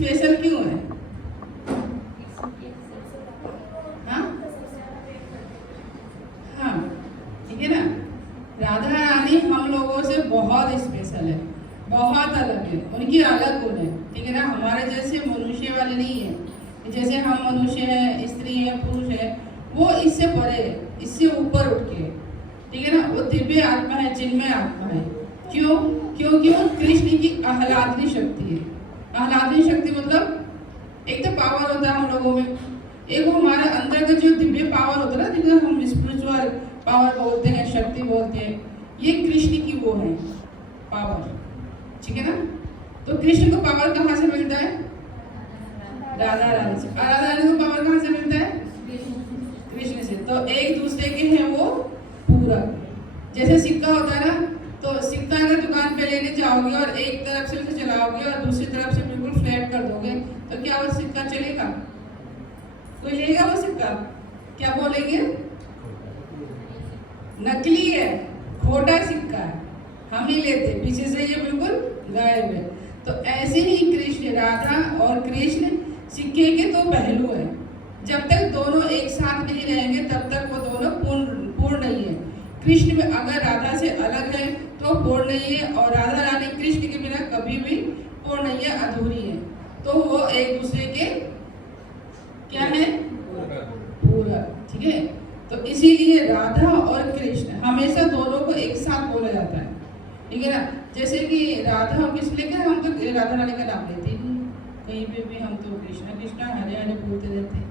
Special क्यों है? हाँ हाँ, ठीक है ना। राधा रानी हम लोगों से बहुत स्पेशल है, बहुत अलग है, उनकी अलग गुण है, ठीक है ना। हमारे जैसे मनुष्य वाले नहीं है, जैसे हम मनुष्य हैं, स्त्री है, पुरुष है, वो इससे परे है, इससे ऊपर उठ के, ठीक है ना। वो दिव्य आत्मा है, चिन्मय आत्मा है। क्यों? क्योंकि वो कृष्ण की आह्लादनी शक्ति है। आह्लादनी शक्ति मतलब एक तो पावर होता है हम लोगों में, एक वो हमारे अंदर का जो दिव्य पावर होता है ना, जिसे हम स्पिरिचुअल पावर बोलते हैं, शक्ति बोलते हैं, ये कृष्ण की वो है पावर, ठीक है ना। तो कृष्ण को पावर कहाँ से मिलता है? राधा रानी से। राधा रानी को पावर कहाँ से मिलता है? कृष्ण से। तो एक दूसरे के हैं वो पूरक। जैसे सिक्का होता है ना, तो सिक्का अगर दुकान पे लेने जाओगे और एक तरफ से उसे चलाओगे और दूसरी तरफ से बिल्कुल फ्लैट कर दोगे, तो क्या वो सिक्का चलेगा? कोई लेगा वो सिक्का? क्या बोलेंगे? नकली है, खोटा सिक्का है, हम नहीं लेते, पीछे से ये बिल्कुल गायब है। तो ऐसे ही कृष्ण, राधा और कृष्ण सिक्के के दो पहलू हैं। जब तक दोनों एक साथ नहीं रहेंगे तब तक वो दोनों पूर्ण नहीं है। कृष्ण में अगर राधा से अलग है तो पूर्ण नहीं है, और राधा रानी कृष्ण के बिना कभी भी पूर्ण नहीं है, अधूरी है। तो वो एक दूसरे के क्या है? पूरक, ठीक है। तो इसीलिए राधा और कृष्ण हमेशा दोनों को एक साथ बोला जाता है, ठीक है ना। जैसे कि राधा और कृष्ण लेकर हम तो राधा रानी का नाम लेते ही कहीं पे भी, हम तो कृष्णा कृष्णा हरे हरे बोलते रहते हैं।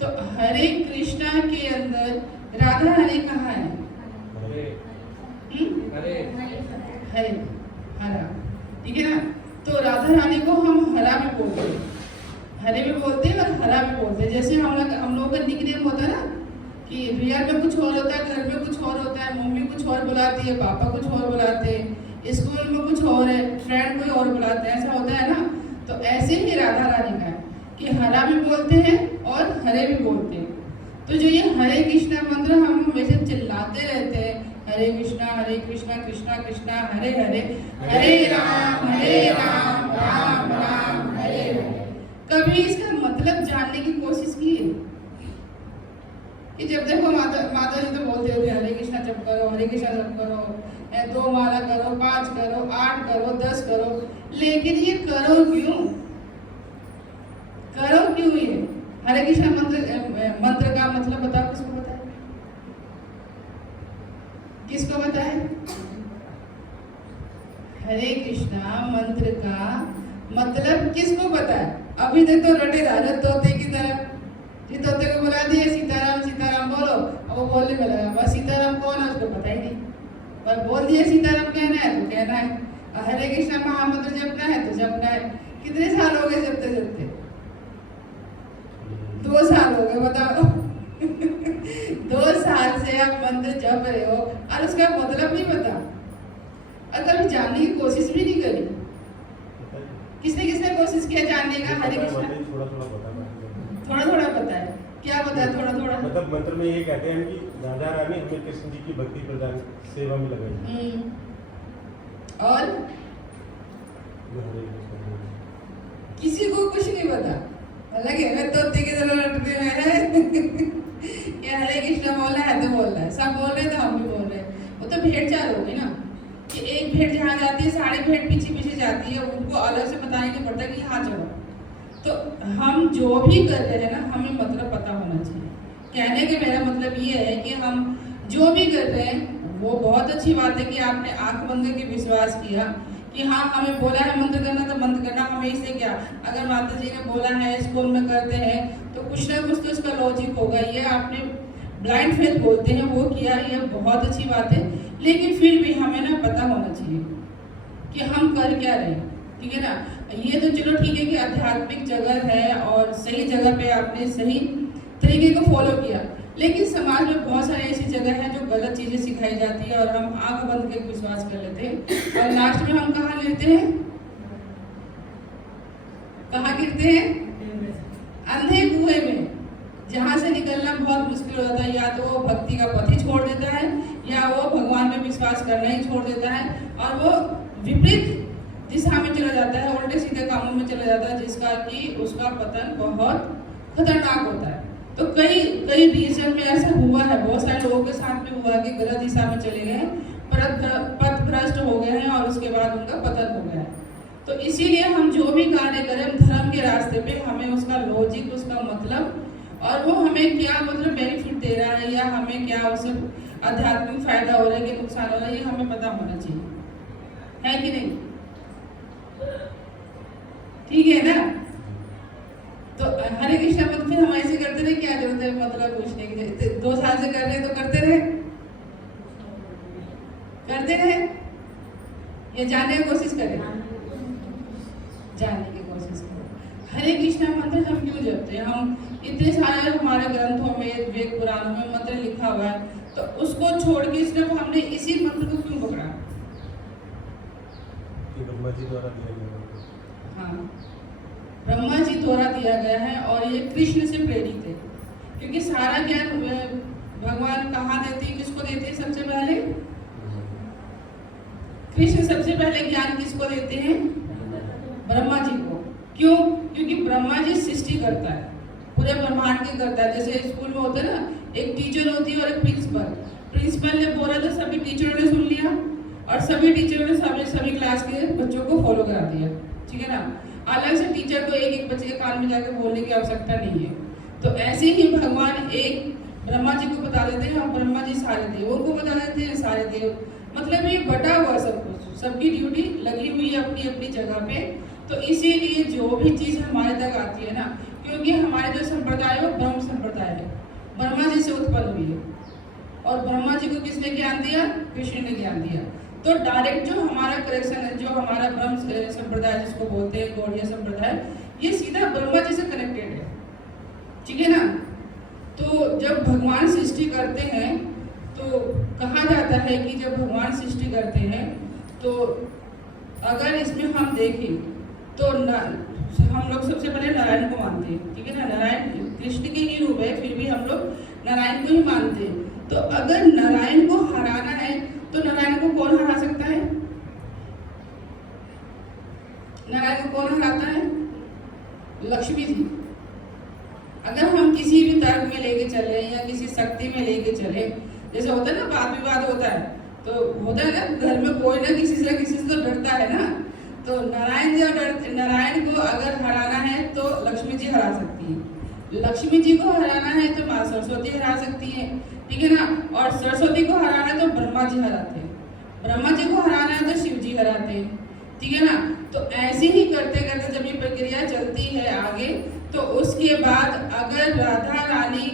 तो हरे कृष्णा के अंदर राधा रानी कहाँ है? हरे हरे हरा, ठीक है ना। तो राधा रानी को हम हरा भी बोलते हैं, हरे भी बोलते हैं और हरा भी बोलते हैं। जैसे हम लोगों का निकनेम होता है ना, कि रियल में कुछ और होता है, घर में कुछ और होता है, मम्मी कुछ और बुलाती है, पापा कुछ और बुलाते हैं, स्कूल में कुछ और है, फ्रेंड कोई और बुलाते हैं, ऐसा होता है ना। तो ऐसे ही राधा रानी का है कि हरा भी बोलते हैं और हरे भी बोलते हैं। तो जो ये हरे कृष्णा मंत्र हम हमेशा चिल्लाते रहते हैं, हरे कृष्णा कृष्णा कृष्णा हरे हरे, हरे राम राम राम हरे हरे। कभी इसका मतलब जानने की कोशिश की है? कि जब देखो माता जी तो बोलते होते हरे कृष्णा जप करो, हरे कृष्णा जप करो, 2 माला करो, 5 करो, 8 करो, 10 करो, लेकिन ये करो क्यों? करो क्यों ये? हरे कृष्णा मंत्र का मतलब बताओ, किसको पता है? किसको पता है? हरे कृष्णा मंत्र का मतलब किसको पता है? अभी तक तो रटे जा रहे तोते की तरह, जी तोते को बुला दिए सीताराम सीताराम बोलो, अब वो बोलने में लगा, बस सीताराम कौन है उसको पता ही नहीं, पर बोल दिए सीताराम कहना है तो कहना है, हरे कृष्णा महामंत्र जपना है तो जपना है। कितने साल हो गए जपते जपते? 2 साल हो गए, बताओ। 2 साल से आप मंत्र जप रहे हो और उसका मतलब नहीं पता, और कभी जानने की कोशिश भी नहीं करी। किसने कोशिश किया जानने का? हरे कृष्णा थोड़ा थोड़ा पता है। क्या पता है थोड़ा थोड़ा? मतलब मंत्र में ये कहते हैं कि राधा रानी हमें कृष्ण जी की भक्ति प्रदान सेवा में लगाई, और किसी को कुछ नहीं पता, लगे मैं तोते की तरह लटके हुए हैं क्या हरे कृष्णा बोल रहा है तो बोल रहा है, सब बोल रहे तो हम भी बोल रहे हैं। वो तो भेड़ चाल होगी ना, कि एक भेड़ जहाँ जाती है सारी भेड़ पीछे पीछे जाती है, उनको अलग से बताना नहीं पड़ता कि यहाँ चलो। तो हम जो भी कर रहे हैं ना, हमें मतलब पता होना चाहिए। कहने का मेरा मतलब ये है कि हम जो भी कर रहे हैं वो बहुत अच्छी बात है कि आपने आंख बंद करके विश्वास किया कि हाँ हमें बोला है मंत्र करना तो मंत्र करना। हमें इससे क्या, अगर माता जी ने बोला है, स्कूल में करते हैं, तो कुछ ना कुछ तो इसका लॉजिक होगा। ये आपने ब्लाइंड फेथ बोलते हैं वो किया, ये बहुत अच्छी बात है। लेकिन फिर भी हमें ना पता होना चाहिए कि हम कर क्या रहे हैं, ठीक है ना। ये तो चलो ठीक है कि आध्यात्मिक जगह है और सही जगह पे आपने सही तरीके को फॉलो किया, लेकिन समाज में बहुत सारी ऐसी जगह है जो गलत चीज़ें सिखाई जाती है और हम आंख बंद करके विश्वास कर लेते हैं, और लास्ट में हम कहाँ गिरते हैं? कहाँ गिरते हैं? अंधे कुएं में, जहाँ से निकलना बहुत मुश्किल हो जाता है। या तो वो भक्ति का पथ ही छोड़ देता है, या वो भगवान में विश्वास करना ही छोड़ देता है, और वो विपरीत दिशा में चला जाता है, उल्टे सीधे कामों में चला जाता है, जिसका कि उसका पतन बहुत खतरनाक होता है। तो कई कई रीजन में ऐसा हुआ है, बहुत सारे लोगों के साथ में हुआ कि गलत दिशा में चले गए, पथ भ्रष्ट हो गए हैं और उसके बाद उनका पतन हो गया है। तो इसीलिए हम जो भी कार्य करें, हम धर्म के रास्ते पे हमें उसका लॉजिक, उसका मतलब और वो हमें क्या मतलब बेनिफिट दे रहा है या हमें क्या उससे आध्यात्मिक फायदा हो रहा है कि नुकसान हो रहा है, ये हमें पता होना चाहिए, है कि नहीं? ठीक है ना? तो हरे कृष्णा मत फिर हम ऐसे करते रहे, क्या जरूरत है मतलब पूछने की? 2 साल से कर रहे तो करते रहे, ये जानने की कोशिश करें, जानने की कोशिश करें। हरे कृष्णा मंत्र हम क्यों जपते हैं? हम इतने सारे हमारे ग्रंथों में, वेद पुराणों में मंत्र लिखा हुआ है, तो उसको छोड़ के सिर्फ हमने इसी मंत्र को क्यों पकड़ा? ब्रह्मा जी द्वारा दिया गया। हाँ, ब्रह्मा जी द्वारा दिया गया है और ये कृष्ण से प्रेरित है, क्योंकि सारा ज्ञान भगवान कहाँ देते हैं, किसको देते हैं? सबसे पहले कृष्ण सबसे पहले ज्ञान किसको देते हैं? ब्रह्मा जी को। क्यों? क्योंकि ब्रह्मा जी सृष्टि करता है, पूरे ब्रह्मांड की करता है। जैसे स्कूल में होता है ना, एक टीचर होती है और एक प्रिंसिपल ने बोला तो सभी टीचरों ने सुन लिया और सभी टीचरों ने सभी क्लास के बच्चों को फॉलो करा दिया, ठीक है ना? अलग से टीचर को एक एक बच्चे के कान में जाकर बोलने की आवश्यकता नहीं है। तो ऐसे ही भगवान एक ब्रह्मा जी को बता देते हैं और ब्रह्मा जी सारे देवों को बता देते हैं, सारे देव मतलब ये बटा हुआ सब कुछ, सबकी ड्यूटी लगी हुई है अपनी अपनी जगह पे। तो इसीलिए जो भी चीज़ हमारे तक आती है ना, क्योंकि हमारे जो संप्रदाय है वो ब्रह्म संप्रदाय है, ब्रह्मा जी से उत्पन्न हुई है और ब्रह्मा जी को किसने ज्ञान दिया? कृष्ण ने ज्ञान दिया। तो डायरेक्ट जो हमारा कनेक्शन है, जो हमारा ब्रह्म संप्रदाय जिसको बोलते हैं गौड़ीय संप्रदाय, ये सीधा ब्रह्मा जी से कनेक्टेड है, ठीक है ना? तो जब भगवान सृष्टि करते हैं तो कहा जाता है कि जब भगवान सृष्टि करते हैं तो अगर इसमें हम देखें तो हम लोग सबसे पहले नारायण को मानते हैं, ठीक है ना? नारायण कृष्ण के ही रूप है, फिर भी हम लोग नारायण को ही मानते हैं। तो अगर नारायण को हराना है तो नारायण को कौन हरा सकता है? नारायण को कौन हराता है? लक्ष्मी जी। अगर हम किसी भी तर्क में लेके चले या किसी शक्ति में लेके चले, जैसे होता है ना वाद विवाद होता है, तो होता है ना घर में कोई ना किसी से तो डरता है ना। तो नारायण को अगर हराना है तो लक्ष्मी जी हरा सकती है, लक्ष्मी जी को हराना है तो माँ सरस्वती हरा सकती है, ठीक है ना? और सरस्वती को हराना है तो ब्रह्मा जी हराते हैं, ब्रह्मा जी को हराना है तो शिव जी हराते हैं, ठीक है ना? तो ऐसे ही करते करते जब ये प्रक्रिया चलती है आगे, तो उसके बाद अगर राधा रानी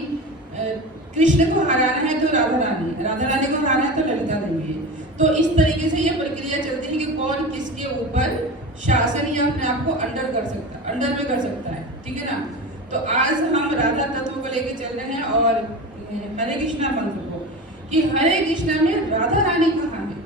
कृष्ण को हराना है तो राधा रानी को हराना है तो ललिता देवी है। तो इस तरीके से ये प्रक्रिया चलती है कि कौन किसके ऊपर शासन या अपने आप को अंडर में कर सकता है, ठीक है ना? तो आज हम राधा तत्व को लेके चल रहे हैं और हरे कृष्णा मंत्र को, कि हरे कृष्णा में राधा रानी कहाँ है,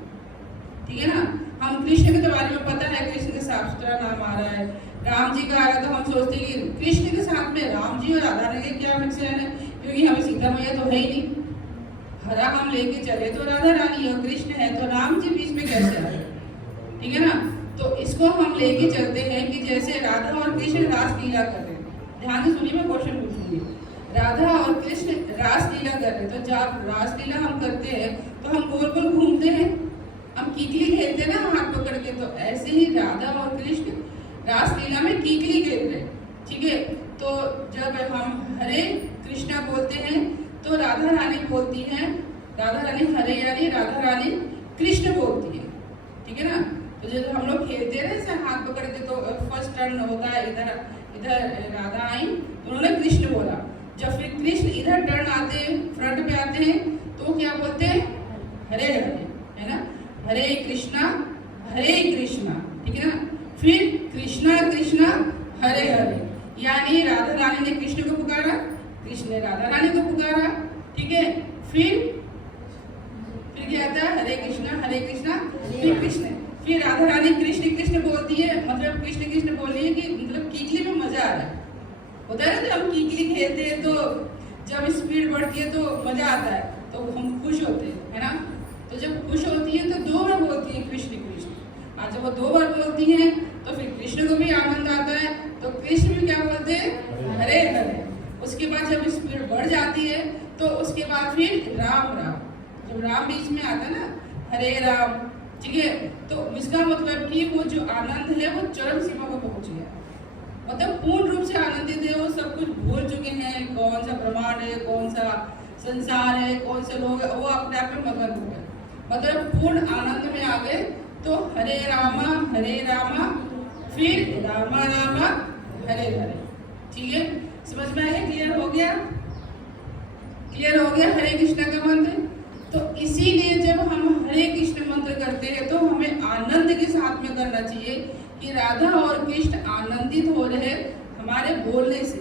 ठीक है ना? हम कृष्ण के बारे में पता है, कृष्ण के साफ सुथरा नाम आ रहा है, राम जी का आ रहा है, तो हम सोचते हैं कि कृष्ण के साथ में राम जी और राधा रानी के क्या मिश्रण है, क्योंकि हमें सीता मैया तो है ही नहीं। हरा हम लेके चले तो राधा रानी और कृष्ण है, तो राम जी बीच में कैसे आ रहे, ठीक है ना? तो इसको हम लेके चलते हैं कि जैसे राधा और कृष्ण रासलीला कर रहे हैं। ध्यान से सुनिए, मैं क्वेश्चन पूछूंगी। राधा और कृष्ण रासलीला कर रहे हैं, तो जब रासलीला हम करते हैं तो हम गोल गोल घूमते हैं, हम कीकली खेलते हैं ना हाथ पकड़ के। तो ऐसे ही राधा और कृष्ण रासलीला में कीकली खेल रहे हैं, ठीक है? तो जब हम हरे कृष्णा बोलते हैं तो राधा रानी बोलती हैं, राधा रानी हरे यानी राधा रानी कृष्ण बोलती है, ठीक है ना? तो जब हम लोग खेलते हैं ऐसे हाथ पकड़ के, तो फर्स्ट टर्न होता है इधर राधा आई, उन्होंने कृष्ण बोला। जब फिर कृष्ण इधर टर्न आते हैं, फ्रंट पे आते हैं, तो क्या बोलते हैं? हरे हरे, है ना? हरे कृष्णा, ठीक है ना? फिर कृष्णा कृष्णा हरे हरे, यानी राधा रानी ने कृष्ण को पुकारा, कृष्ण ने राधा रानी को पुकारा, ठीक है? फिर क्या आता है? हरे कृष्णा, फिर कृष्ण, फिर राधा रानी कृष्ण कृष्ण बोलती है, मतलब कृष्ण कृष्ण बोल रही है कि मतलब कीकली में मजा आ रहा है। होता है ना, जब हम कीकली खेलते हैं तो जब स्पीड बढ़ती है तो मजा आता है, तो हम खुश होते हैं, है ना? तो जब खुश होती है तो दो में बोलती है कृष्ण कृष्ण। आज जब वो 2 बार बोलती हैं तो फिर कृष्ण को भी आनंद आता है, तो कृष्ण भी क्या बोलते हैं, हरे हरे। उसके बाद जब स्पीड बढ़ जाती है तो उसके बाद फिर राम राम, जब राम बीच में आता है ना, हरे राम, ठीक है, तो इसका मतलब कि वो जो आनंद है वो चरम सीमा को पहुंच गया, मतलब पूर्ण रूप से आनंदित है, वो सब कुछ भूल चुके हैं, कौन सा ब्रह्मांड है, कौन सा संसार है, कौन से लोग है, वो अपने आप में मगन हो गए, मतलब पूर्ण आनंद में आ गए। तो हरे रामा फिर रामा रामा हरे हरे, ठीक है, समझ में आया, क्लियर हो गया, क्लियर हो गया हरे कृष्ण का मंत्र। तो इसीलिए जब हम हरे कृष्ण मंत्र करते हैं तो हमें आनंद के साथ में करना चाहिए कि राधा और कृष्ण आनंदित हो रहे हमारे बोलने से,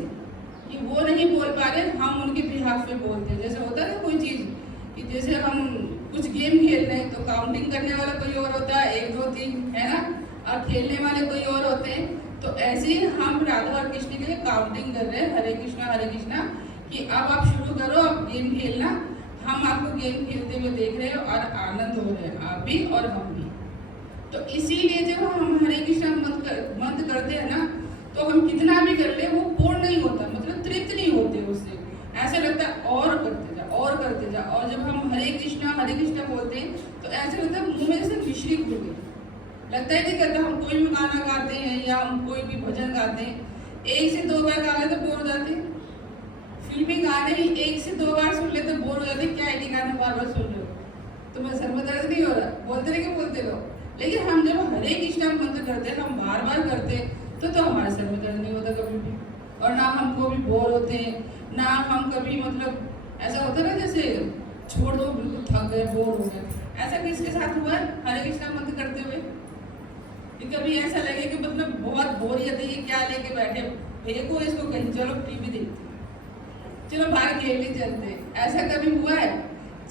कि वो नहीं बोल पा रहे, हम उनके बिहाफ में बोलते हैं। जैसे होता है ना कोई चीज़ कि जैसे हम कुछ गेम खेल रहे हैं तो काउंटिंग करने वाला कोई और होता है, 1 2 3, है ना, और खेलने वाले कोई और होते हैं। तो ऐसे ही हम राधा और कृष्ण के लिए काउंटिंग कर रहे हैं, हरे कृष्णा, कि अब आप शुरू करो, अब गेम खेलना, हम आपको गेम खेलते हुए देख रहे हैं और आनंद हो रहे हैं, आप भी और हम भी। तो इसीलिए जब हम हरे कृष्ण मंत्र करते हैं ना, तो हम कितना भी कर ले वो पूर्ण नहीं होता, मतलब तृप्त नहीं होते उससे, ऐसा लगता है और करते जा और करते जा। और जब हम हरे कृष्णा बोलते हैं तो ऐसा लगता है मुंह में जैसे मिश्री घुल गई, लगता है कि कहता हम कोई भी गाना गाते हैं या हम कोई भी भजन गाते हैं, 1 से 2 बार गा ले तो बोर हो जाते हैं। फिल्मी गाने ही 1 से 2 बार सुन ले तो बोर हो जाते, क्या है गाना बार बार सुन रहे हो, तुम्हें सर में दर्द नहीं हो रहा, बोलते रहे कि बोलते रहो। लेकिन हम जब हरे कृष्णा मंत्र करते हैं, हम बार बार करते तो हमारे सर में दर्द नहीं होता कभी भी, और ना हमको भी बोर होते हैं, ना हम कभी मतलब ऐसा होता है ना जैसे छोड़ दो बिल्कुल थक गए, बोर हो गए, ऐसा किसके साथ हुआ है हरे कृष्णा मंत्र करते हुए? कि कभी ऐसा लगे कि मतलब बहुत बोरियत है, ये क्या लेके बैठे, फेंको इसको कहीं, चलो टीवी देखते, चलो बाहर खेलने चलते, ऐसा कभी हुआ है?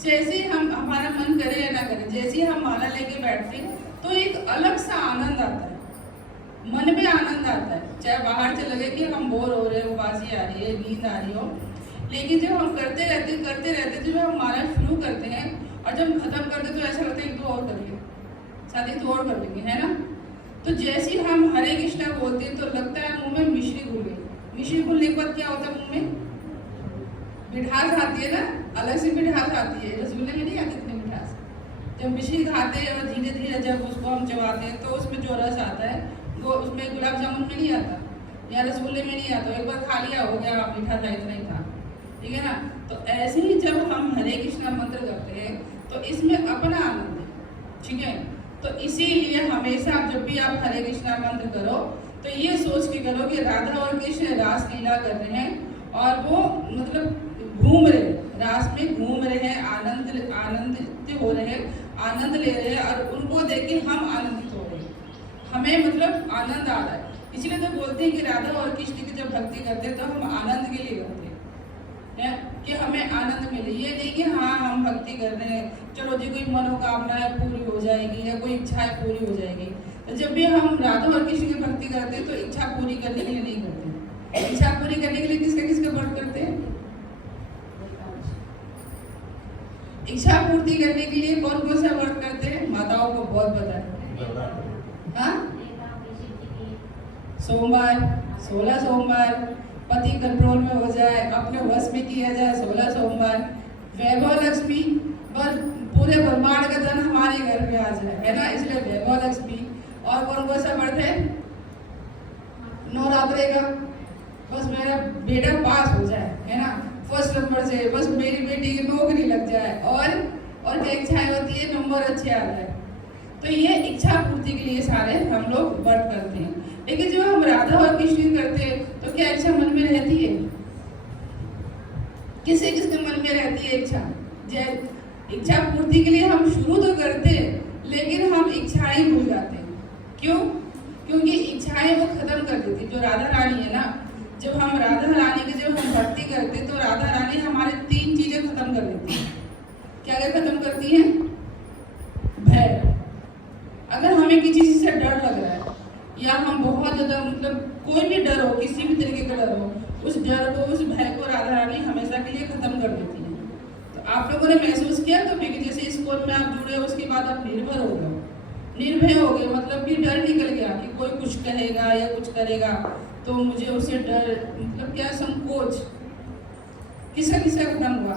जैसे हम हमारा मन करे या ना करे, जैसे हम माला लेके बैठते तो एक अलग सा आनंद आता है, मन में आनंद आता है, चाहे बाहर से लगे कि हम बोर हो रहे हैं, उबासी आ रही है, नींद आ रही हो, लेकिन जब हम करते रहते जब हम माला शुरू करते हैं और जब खत्म करते तो ऐसा लगता है 1 2 और करेंगे, शायद 1 2 और कर लेंगे, है ना। तो जैसे ही हम हरे कृष्णा बोलते हैं तो लगता है मुंह में मिश्री घुल गई। मिश्री घुलने के बाद क्या होता है, मुंह में मिठास आती है ना, अलग से मिठास आती है, रसगुल्ले में नहीं आती इतनी मिठास। जब मिश्री खाते हैं और धीरे धीरे जब उसको हम चबाते हैं तो उसमें जो रस आता है वो उसमें गुलाब जामुन में नहीं आता या रसगुल्ले में नहीं आता, एक बार खा लिया हो गया, आप मीठा था इतना ही था, ठीक है ना। तो ऐसे ही जब हम हरे कृष्णा मंत्र करते हैं तो इसमें अपना आनंद है, ठीक है। तो इसीलिए हमेशा जब भी आप हरे कृष्णा मंत्र करो तो ये सोच के करो कि राधा और कृष्ण रास लीला कर रहे हैं और वो मतलब घूम रहे, रास में घूम रहे हैं, आनंदित हो रहे हैं, आनंद ले रहे हैं और उनको देख के हम आनंदित हो रहे हैं, हमें मतलब आनंद आ रहा है। इसलिए तो बोलते हैं कि राधा और कृष्ण की जब भक्ति करते हैं तो हम आनंद के लिए करते हैं, कि हमें आनंद मिले। ये नहीं कि हाँ हम भक्ति कर रहे हैं, चलो जी कोई मनोकामना है पूरी हो जाएगी या कोई इच्छा है पूरी हो जाएगी। तो जब भी हम राधा और कृष्ण की भक्ति करते हैं तो इच्छा पूरी करने के लिए नहीं करते, इच्छा पूरी करने के लिए किसका व्रत करते हैं? इच्छा पूर्ति करने के लिए कौन कौन सा व्रत करते हैं? माताओं को बहुत पता है, हाँ, सोमवार, 16 सोमवार, पति कंट्रोल में हो जाए, अपने वश में किया जाए, 16 सोमवार, वैभव लक्ष्मी बस पूरे ब्रह्मांड का धन हमारे घर में आ जाए, है ना, इसलिए वैभव लक्ष्मी। और कौन सा व्रत है? नवरात्रे का, बस मेरा बेटा पास हो जाए, है ना, फर्स्ट नंबर से, बस मेरी बेटी की नौकरी लग जाए, और क्या इच्छाएं होती है, नंबर अच्छे आ जाए। तो ये इच्छा पूर्ति के लिए सारे हम लोग व्रत करते हैं। लेकिन जब हम राधा और कृष्ण करते हैं तो क्या इच्छा मन में रहती है? किसके मन में रहती है इच्छा? इच्छा पूर्ति के लिए हम शुरू तो करते हैं लेकिन हम इच्छाएं भूल जाते हैं। क्यों? क्योंकि इच्छाएं वो खत्म कर देती। जो राधा रानी है ना, जब हम राधा रानी की जब हम भक्ति करते हैं तो राधा रानी हमारे 3 चीजें खत्म कर देती है। क्या क्या खत्म करती है? भय, अगर हमें किसी चीज से डर लग रहा है या हम बहुत ज्यादा मतलब कोई भी डर हो, किसी भी तरीके का डर हो, उस डर को, उस भय को राधा रानी हमेशा के लिए खत्म कर देती है। तो आप लोगों ने महसूस किया कभी कि जैसे इस कोर्स में आप जुड़े हो उसके बाद आप निर्भर हो गए, निर्भय हो गए, मतलब कि डर निकल गया कि कोई कुछ कहेगा या कुछ करेगा तो मुझे उससे डर, मतलब क्या संकोच, किसका किसका खत्म हुआ?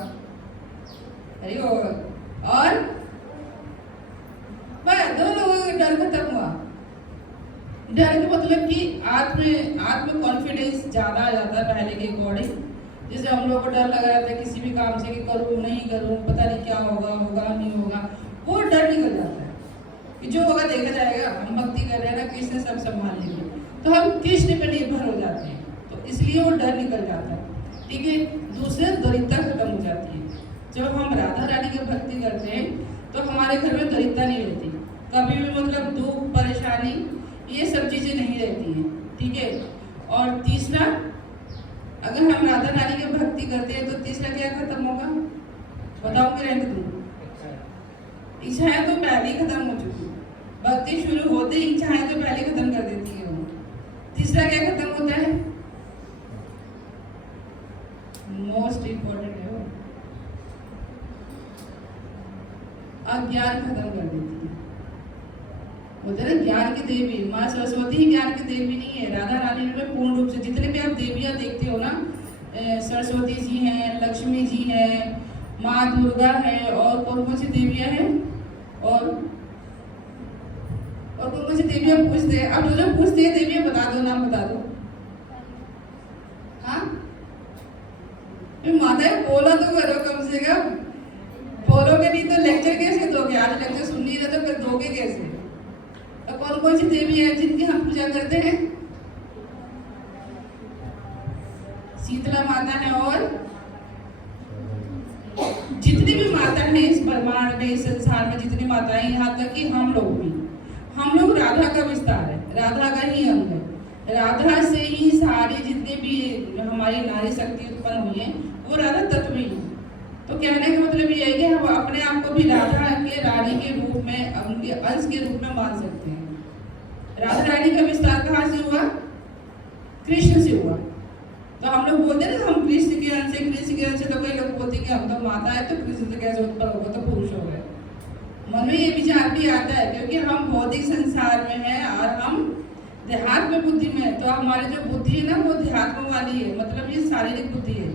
अरे और बस 2 लोगों का डर खत्म हुआ। डर का मतलब कि आत्म कॉन्फिडेंस ज़्यादा आ जाता है पहले के अकॉर्डिंग। जैसे हम लोग को डर लग रहा था किसी भी काम से कि करूँ नहीं करूँ, पता नहीं क्या होगा, होगा नहीं होगा, वो डर निकल जाता है कि जो होगा देखा जाएगा, हम भक्ति कर रहे हैं ना, कृष्ण सब संभाल लेंगे, तो हम कृष्ण पे निर्भर हो जाते हैं, तो इसलिए वो डर निकल जाता है। ठीक है, दूसरे दरिद्रता खत्म हो जाती है। जब हम राधा रानी की भक्ति करते हैं तो हमारे घर में दरिद्रता नहीं रहती, कभी भी मतलब दुख परेशानी ये सब चीज़ें नहीं रहती हैं। ठीक है, और तीसरा, अगर हम राधा रानी की भक्ति करते हैं तो तीसरा क्या खत्म होगा बताओ, कि रहने दूँ? इच्छाएं तो पहले ही खत्म हो चुकी, भक्ति शुरू होते ही इच्छाएं तो पहले खत्म कर देती है वो। तीसरा क्या खत्म होता है? मोस्ट इम्पोर्टेंट है वो, अज्ञान खत्म कर देती है। बोलते हैं ज्ञान की देवी माँ सरस्वती ही ज्ञान की देवी नहीं है, राधा रानी में पूर्ण रूप से जितने भी आप देवियाँ देखते हो ना, सरस्वती जी हैं, लक्ष्मी जी हैं, माँ दुर्गा है, और कौन कौन सी देवियाँ हैं, और कौन कौन सी देवियाँ पूछते हैं? अब जो पूछते हैं देवियाँ बता दो, नाम बता दो। हाँ माता बोला तो करो, कम से कम बोलोगे नहीं तो लेक्चर कैसे दोगे? आज लेक्चर सुन नहीं रहे तो फिर दोगे कैसे? तो कौन कौन सी देवी है जिनकी हम पूजा करते हैं? शीतला माता है, और जितनी भी माता है इस ब्रह्मांड में, इस संसार में जितनी माताएं, यहाँ तक कि हम लोग राधा का विस्तार है, राधा का ही अंग है। राधा से ही सारी जितनी भी हमारी नारी शक्ति उत्पन्न हुई है वो राधा तत्व ही है। तो कहने का मतलब ये है कि हम अपने आप को भी राधा के रानी के रूप में, उनके अंश के रूप में मान सकते हैं। राधा रानी का विस्तार कहाँ से हुआ? कृष्ण से हुआ। तो हम लोग बोलते हैं ना हम कृष्ण के अंश से, कृष्ण के अंश से, तो कई लोग बोलते हैं कि हम तो माता है तो कृष्ण से कैसे उत्पन्न होगा, तो पुरुष हो गए। मन में ये विचार भी आता है क्योंकि हम भौतिक संसार में हैं और हम देहात्म बुद्धि में है, तो हमारी जो बुद्धि है ना वो देहात्म वाली है, मतलब ये शारीरिक बुद्धि है।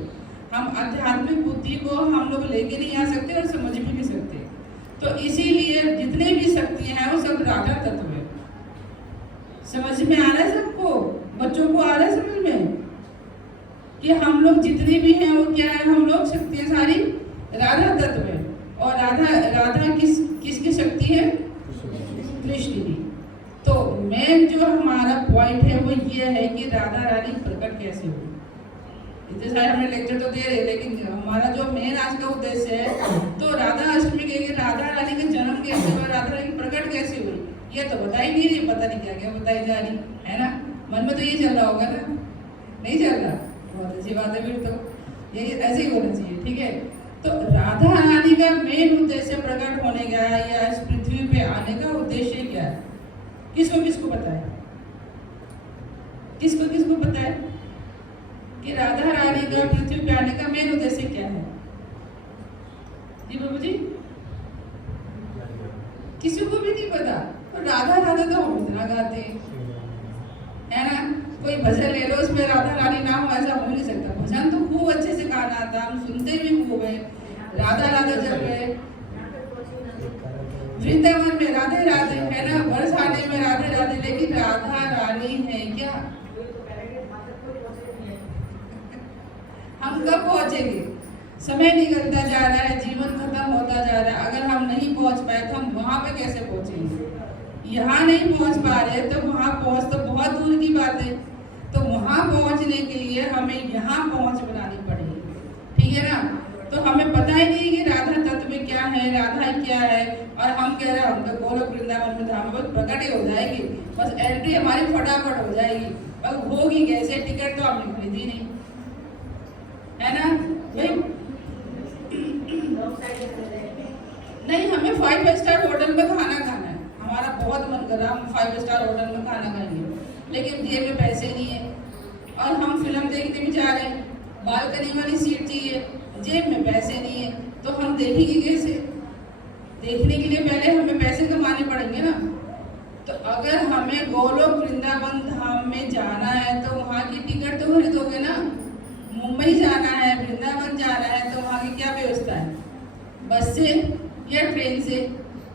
हम आध्यात्मिक बुद्धि को हम लोग लेके नहीं आ सकते और समझ भी नहीं सकते। तो इसीलिए जितने भी शक्तियाँ हैं वो सब राधा तत्व है। समझ में आ रहा है सबको? बच्चों को आ रहा है समझ में कि हम लोग जितने भी हैं वो क्या है? हम लोग शक्तियाँ सारी राधा तत्व है। और राधा किसकी शक्ति है? कृष्ण की। तो मेन जो हमारा पॉइंट है वो ये है कि राधा रानी प्रकट कैसे हुई। इतने सारे हमने लेक्चर तो दे रहे, लेकिन हमारा जो मेन आज का उद्देश्य है तो राधा अष्टमी के राधा रानी का जन्म कैसे हुआ, राधा रानी प्रकट कैसे हुई, ये तो बता ही नहीं रही, पता नहीं क्या क्या बताई जा रही है ना। मन में तो ये चल रहा होगा ना, नहीं चल रहा? बहुत अच्छी बात है, फिर तो ये ऐसे ही होना चाहिए। ठीक है, तो राधा रानी का मेन उद्देश्य प्रकट होने का या इस पृथ्वी पे आने का उद्देश्य क्या है? किसको किसको पता है? किसको किसको पता है कि राधा रानी का पृथ्वी पे आने का मेन उद्देश्य क्या है? जी बाबू जी, किसी को भी नहीं पता। तो राधा राधा तो हम इतना गाते हैं, है ना। कोई भजन ले लो उसमें राधा रानी ना हो, ऐसा हो नहीं सकता। भजन तो खूब अच्छे से गाना आता, हम सुनते भी खूब है, राधा राधा जब है, वृंदावन में राधे राधे है ना, बरसाने में राधे राधे, लेकिन राधा रानी है क्या? हम कब पहुंचेंगे? समय निकलता जा रहा है, जीवन खत्म होता जा रहा है। अगर हम नहीं पहुंच पाए तो हम वहां पे कैसे पहुंचेंगे? यहाँ नहीं पहुंच पा रहे तो वहां पहुंच तो बहुत दूर की बात है। तो वहां पहुंचने के लिए हमें यहाँ पहुंच बनानी पड़ेगी, ठीक है ना। तो हमें पता ही नहीं कि राधा तत्व में क्या है, राधा क्या है, और हम कह रहे हैं हम तो गोलोक वृंदावन में धाम बस प्रकट ही हो जाएगी, बस एंट्री हमारी फटाफट हो जाएगी। अब होगी कैसे? टिकट तो हमने खरीदी नहीं, है ना भाई। नहीं, हमें 5 स्टार होटल में खाना खाना है, हमारा बहुत मन कर रहा है, हम 5 स्टार होटल में खाना खाएंगे, लेकिन जेब में पैसे नहीं है। और हम फिल्म देखने भी जा रहे हैं, बालकनी वाली सीट चाहिए, जेब में पैसे नहीं है, तो हम देखेंगे कैसे? देखने के लिए पहले हमें पैसे कमाने पड़ेंगे ना। तो अगर हमें गोलोक वृंदावन धाम में जाना है तो वहाँ की टिकट तो खरीदोगे ना। मुंबई जाना है, वृंदावन जाना है, तो वहाँ की क्या व्यवस्था है, बस से या ट्रेन से?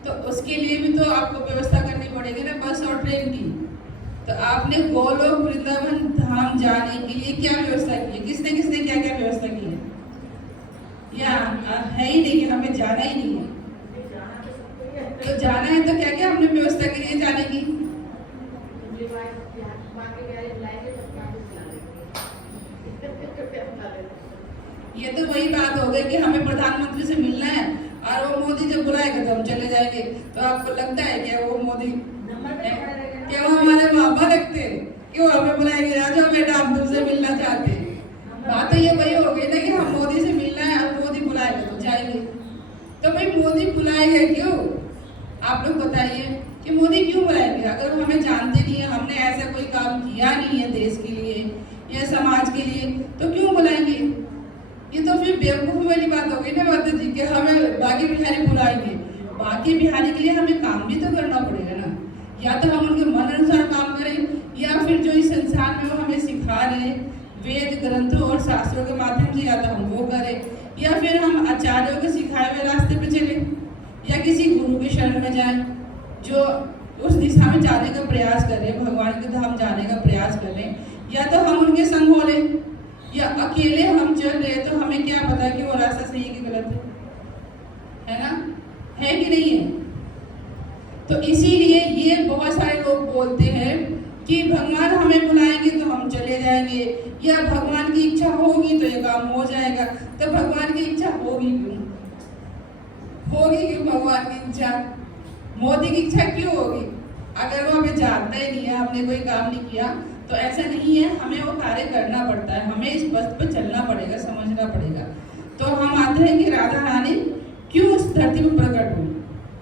तो उसके लिए भी तो आपको व्यवस्था करनी पड़ेगी ना, बस और ट्रेन की। तो आपने गोलोक वृंदावन धाम जाने के लिए क्या व्यवस्था की है? किसने किसने क्या क्या व्यवस्था की है? या है ही नहीं कि हमें जाना ही नहीं है? तो जाना है तो क्या क्या हमने व्यवस्था की है जाने की? ये तो वही बात हो गई कि हमें प्रधानमंत्री से मिलना है और वो मोदी जब बुलाएगा तो हम चले जाएंगे। तो आपको लगता है क्या वो मोदी क्या वो हमारे मामा लगते हैं कि वो हमें बुलाएंगे, आ जाओ बेटा हम तुमसे मिलना चाहते हैं? बात तो ये वही हो गई ना कि हम मोदी से मिलना है और मोदी बुलाएगा तो जाएंगे। तो भाई मोदी बुलाएगा क्यों? आप लोग बताइए कि मोदी क्यों बुलाएंगे? अगर वो हमें जानते नहीं है, हमने ऐसा कोई काम किया नहीं है देश के लिए या समाज के लिए, तो क्यों बुलाएंगे? ये तो फिर बेवकूफ़ी वाली बात हो गई ना माता जी कि हमें बाकी बिहारी बुलाएंगे। बाकी बिहारी के लिए हमें काम भी तो करना पड़ेगा ना। या तो हम उनके मन अनुसार काम करें या फिर जो इस संसार में वो हमें सिखा रहे वेद ग्रंथों और शास्त्रों के माध्यम से, या तो हम वो करें या फिर हम आचार्यों के सिखाए हुए रास्ते पे चलें या किसी गुरु के शरण में जाएं जो उस दिशा में जाने का प्रयास करें, भगवान के धाम जाने का प्रयास करें। या तो हम उनके संग हो लें या अकेले हम चल रहे, तो हमें क्या पता कि वो रास्ता सही है कि गलत है ना? है कि नहीं है? तो इसीलिए ये बहुत सारे लोग बोलते हैं कि भगवान हमें बुलाएंगे तो हम चले जाएंगे, या भगवान की इच्छा होगी तो ये काम हो जाएगा। तो भगवान की इच्छा होगी क्यों? होगी क्यों भगवान की इच्छा? मोदी की इच्छा क्यों होगी? अगर वो हमें जानता ही नहीं है, हमने कोई काम नहीं किया, तो ऐसा नहीं है। हमें वो कार्य करना पड़ता है, हमें इस पथ पर चलना पड़ेगा, समझना पड़ेगा। तो हम आते हैं कि राधा रानी क्यों उस धरती पर प्रकट हुई।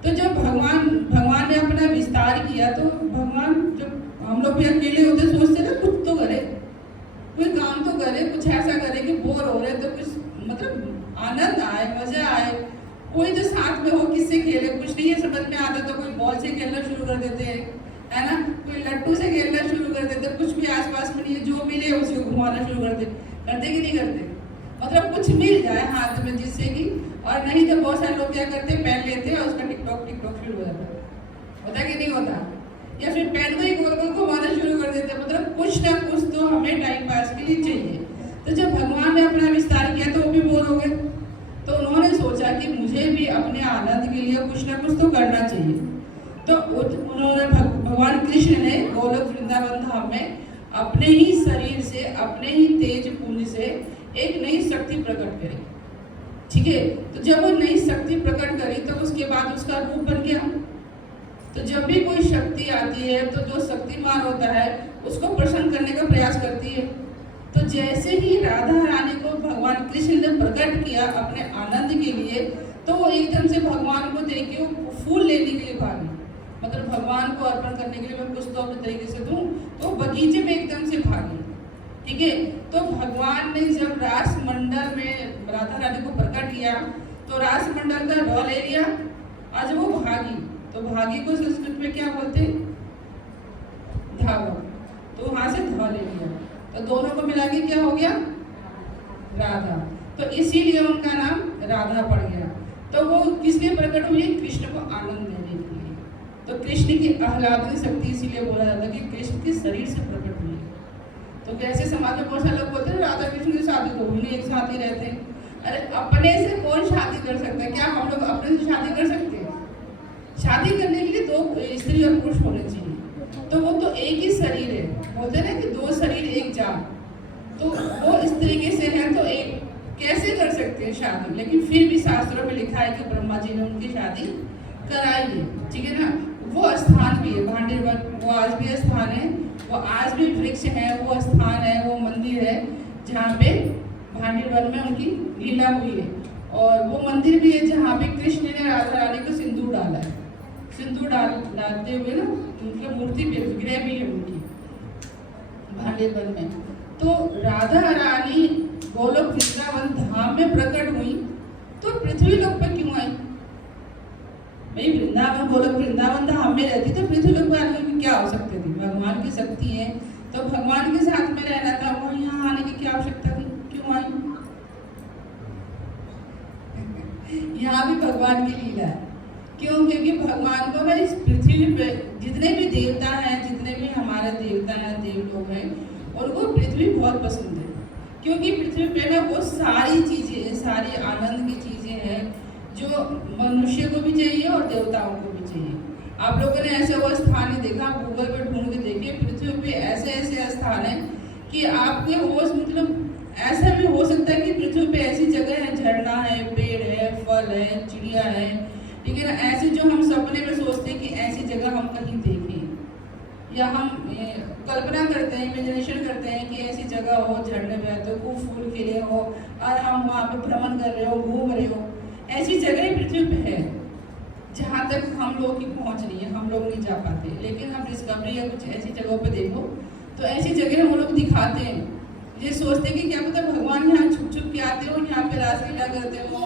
तो जब भगवान ने अपना विस्तार किया, तो भगवान, जब हम लोग भी अकेले होते सोचते ना कुछ तो करे, कोई काम तो करे, कुछ ऐसा करे कि बोर हो रहे तो कुछ मतलब आनंद आए, मजा आए, कोई जो साथ में हो, किससे खेले। कुछ नहीं है समझ में आता तो कोई बॉल से खेलना शुरू कर देते हैं, है ना, कोई लट्टू से खेलना शुरू कर देते, कुछ भी आसपास में नहीं है, जो मिले उसको घुमाना शुरू कर करते कि नहीं करते? मतलब कुछ मिल जाए हाथ में जिससे कि, और नहीं तो बहुत सारे लोग क्या करते हैं, पेन लेते हैं और उसका टिकटॉक शुरू हो जाता है। होता कि नहीं होता? या फिर पेन को ही गोल गोल घुमाना शुरू कर देते हैं। मतलब कुछ ना कुछ तो हमें टाइम पास के लिए चाहिए। तो जब भगवान ने अपना विस्तार किया तो वो भी बोर हो गए, तो उन्होंने सोचा कि मुझे भी अपने आनंद के लिए कुछ ना कुछ तो करना चाहिए। तो उन्होंने भगवान कृष्ण ने गोलोक वृंदावन धाम में अपने ही शरीर से, अपने ही तेज पुंज से एक नई शक्ति प्रकट करी। ठीक है, तो जब वो नई शक्ति प्रकट करी तो उसके बाद उसका रूप बन गया। तो जब भी कोई शक्ति आती है तो जो शक्तिमान होता है उसको प्रसन्न करने का प्रयास करती है। तो जैसे ही राधा रानी को भगवान कृष्ण ने प्रकट किया अपने आनंद के लिए, तो वो एकदम से भगवान को देख के वो फूल लेने के लिए भागी। मतलब भगवान को अर्पण करने के लिए मैं कुछ तो अपने तरीके से दूं, तो बगीचे में एकदम से भागी। ठीक है, तो भगवान ने जब रास मंडल में राधा रानी को प्रकट किया तो रास मंडल का ढौ ले लिया, और जब वो भागी तो भागी को संस्कृत में क्या बोलते हैं? धावक। तो वहां से ढौ ले लिया, तो दोनों को मिला के क्या हो गया? राधा। तो इसीलिए उनका नाम राधा पड़ गया। तो वो किसलिए प्रकट हुई? कृष्ण को आनंद देने के लिए। तो कृष्ण की आह्लादनी शक्ति इसीलिए बोला जाता है कि कृष्ण के शरीर से प्रकट हुई। तो कैसे समाज में बहुत सारे लोग बोलते हैं राधा कृष्ण की शादी तो हुई नहीं, एक साथ ही रहते हैं। अरे अपने से कौन शादी कर सकता है? क्या हम लोग अपने से शादी कर सकते हैं? शादी करने के लिए दो स्त्री और पुरुष होने चाहिए। तो वो तो एक ही शरीर है, बोलते हैं ना कि दो शरीर एक जान। तो वो इस तरीके से है, तो एक कैसे कर सकते हैं शादी? लेकिन फिर भी शास्त्रों में लिखा है कि ब्रह्मा जी ने उनकी शादी कराई है। ठीक है ना, वो स्थान भी है भांडीवन, वो आज भी स्थान है, वो आज भी वृक्ष है, वो स्थान है, वो मंदिर है जहाँ पे भांडीवन में उनकी लीला हुई है। और वो मंदिर भी है जहाँ पे कृष्ण ने राधा रानी को सिंदूर डाला है। सिंदूर डालते हुए ना उनकी मूर्ति पे विग्रह भी है उनकी भांडीवन में। तो राधा रानी गोलोक वृंदावन धाम में प्रकट हुई तो पृथ्वी लोक पर क्यों आई? भाई वृंदावन गोलोक वृंदावन धाम में रहती तो पृथ्वीलोक वालों की क्या आवश्यकता थी? भगवान की शक्ति है तो भगवान के साथ में रहना था, वो यहाँ आने की क्या आवश्यकता थी? क्यों आई? यहाँ भी भगवान की लीला है। क्यों? क्योंकि भगवान को ना इस पृथ्वी पे जितने भी देवता हैं, जितने भी हमारे देवता हैं, देव लोग हैं, उनको पृथ्वी बहुत पसंद है। क्योंकि पृथ्वी पे ना वो सारी चीजें हैं, सारी आनंद की चीजें हैं जो मनुष्य को भी चाहिए और देवताओं को भी चाहिए। आप लोगों ने ऐसा वो स्थान नहीं देखा, गूगल पे ढूंढ के देखिए, पृथ्वी पे ऐसे ऐसे स्थान है कि आपके होश मतलब ऐसा भी हो सकता है कि पृथ्वी पे ऐसी जगह है, झरना है, पेड़ है, फल है, चिड़िया है, ठीक है ना, ऐसे जो हम सपने में सोचते हैं कि ऐसी जगह हम कहीं देखें, या हम कल्पना करते हैं, इमेजिनेशन करते हैं कि ऐसी जगह हो, झरने बहते हो, खूब फूल खिले हो और हम वहाँ पे भ्रमण कर रहे हो, घूम रहे हो। ऐसी जगह पृथ्वी पे है जहाँ तक हम लोग की पहुँच नहीं है, हम लोग नहीं जा पाते। लेकिन हम डिस्कवरी या कुछ ऐसी जगहों पे देखो तो ऐसी जगह हम लोग दिखाते हैं, ये सोचते हैं कि क्या पता भगवान यहाँ छुप छुप के आते हो, यहाँ पे रासलीला करते हो,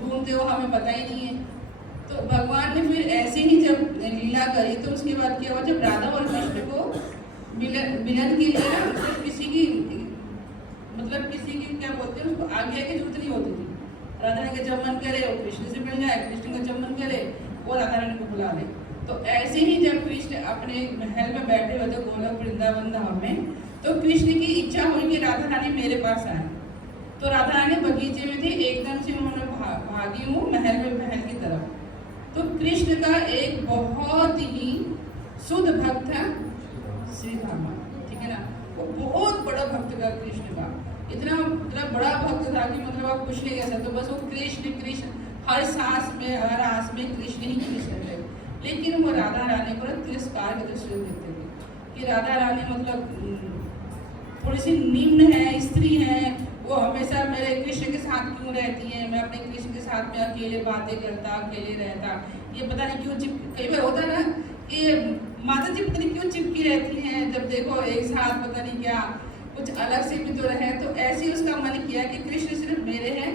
घूमते हो, हमें पता ही नहीं है। तो भगवान ने फिर ऐसे ही जब लीला करी तो उसके बाद क्या हुआ, जब राधा और कृष्ण को मिलन के लिए ना मतलब किसी की क्या बोलते हैं उसको आज्ञा की जरूरत नहीं होती थी। राधा रानी का जब मन करे वो कृष्ण से मिल जाए, कृष्ण का जब मन करे वो राधा रानी को बुला ले। तो ऐसे ही जब कृष्ण अपने महल में बैठे हुए थे गोलोक वृंदावन धाम में, तो कृष्ण की इच्छा हुई कि राधा रानी मेरे पास आए। तो राधा रानी बगीचे में थी, एकदम से उन्होंने भागी हूँ महल की तरफ। तो कृष्ण का एक बहुत ही शुद्ध भक्त है श्री रामा, ठीक है ना, वो बहुत बड़ा भक्त था कृष्ण का, इतना मतलब बड़ा भक्त था कि मतलब आप कुछ नहीं कह सकते, बस वो कृष्ण कृष्ण, हर सांस में हर आस में कृष्ण ही कृष्ण थे। लेकिन वो राधा रानी को तिरस्कार की दृष्टि देखते थे कि राधा रानी मतलब थोड़ी सी निम्न है, स्त्री है, वो हमेशा मेरे कृष्ण के साथ क्यों रहती हैं, मैं अपने कृष्ण के साथ में अकेले बातें करता, अकेले रहता, ये पता नहीं क्यों कई बार होता है ना कि माता जी पता नहीं क्यों चिपकी रहती हैं, जब देखो एक साथ पता नहीं क्या कुछ अलग से भी तो रहे। तो ऐसे ही उसका मन किया कि कृष्ण सिर्फ मेरे हैं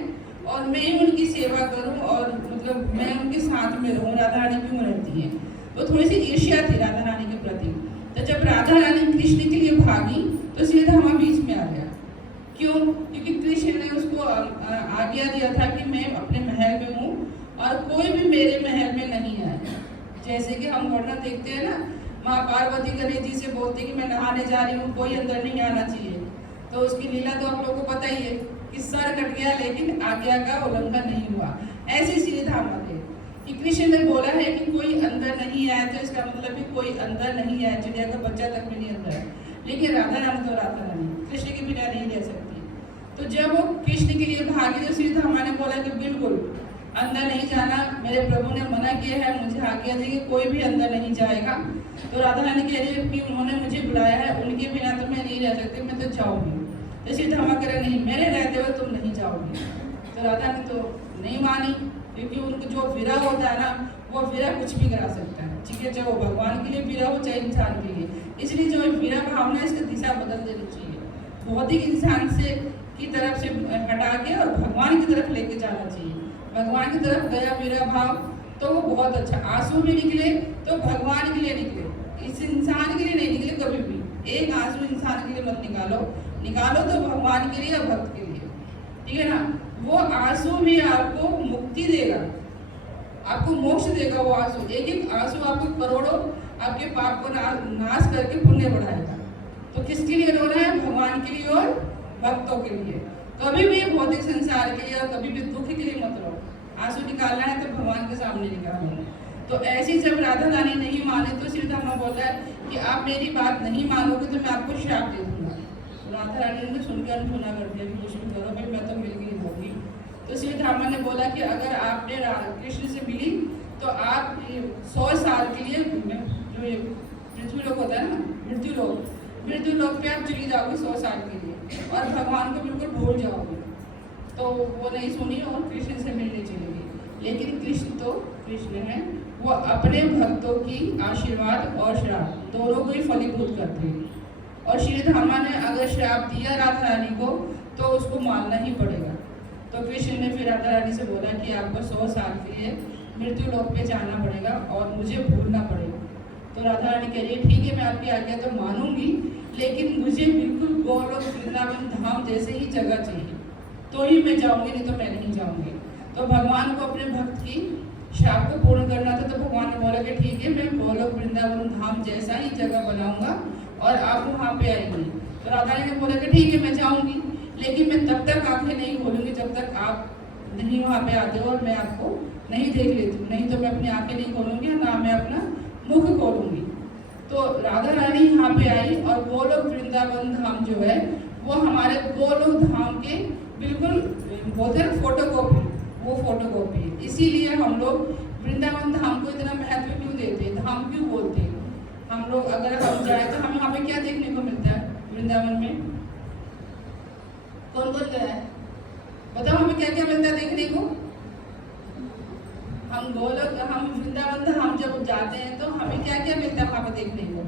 और मैं ही उनकी सेवा करूं और मतलब मैं उनके साथ में रहूं, राधा रानी क्यों रहती है। तो थोड़ी सी ईर्ष्या थी राधा रानी के प्रति। तो जब राधा रानी कृष्ण के लिए भागी तो सीधा हमारे बीच में आ गया। क्यों? क्योंकि कृष्ण ने उसको आज्ञा दिया था कि मैं अपने महल में हूँ और कोई भी मेरे महल में नहीं आए। जैसे कि हम वर्णन देखते हैं ना, माँ पार्वती गणेश जी से बोलते कि मैं नहाने जा रही हूँ, कोई अंदर नहीं आना चाहिए। तो उसकी लीला तो आप लोगों को पता ही है कि सर कट गया लेकिन आज्ञा का उल्लंघन नहीं हुआ। ऐसे सीधे धामा थे कि कृष्ण ने बोला है कि कोई अंदर नहीं आया, तो इसका मतलब भी कोई अंदर नहीं आया, चिड़िया का बच्चा तक भी नहीं अंदर है। लेकिन राधा रानी तो राधा रानी कृष्ण के बिना नहीं रह सकती। तो जब वो कृष्ण के लिए भागी तो सीधा हमारे बोला कि बिल्कुल अंदर नहीं जाना, मेरे प्रभु ने मना किया है, मुझे आज्ञा दी कि कोई भी अंदर नहीं जाएगा। तो राधा रानी कह रही है कि उन्होंने मुझे बुलाया है, उनके बिना तो मैं नहीं रह सकती, मैं तो जाऊँगी। तो सीधा हम कह नहीं, मेरे रहते हुए तुम नहीं जाओगी। तो राधा ने तो नहीं मानी, क्योंकि उनको जो विरह होता है ना, वो विरह कुछ भी करा सकता है, ठीक है, चाहे वो भगवान के लिए विरह हो चाहे इंसान के लिए। इसलिए जो विरह भावना है इसकी दिशा बदल देनी चाहिए, भौतिक इंसान से की तरफ से हटा के और भगवान की तरफ लेके जाना चाहिए। भगवान की तरफ गया विरह भाव तो वो बहुत अच्छा, आंसू भी निकले तो भगवान के लिए निकले, इस इंसान के लिए नहीं निकले कभी भी। एक आंसू इंसान के लिए मत निकालो तो भगवान के लिए और भक्त के लिए, ठीक है ना। वो आंसू भी आपको मुक्ति देगा, आपको मोक्ष देगा। वो आंसू, एक एक आंसू आपको करोड़ों आपके पाप को नाश करके पुण्य बढ़ाएगा। तो किसके लिए रोना है? भगवान के लिए और भक्तों के लिए। कभी भी भौतिक संसार के लिए और कभी भी दुख के लिए मत रो। आंसू निकालना है तो भगवान के सामने निकालना है। तो ऐसी जब राधा रानी नहीं माने तो श्री धामा बोल रहा है कि आप मेरी बात नहीं मानोगे तो मैं आपको श्राप दे दूंगा। राधा रानी ने सुनकर अनसुना कर दिया कि कुछ भी करो भाई, मैं तो मिल गई होगी। तो श्री धामा ने बोला कि अगर आपने कृष्ण से मिली तो आप 100 साल के लिए जो ये पृथ्वी लोक होता है ना, मृत्यु लोक पे आप चली जाओगी 100 साल के लिए और भगवान को बिल्कुल भूल जाओगे। तो वो नहीं सुनी और कृष्ण से मिलने चली गई। लेकिन कृष्ण तो कृष्ण है, वो अपने भक्तों की आशीर्वाद और श्राप दोनों को ही फलीभूत करते हैं। और श्री धामा ने अगर श्राप दिया राधा रानी को तो उसको मानना ही पड़ेगा। तो कृष्ण ने फिर राधा रानी से बोला कि आपको 100 साल के लिए मृत्यु लोक पे जाना पड़ेगा और मुझे भूलना पड़ेगा। तो राधा रानी कह रही है ठीक है मैं आपकी आज्ञा तो मानूंगी, लेकिन मुझे बिल्कुल गोलोक वृंदावन धाम जैसे ही जगह चाहिए, तो ही मैं जाऊंगी, नहीं तो मैं नहीं जाऊंगी। तो भगवान को अपने भक्त की शाप को पूर्ण करना था, तो भगवान ने बोला कि ठीक है मैं गोलोक वृंदावन धाम जैसा ही जगह बनाऊंगा और आप वहाँ पे आएंगी। तो राधा रानी ने बोला कि ठीक है मैं जाऊंगी, लेकिन मैं तब तक आंखें नहीं खोलूंगी जब तक आप नहीं वहाँ पे आते हो और मैं आपको नहीं देख लेती हूँ, नहीं तो मैं अपनी आंखें नहीं खोलूंगी और ना मैं अपना मुख खोलूंगी। तो राधा रानी यहाँ पे आई और गोलोक वृंदावन धाम जो है वो हमारे गोलोक धाम के बिल्कुल बोलते हैं फोटोकॉपी, वो फोटोकॉपी है। इसीलिए हम लोग वृंदावन धाम को इतना महत्व क्यों देते हैं, धाम क्यों बोलते हैं। हम लोग अगर हम जाए तो हमें यहाँ पे क्या देखने को मिलता है वृंदावन में? कौन कौन गया है बताओ, हमें क्या क्या मिलता है देखने को? हम वृंदावन धाम जब जाते हैं तो हमें क्या क्या मिलता है वहाँ पे देखने को?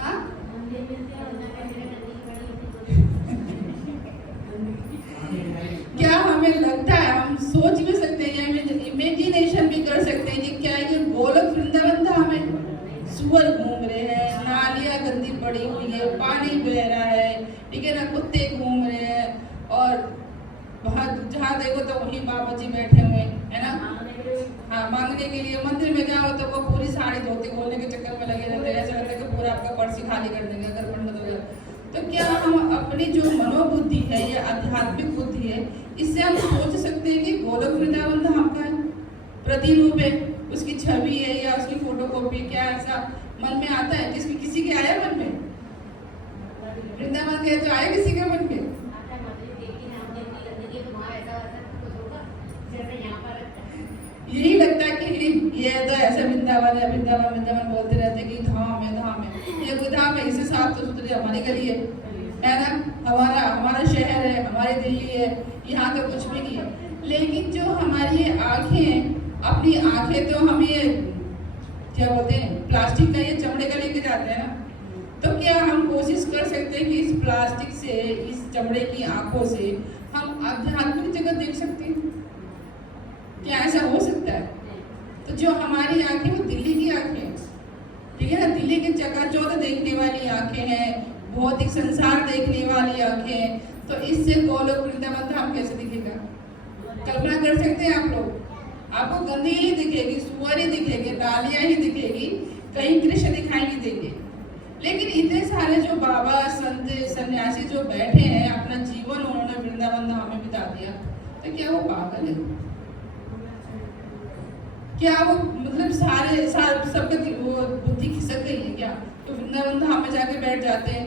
हाँ? क्या हमें लगता है, हम सोच भी सकते हैं या इमेजिनेशन भी कर सकते हैं कि क्या ये गोलोक वृंदावन धाम है? सुअर घूम रहे हैं, नालियाँ गंदी पड़ी हुई है, पानी बह रहा है, ठीक है ना, कुत्ते घूम रहे हैं और वहाँ जहाँ देखो तो वहीं बाबा जी बैठे हुए है ना, हाँ मांगने के लिए। मंदिर में जाओ तो वो पूरी साड़ी धोती खोलने के चक्कर में लगे रहते हैं, ऐसा लगता है कि पूरा आपका पर्स खाली कर देंगे अगर पंडित हो जाए। तो क्या हम अपनी जो मनोबुद्धि है या आध्यात्मिक बुद्धि है, इससे हम सोच सकते हैं कि गोलोक वृंदावन धाम का प्रतिरूप है, उसकी छवि है या उसकी फोटोकॉपी, क्या ऐसा मन में आता है? किसी के आया मन में? वृंदावन गए तो आया किसी के मन में? यही लगता है कि ये तो ऐसा वृंदावन है, वृंदावन वृंदावन बोलते रहते कि धाम है, ये कोई धाम है? इससे साफ तो सुथरी हमारी गली है ना, हमारा शहर है, हमारी दिल्ली है, यहाँ तो कुछ भी नहीं है। लेकिन जो हमारी ये आँखें हैं, अपनी आँखें तो हम ये क्या बोलते हैं प्लास्टिक का, ये चमड़े का लेके जाते हैं ना, तो क्या हम कोशिश कर सकते हैं कि इस प्लास्टिक से, इस चमड़े की आँखों से हम आध्यात्मिक जगत देख सकते हैं? क्या ऐसा हो सकता है? तो जो हमारी आंखें वो दिल्ली की आंखें हैं, ठीक है ना, दिल्ली के चकाचौंध देखने वाली आंखें हैं, भौतिक संसार देखने वाली आंखें हैं, तो इससे गोलोक वृंदावन धाम कैसे दिखेगा? कल्पना कर सकते हैं आप लोग? आपको गंदगी ही दिखेगी, सुअर ही दिखेगी, नालियाँ ही दिखेगी, कहीं कृष्ण दिखाई नहीं देंगे। लेकिन इतने सारे जो बाबा संत सन्यासी जो बैठे हैं, अपना जीवन उन्होंने वृंदावन धाम में बिता दिया, तो क्या वो पागल है? क्या वो मतलब सारे सबके वो बुद्धि खिसक गई है क्या? तो वृंदावन धाम में जाके बैठ जाते हैं,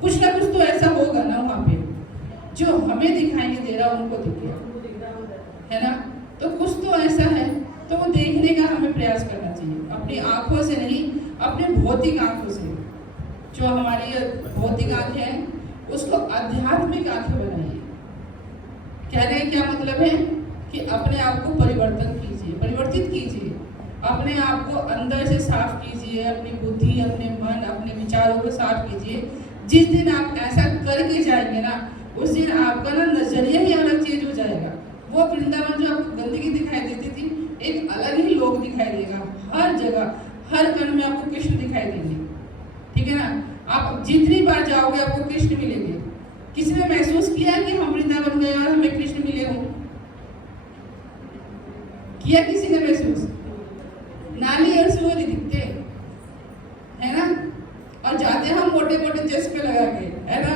कुछ ना कुछ तो ऐसा होगा ना वहाँ पे जो हमें दिखाई नहीं दे रहा, उनको दिख गया है ना। तो कुछ तो ऐसा है, तो वो देखने का हमें प्रयास करना चाहिए, अपनी आंखों से नहीं, अपने भौतिक आंखों से। जो हमारी भौतिक आंखें हैं उसको आध्यात्मिक आंखें बनाइए। कहने का क्या मतलब है कि अपने आप को परिवर्तन कीजिए, परिवर्तित कीजिए, अपने आप को अंदर से साफ कीजिए, अपनी बुद्धि, अपने मन, अपने विचारों को साफ कीजिए। जिस दिन आप ऐसा करके जाएंगे ना, उस दिन आपका ना नजरिया ही अलग चेंज हो जाएगा। वो वृंदावन जो आपको गंदगी दिखाई देती थी, एक अलग ही लोग दिखाई देगा। हर जगह, हर कण में आपको कृष्ण दिखाई देंगे, ठीक है ना। आप जितनी बार जाओगे आपको कृष्ण मिलेंगे। किसी ने महसूस किया कि हम वृंदावन गए और हमें कृष्ण मिले हों? किया किसी ने महसूस? नाली और सुअर ही दिखते है ना, और जाते हम मोटे मोटे चश्मे लगा के, है ना।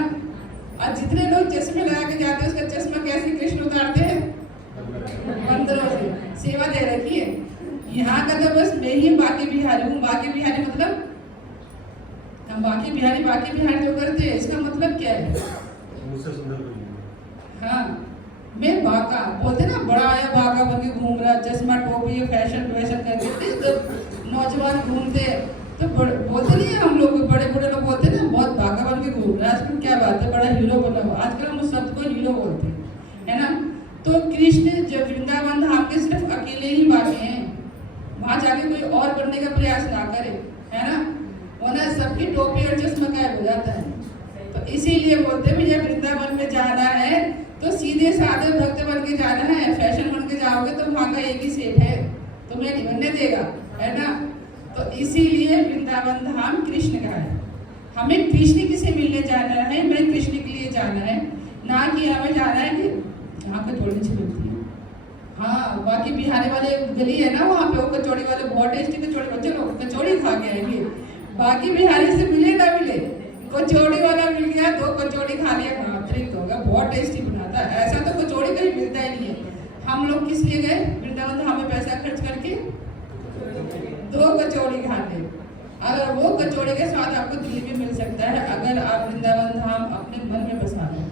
और जितने लोग चश्मे लगा के जाते हैं उसका चश्मा कैसे कृष्ण उतारते हैं? बंदरों से सेवा दे रखी है। यहाँ का तो बस मैं ही बाकी बिहारी हूँ। बाकी बिहारी मतलब हम बाकी बिहारी जो करते हैं, इसका मतलब क्या है? हाँ, मैं बाका बोलते ना, बड़ा आया बाका बन के घूम रहा, चश्मा टोपी फैशन करके, तो नौजवान घूमते तो बोलते नहीं है हम लोग, बड़े बड़े लोग बोलते हैं ना, बहुत बाका बन के घूम रहा है आजकल, क्या बात है, बड़ा हीरो बना हुआ। आजकल हम उस शब्द को हीरो बोलते हैं, है ना। तो कृष्ण जब वृंदावन धाम के सिर्फ अकेले ही बाकी हैं, वहाँ जाके कोई और करने का प्रयास ना करे, है ना, वरना सबकी टोपी और चश्मा गायब हो जाता है। तो इसीलिए बोलते हैं भैया वृंदावन में जाना है तो सीधे साधे भक्त बन के जाना है, फैशन बन के जाओगे तो वहाँ का एक ही सेठ है, तुम्हें नहीं बनने देगा, है ना। तो इसीलिए वृंदावन धाम कृष्ण का है। हमें कृष्ण की से मिलने जाना है, मैं कृष्ण के लिए जाना है, ना कि हमें जाना है कि यहाँ कचौड़ी अच्छी मिलती है। हाँ, बाकी बिहारी वाले गली है ना, वहाँ पे वो कचौड़ी वाले बहुत टेस्टी कचौड़ी, बच्चे लोग कचौड़ी खा के आएंगे। बाकी बिहारी से मिले ना मिले, कचौड़ी वाला मिल गया, 2 कचौड़ी खा लिया, हाँ तृप्त हो गया, बहुत टेस्टी बनाता है। ऐसा तो कचौड़ी कहीं मिलता ही नहीं है। हम लोग किस लिए गए वृंदावन धाम में पैसा खर्च करके? 2 कचौड़ी खाने। अगर वो कचौड़ी के स्वाद आपको दिल्ली में मिल सकता है अगर आप वृंदावन धाम अपने मन में बसा लें।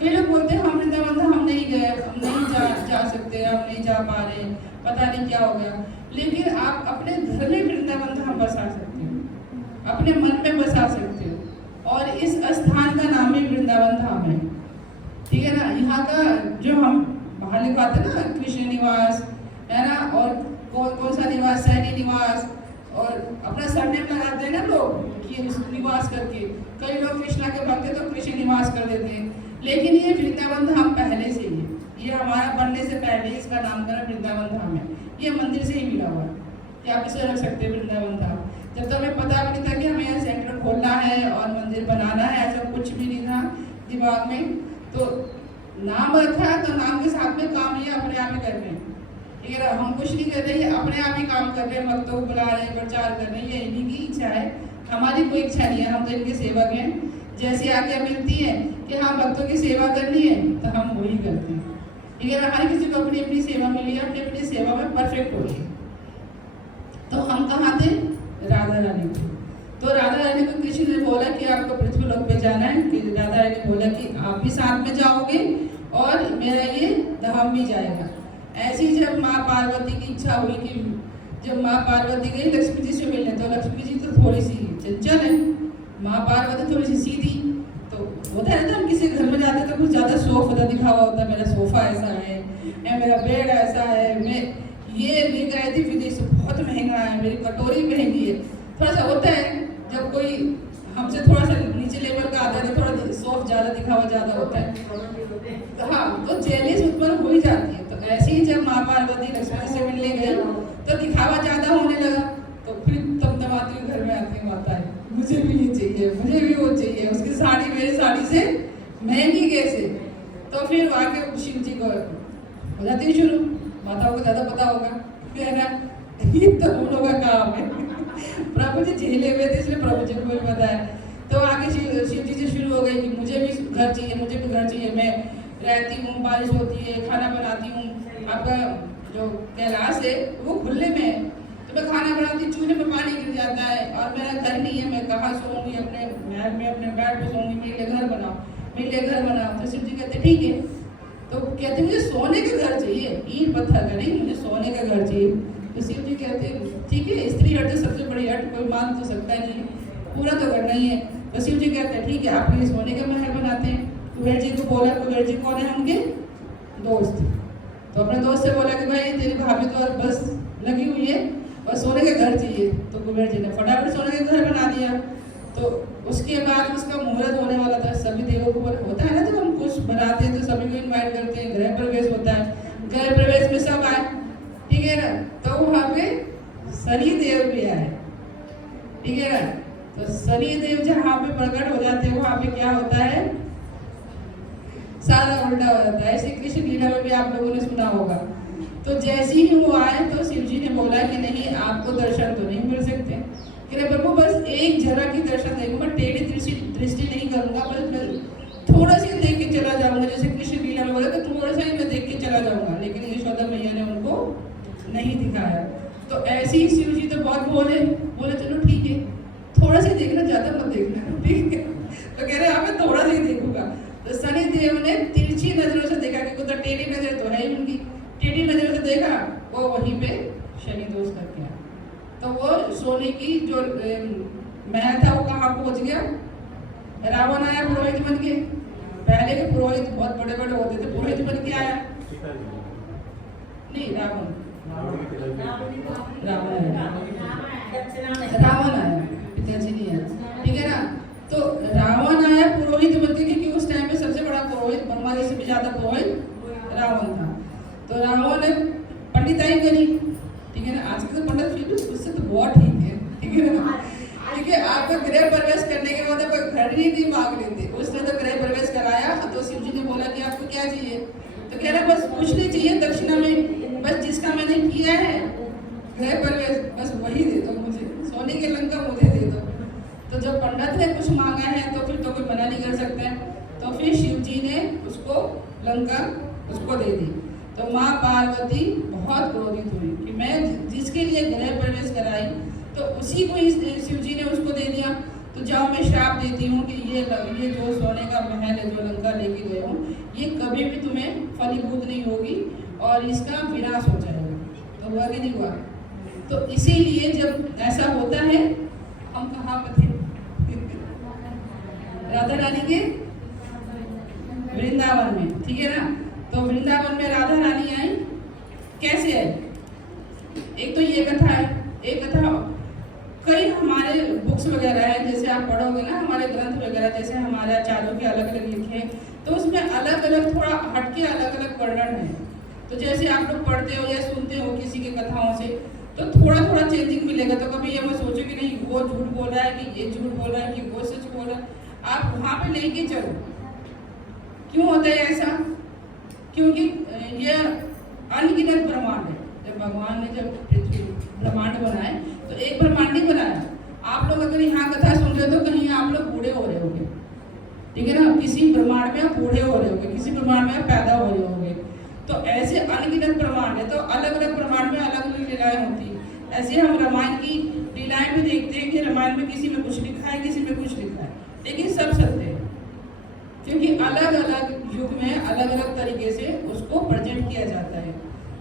कई लोग बोलते हैं हम वृंदावन धाम नहीं गए, हम नहीं जा सकते, हम नहीं जा पा रहे, पता नहीं क्या हो गया। लेकिन आप अपने घर में वृंदावन धाम बसा सकते हो, अपने मन में बसा सकते हो। और इस स्थान का नाम ही वृंदावन धाम है, ठीक है ना। यहाँ का जो हम बाहर लिखवाते हैं ना, कृष्ण निवास है ना, और कौन कौन सा निवास, सैनी निवास, और अपना सरनेम लगाते हैं ना लोग कि निवास करके। कई लोग कृष्णा के भक्त हैं तो कृष्ण निवास कर देते हैं, लेकिन ये वृंदावन धाम पहले से ही है। ये हमारा बनने से पहले इसका नामकरण वृंदावन धाम है। ये मंदिर से ही मिला हुआ है कि आप इसे रख सकते हैं वृंदावन धाम। जब तक हमें पता भी नहीं था कि हमें यहाँ सेंटर खोलना है और मंदिर बनाना है, ऐसा कुछ भी नहीं था दिमाग में। तो नाम रखा तो नाम के साथ में काम ये अपने आप ही कर रहे हैं, ठीक है। हम कुछ नहीं कर रहे, ये अपने आप ही काम कर रहे हैं, भक्तों को बुला रहे हैं, प्रचार कर रहे हैं। ये इन्हीं की इच्छा है, हमारी कोई इच्छा नहीं है। हम तो इनके सेवक हैं। जैसी आज्ञा मिलती है कि हाँ भक्तों की सेवा करनी है तो हम वही करते हैं, ठीक है। हमारी किसी को अपनी अपनी सेवा मिली है, अपनी अपनी सेवा में परफेक्ट हो गई। तो हम कहाँ थे? राधा रानी थे। तो राधा रानी को कृष्ण ने बोला कि आपको पृथ्वी लोक पे जाना है, कि राधा रानी ने बोला कि आप भी साथ में जाओगे और मेरा ये धाम भी जाएगा। ऐसी जब माँ पार्वती की इच्छा हुई कि जब माँ पार्वती गई लक्ष्मी जी से मिलने, तो लक्ष्मी जी तो थोड़ी सी चंचल है, माँ पार्वती थोड़ी सी सीधी। तो होता है ना, हम किसी घर में जाते तो कुछ ज़्यादा शौक होता, दिखावा होता है, मेरा सोफा ऐसा है, मेरा बेड ऐसा है, मैं ये लेकर आई थी विदेश से, बहुत महंगा है, मेरी कटोरी महंगी है। थोड़ा सा होता है जब कोई हमसे थोड़ा सा नीचे लेवल का आता है तो थोड़ा शौक ज़्यादा, दिखावा ज़्यादा होता है। हाँ, तो जेलिस उत्पन्न हो ही जाती है। तो ऐसे ही जब माँ पार्वती लक्ष्मण से मिलने गई तो दिखावा ज़्यादा होने लगा। तो फिर तमतमाती हुई घर में आती है माता है, मुझे भी ये चाहिए, मुझे भी वो चाहिए, उसकी साड़ी मेरी साड़ी से महंगी कैसे। तो फिर वहाँ के शिव जी को हो जाती है शुरू, माताओं को ज़्यादा पता होगा, है ना, ये तो हम लोगों का काम है। प्रभु जी झेले हुए थे इसलिए प्रभु जी को भी पता है। तो आगे शिव जी से शुरू हो गई कि मुझे भी घर चाहिए, मुझे भी घर चाहिए, मैं रहती हूँ, बारिश होती है, खाना बनाती हूँ, आपका जो कैलाश है वो खुले में है, तो मैं खाना बनाती, चूल्हे में पानी गिर जाता है और मेरा घर नहीं है, मैं कहाँ सोऊंगी, अपने महल में अपने बेड पे सोऊंगी, मेरे लिए घर बनाओ, मेरे लिए घर बनाओ। तो शिव जी कहते ठीक है। तो कहते मुझे सोने का घर चाहिए, ईंट पत्थर का नहीं, मुझे सोने का घर चाहिए। तो शिव जी कहते ठीक है, स्त्री हट तो सबसे बड़ी हट, कोई मान तो सकता नहीं, पूरा तो करना ही है। तो शिव जी कहते हैं ठीक है, आपके लिए सोने का महल बनाते हैं। कुबेर जी को बोला, कुबेर जी कौन है? उनके दोस्त। तो अपने दोस्त से बोला कि भाई तेरी भाभी तो और बस लगी हुई है और सोने का घर चाहिए। तो कुबेर जी ने फटाफट सोने का घर बना दिया। तो उसके बाद उसका मुहूर्त होने वाला था। सभी देवों को होता है ना, जब हम कुछ बनाते हैं तो सभी को इन्वाइट करते हैं, गृह प्रवेश होता है, गृह प्रवेश में सब आए, ठीक है ना। तो वहाँ पे शनि देव भी आए, ठीक है ना। तो शनि देव जहाँ पे प्रकट हो जाते हैं वहाँ पे क्या होता है, सारा उल्टा हो जाता है। ऐसे कृष्ण लीला में भी आप लोगों ने सुना होगा। तो जैसे ही वो आए तो शिव जी ने बोला कि नहीं, आपको दर्शन तो नहीं मिल सकते, कि प्रभु बस एक झलक की दर्शन देखूंगा, टेढ़ी दृष्टि नहीं करूंगा, बस मैं थोड़ा सा देख के चला जाऊंगा। जैसे कृष्ण लीला में बोला तो थोड़ा सा ही मैं देख के चला जाऊंगा, लेकिन यशोदा मैया ने उनको नहीं दिखाया। तो ऐसे ही शिव जी तो बहुत बोले चलो ठीक है, थोड़ा सा देखना, ज्यादा मत देखना, ठीक है। तो कह रहे हाँ मैं थोड़ा सा ही देखूंगा। तो शनि देव ने तिरछी नजरों से देखा, क्योंकि तो टेढ़ी नजर तो है ही उनकी, टेढ़ी नजरों से देखा, वो वहीं पे शनि दोष करके आया। तो वो सोने की जो महल था वो कहाँ पहुंच गया, रावण आया पुरोहित बन के। पहले के पुरोहित बहुत बड़े बड़े होते थे, पुरोहित बन के आया नहीं, रावण आया, पिताजी नहीं आया, ठीक है ना। तो रावण आया पुरोहित बन के, क्योंकि उस टाइम पे सबसे बड़ा पुरोहित बनवारी से ज्यादा पुरोहित रावण था। तो रावण ने पंडिताई करी, ठीक है ना। आज के तो पंडित फिर भी उससे तो बहुत ठीक है ना। ठीक है, आपको गृह प्रवेश करने के बाद कोई घर नहीं मांग लेते, उसने तो गृह प्रवेश कराया। तो शिव जी ने बोला कि आपको क्या चाहिए, तो कह रहा बस कुछ नहीं चाहिए दक्षिणा में, बस जिसका मैंने किया है गृह प्रवेश बस वही दे दो मुझे, सोने के लंका मुझे दे दो। तो जब पंडित ने कुछ मांगा है तो फिर तो कोई मना नहीं कर सकता है। तो फिर शिव जी ने उसको लंका उसको दे दी। तो माँ पार्वती बहुत क्रोधित हुई कि मैं जिसके लिए गृह प्रवेश कराई तो उसी को ही शिव जी ने उसको दे दिया। तो जाओ मैं श्राप देती हूँ कि ये जो सोने का महल है जो लंका लेके गए हूँ ये कभी भी तुम्हें फलीभूत नहीं होगी और इसका विनाश हो जाएगा। तो हुआ कि नहीं हुआ। तो इसीलिए जब ऐसा होता है, हम कहाँ पर थे राधा रानी के वृंदावन में, ठीक है ना। तो वृंदावन में राधा रानी आई, कैसे आई, एक तो ये कथा है। एक कथा कई हमारे बुक्स वगैरह हैं, जैसे आप पढ़ोगे ना हमारे ग्रंथ वगैरह, जैसे हमारे आचार्यों के अलग अलग लिखे हैं, तो उसमें अलग अलग थोड़ा हटके अलग अलग वर्णन है। तो जैसे आप लोग पढ़ते हो या सुनते हो किसी की कथाओं से तो थोड़ा थोड़ा चेंजिंग मिलेगा। तो कभी ये मत सोचो कि नहीं वो झूठ बोल रहा है कि ये झूठ बोल रहा है कि वो सच बोल रहा है। आप वहाँ पे लेके चलो। क्यों होता है ऐसा, क्योंकि ये अनगिनत ब्रह्मांड है। जब भगवान ने जब पृथ्वी ब्रह्मांड बनाए तो एक ब्रह्मांड ही बनाया। आप लोग अगर यहाँ कथा सुन रहे हो तो कहीं आप लोग बूढ़े हो रहे होंगे, ठीक है ना। किसी ब्रह्मांड में आप बूढ़े हो रहे होंगे, किसी ब्रह्मांड में आप पैदा हो रहे होंगे। तो ऐसे अनगिनत ब्रह्मांड है, तो अलग अलग ब्रह्मांड में अलग अलग लीलाएं होती है। ऐसे हम रामायण की लीलाएं भी देखते हैं कि रामायण में किसी में कुछ लिखा है किसी में कुछ लिखा है, लेकिन सब सत्य है, क्योंकि अलग अलग युग में अलग अलग तरीके से उसको प्रेजेंट किया जाता है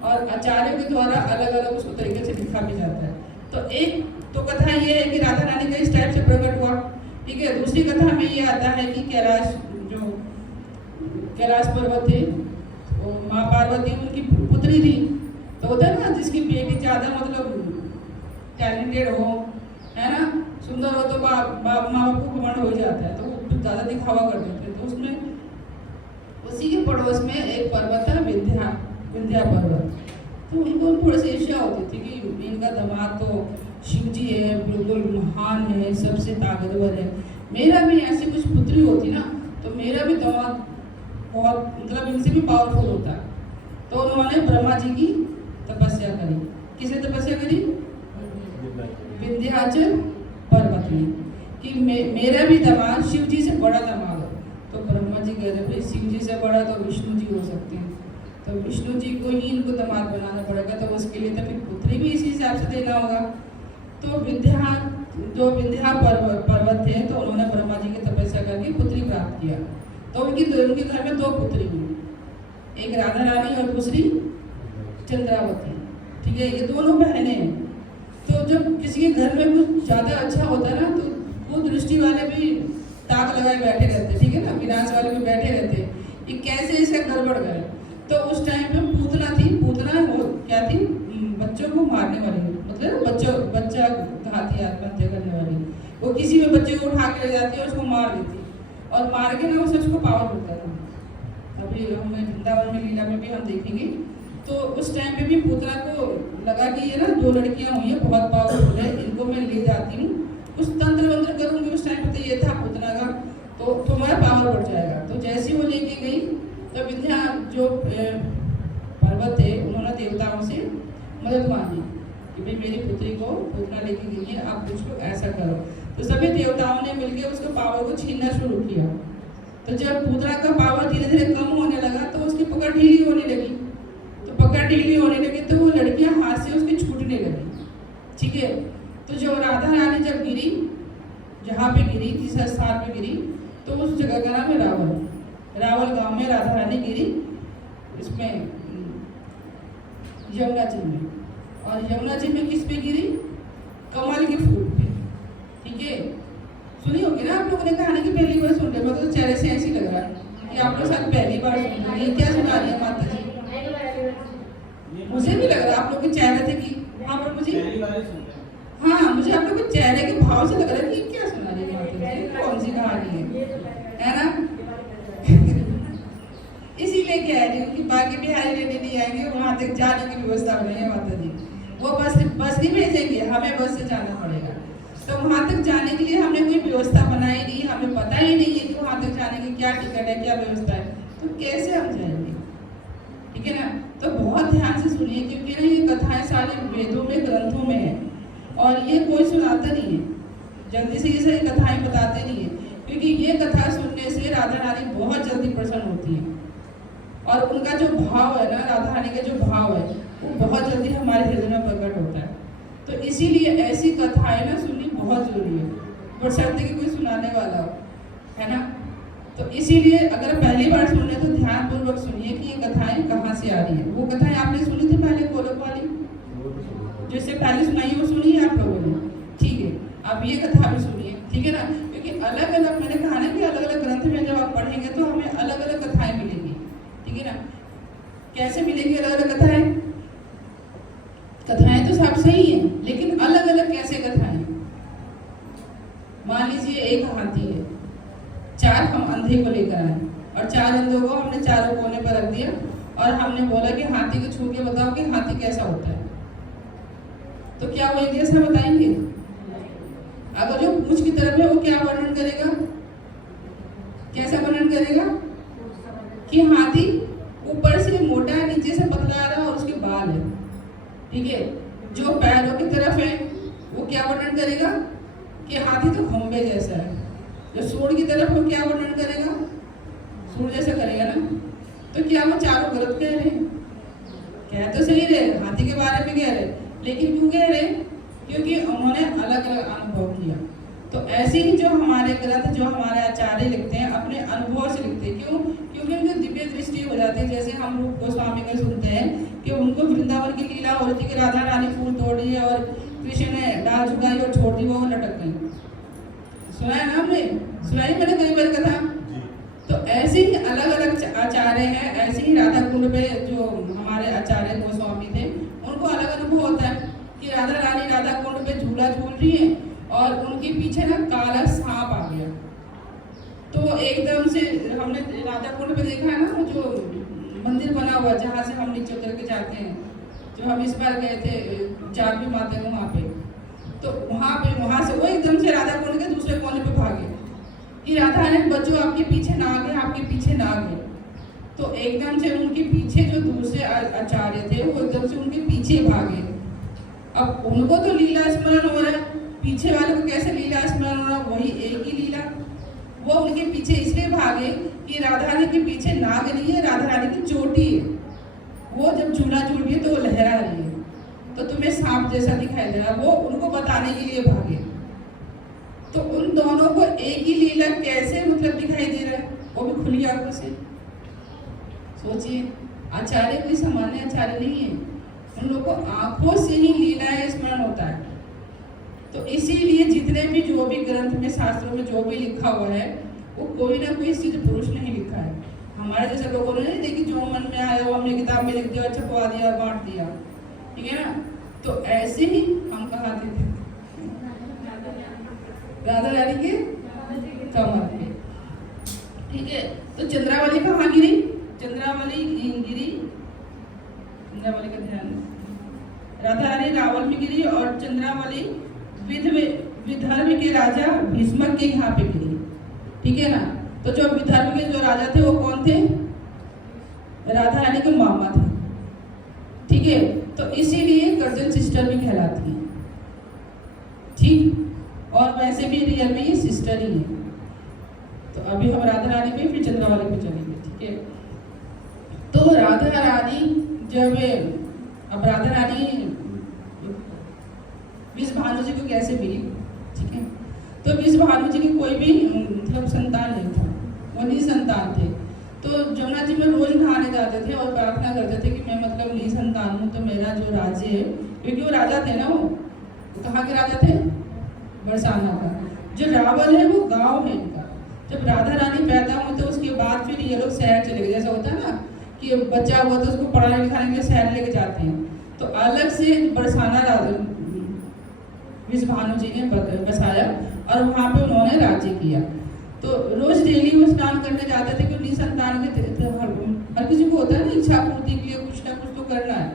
और आचार्यों के द्वारा अलग अलग उसको तरीके से लिखा भी जाता है। तो एक तो कथा ये है कि राधा रानी का इस टाइप से प्रकट हुआ, ठीक है। दूसरी कथा में ये आता है कि कैलाश पर्वत थे, वो माँ पार्वती उनकी पुत्री थी। तो होता है ना जिसकी बेटी ज़्यादा मतलब टैलेंटेड हो, है ना, सुंदर हो, तो माँ बाप को घमंड हो जाता है, तो वो ज़्यादा दिखावा कर देते हैं। तो उसमें उसी के पड़ोस में एक पर्वत था विंध्या पर्वत। तो उनको थोड़ी सी ईर्ष्या होती थी कि इनका दामाद तो शिव जी है, बिल्कुल महान है, सबसे ताकतवर है, मेरा भी ऐसी कुछ पुत्री होती ना तो मेरा भी दामाद बहुत मतलब इनसे भी पावरफुल होता। तो उन्होंने ब्रह्मा जी की तपस्या करी। किसे तपस्या करी, विंध्याचल पर्वत में, कि मेरा भी दामाद शिव जी से बड़ा दामाद हो। तो ब्रह्मा जी कह रहे भाई शिव जी से बड़ा तो विष्णु जी हो सकते हैं, तो विष्णु जी को ही इनको दामाद बनाना पड़ेगा, तो उसके लिए तो फिर पुत्री भी इसी हिसाब से देना होगा। तो विंध्या पर्वत थे, तो उन्होंने ब्रह्मा जी की तपस्या करके पुत्री प्राप्त किया। तो उनके घर में 2 पुत्री हुई, एक राधा रानी और दूसरी चंद्रावती, ठीक है। ये दोनों बहनें हैं। तो जब किसी के घर में कुछ ज़्यादा अच्छा होता है ना तो वो दृष्टि वाले भी ताक लगाए बैठे रहते, ठीक है ना, विनाश वाले भी बैठे रहते कि कैसे इसका गड़बड़ करे। तो उस टाइम पे पूतना थी, पूतना वो क्या थी, बच्चों को मारने वाली, मतलब बच्चा घाती आत्महत्या करने वाली। वो किसी भी बच्चे को उठा के ले जाती है, उसको मार देती और मार के ना उसे उसको पावर मिलता था। अभी हमें वृंदावन में लीला में भी हम देखेंगे। तो उस टाइम पे भी पूतना को लगा कि ये ना 2 लड़कियां हुई है बहुत पावरफुल है, इनको मैं ले जाती हूँ, कुछ तंत्र वंत्र करूँगी। उस टाइम पे तो ये था पूतना का, तो तुम्हारा पावर बढ़ जाएगा। तो जैसी वो लेके गई तो विंध्या जो पर्वत थे उन्होंने देवताओं से मदद मांगी कि भाई मेरी पुत्री को पूतना लेके गई है, आप कुछ ऐसा करो। तो सभी देवताओं ने मिलकर उसको पावर को छीनना शुरू किया। तो जब पूतना का पावर धीरे धीरे कम होने लगा तो उसकी पकड़ ढीली होने लगी। तो पकड़ ढीली होने लगी तो वो लड़कियां हाथ से उसकी छूटने लगी, ठीक है। तो जब राधा रानी जब गिरी, जहाँ पे गिरी, जिस स्थान पे गिरी, तो उस जगह का नाम है रावल गांव में राधा रानी गिरी, इसमें यमुना जी में। और यमुना जी में किस पे गिरी, कमल के फूल पे, ठीक है। सुनी होगी ना आप लोगों ने कहानी की पहली बार सुन रहे, मतलब तो चेहरे से ऐसी लग रहा है कि आप लोग साथ पहली बार सुन रहे हैं। क्या सुना रही है माता जी, मुझे भी लग रहा है आप लोग के चेहरे थे कि हाँ, पर मुझे हाँ मुझे आप लोग के चेहरे के भाव से लग रहा है कि क्या सुना रही है माता जी, कौन सी कहानी है ना। इसीलिए बिहारी लेने नहीं आएंगे, वहाँ तक जाने की व्यवस्था नहीं है माता जी। वो बस नहीं भेजेंगे, हमें बस से जाना पड़ेगा। तो वहाँ तक जाने के लिए हमने कोई व्यवस्था बनाई नहीं, हमें पता ही नहीं है कि वहाँ तक जाने की क्या टिकट है, क्या व्यवस्था है, तो कैसे हम जाएंगे? ठीक है ना। तो बहुत ध्यान से सुनिए, क्योंकि ना ये कथाएं सारी वेदों में, ग्रंथों में है, और ये कोई सुनाता नहीं है, जल्दी से ये सारी कथाएं बताते नहीं है, क्योंकि ये कथा सुनने से राधा रानी बहुत जल्दी प्रसन्न होती है, और उनका जो भाव है ना, राधा रानी का जो भाव है वो बहुत जल्दी हमारे हृदय में प्रकट होता है। तो इसीलिए ऐसी कथाएं ना सुननी बहुत जरूरी है, बशर्ते कि कोई सुनाने वाला हो, है ना। तो इसीलिए अगर पहली बार सुन रहे तो ध्यान पूर्वक सुनिए कि ये कथाएं कहाँ से आ रही है। वो कथाएं आपने सुनी थी पहले गोलोक वाली, जैसे पहले सुनाई वो सुनी आप लोगों ने, ठीक है। अब ये कथा भी सुनिए, ठीक है ना, क्योंकि अलग अलग, मैंने कहा ना कि अलग अलग ग्रंथ में जब आप पढ़ेंगे तो हमें अलग अलग कथाएं मिलेंगी, ठीक है ना। कैसे मिलेंगी अलग अलग कथाएं? कथाएं तो सब सही है, लेकिन अलग अलग कैसे कथाएं? मान लीजिए एक हाथी है, 4 हम अंधे को लेकर आए, और 4 अंधों को हमने चारों कोने पर रख दिया, और हमने बोला कि हाथी को छू के बताओ कि हाथी कैसा होता है। तो क्या वो एक जैसा बताएंगे? अगर जो पूंछ की तरफ है वो क्या वर्णन करेगा, कैसा वर्णन करेगा कि हाथी ऊपर से मोटा है, नीचे से पतला आ रहा है, और उसके बाल है, ठीक है। जो पैरों की तरफ है वो क्या वर्णन करेगा कि हाथी तो खंबे जैसा है। जो सूंड की तरफ वो क्या वर्णन करेगा, सूंड जैसा करेगा ना। तो क्या वो चारों गलत कह रहे हैं? कह तो सही रहे, हाथी के बारे में कह रहे, लेकिन क्यों कह रहे? क्योंकि उन्होंने अलग अलग अनुभव किया। तो ऐसे ही जो हमारे ग्रंथ, जो हमारे आचार्य लिखते हैं, अपने अनुभव से लिखते हैं। क्यों? क्योंकि उनको दिव्य दृष्टि हो जाती है। जैसे हम रूप गोस्वामी का सुनते हैं कि उनको वृंदावन की लीला हो रही थी कि राधा रानी फूल तोड़ रही है और कृष्ण ने डाल झुकाई और छोड़ दी, वो लटक गई। सुना है ना हमने, सुनाई मैंने कई बार कथा। तो ऐसे ही अलग अलग आचार्य हैं, ऐसे ही राधा कुंड पे जो हमारे आचार्य गोस्वामी थे, उनको अलग अनुभव होता है कि राधा रानी राधा कुंड पे झूला झूल रही है, और उनके पीछे ना काला सांप आ गया। तो एकदम से हमने राधा कुंड पे देखा है ना, जो मंदिर बना हुआ जहाँ से हम नीचे उतर के जाते हैं, जो हम इस बार गए थे जानवी माता के वहाँ पे, तो वहाँ से वो एकदम से राधा कुंड के दूसरे कोने पे भागे कि राधा रानी बच्चों आपके पीछे ना आगे, आपके पीछे ना आगे। तो एकदम से उनके पीछे जो दूसरे आचार्य थे वो एकदम से उनके पीछे भागे। अब उनको तो लीला स्मरण हो रहा है, पीछे वाले को कैसे लीला स्मरण हो रहा है? वही एक ही लीला। वो उनके पीछे इसलिए भागे कि राधा रानी के पीछे नाग नहीं है, राधा रानी की चोटी है। वो जब झूला झूल रही है तो वो लहरा रही है, तो तुम्हें सांप जैसा दिखाई दे रहा है, वो उनको बताने के लिए भागे। तो उन दोनों को एक ही लीला कैसे मतलब दिखाई दे रहा है, वो भी खुली आंखों से। सोचिए, आचार्य कोई सामान्य आचार्य नहीं है, उन लोगों को आंखों से ही लीलाएं स्मरण होता है। तो इसीलिए जितने भी जो भी ग्रंथ में, शास्त्रों में जो भी लिखा हुआ है, वो कोई ना कोई सिद्ध पुरुष ने ही लिखा है। हमारे जैसे लोगों ने नहीं देखी, जो मन में आया वो हमने किताब में लिख दिया, छपवा दिया, बांट दिया, ठीक है ना। तो ऐसे ही हम कहा थे राधा रानी के कमर पे, ठीक है। तो चंद्रावली कहाँ गिरी? चंद्रावली गिरी, चंद्रावली का ध्यान, राधा रानी रावण में गिरी, और चंद्रावली विदर्भ के राजा भीष्मक के यहाँ पे गिरी, ठीक है ना। तो जो विदर्भ के जो राजा थे वो कौन थे? राधा रानी के मामा थे, ठीक है। तो इसीलिए कर्जन सिस्टर भी कहलाती है, ठीक। और वैसे भी रियल में ये सिस्टर ही है। तो अभी हम राधा रानी पे फिर चंद्रावली पे चलेंगे, ठीक है। तो राधा रानी जब, अब राधा रानी विष भानु जी को कैसे मिली, ठीक है। तो विष भानु जी की कोई भी मतलब संतान नहीं था, वो निसंतान थे। तो जमुना जी में रोज नहाने जाते थे और प्रार्थना करते थे कि मैं मतलब निसंतान हूँ, तो मेरा जो राज्य है, क्योंकि वो राजा थे ना, वो कहाँ के राजा थे? बरसाना का। जो रावल है वो गांव है इनका। जब राधा रानी पैदा हुई तो उसके बाद फिर ये लोग शहर चले गए। जैसा होता है ना कि बच्चा हुआ तो उसको पढ़ाने लिखाने के लिए शहर लेके जाते हैं, तो अलग से बरसाना विष भानु जी ने बसाया और वहाँ पे उन्होंने राज्य किया। तो रोज डेली वो स्नान करने जाते थे, क्योंकि निसंतान के हर किसी को होता है ना इच्छा पूर्ति के लिए कुछ ना कुछ तो करना है।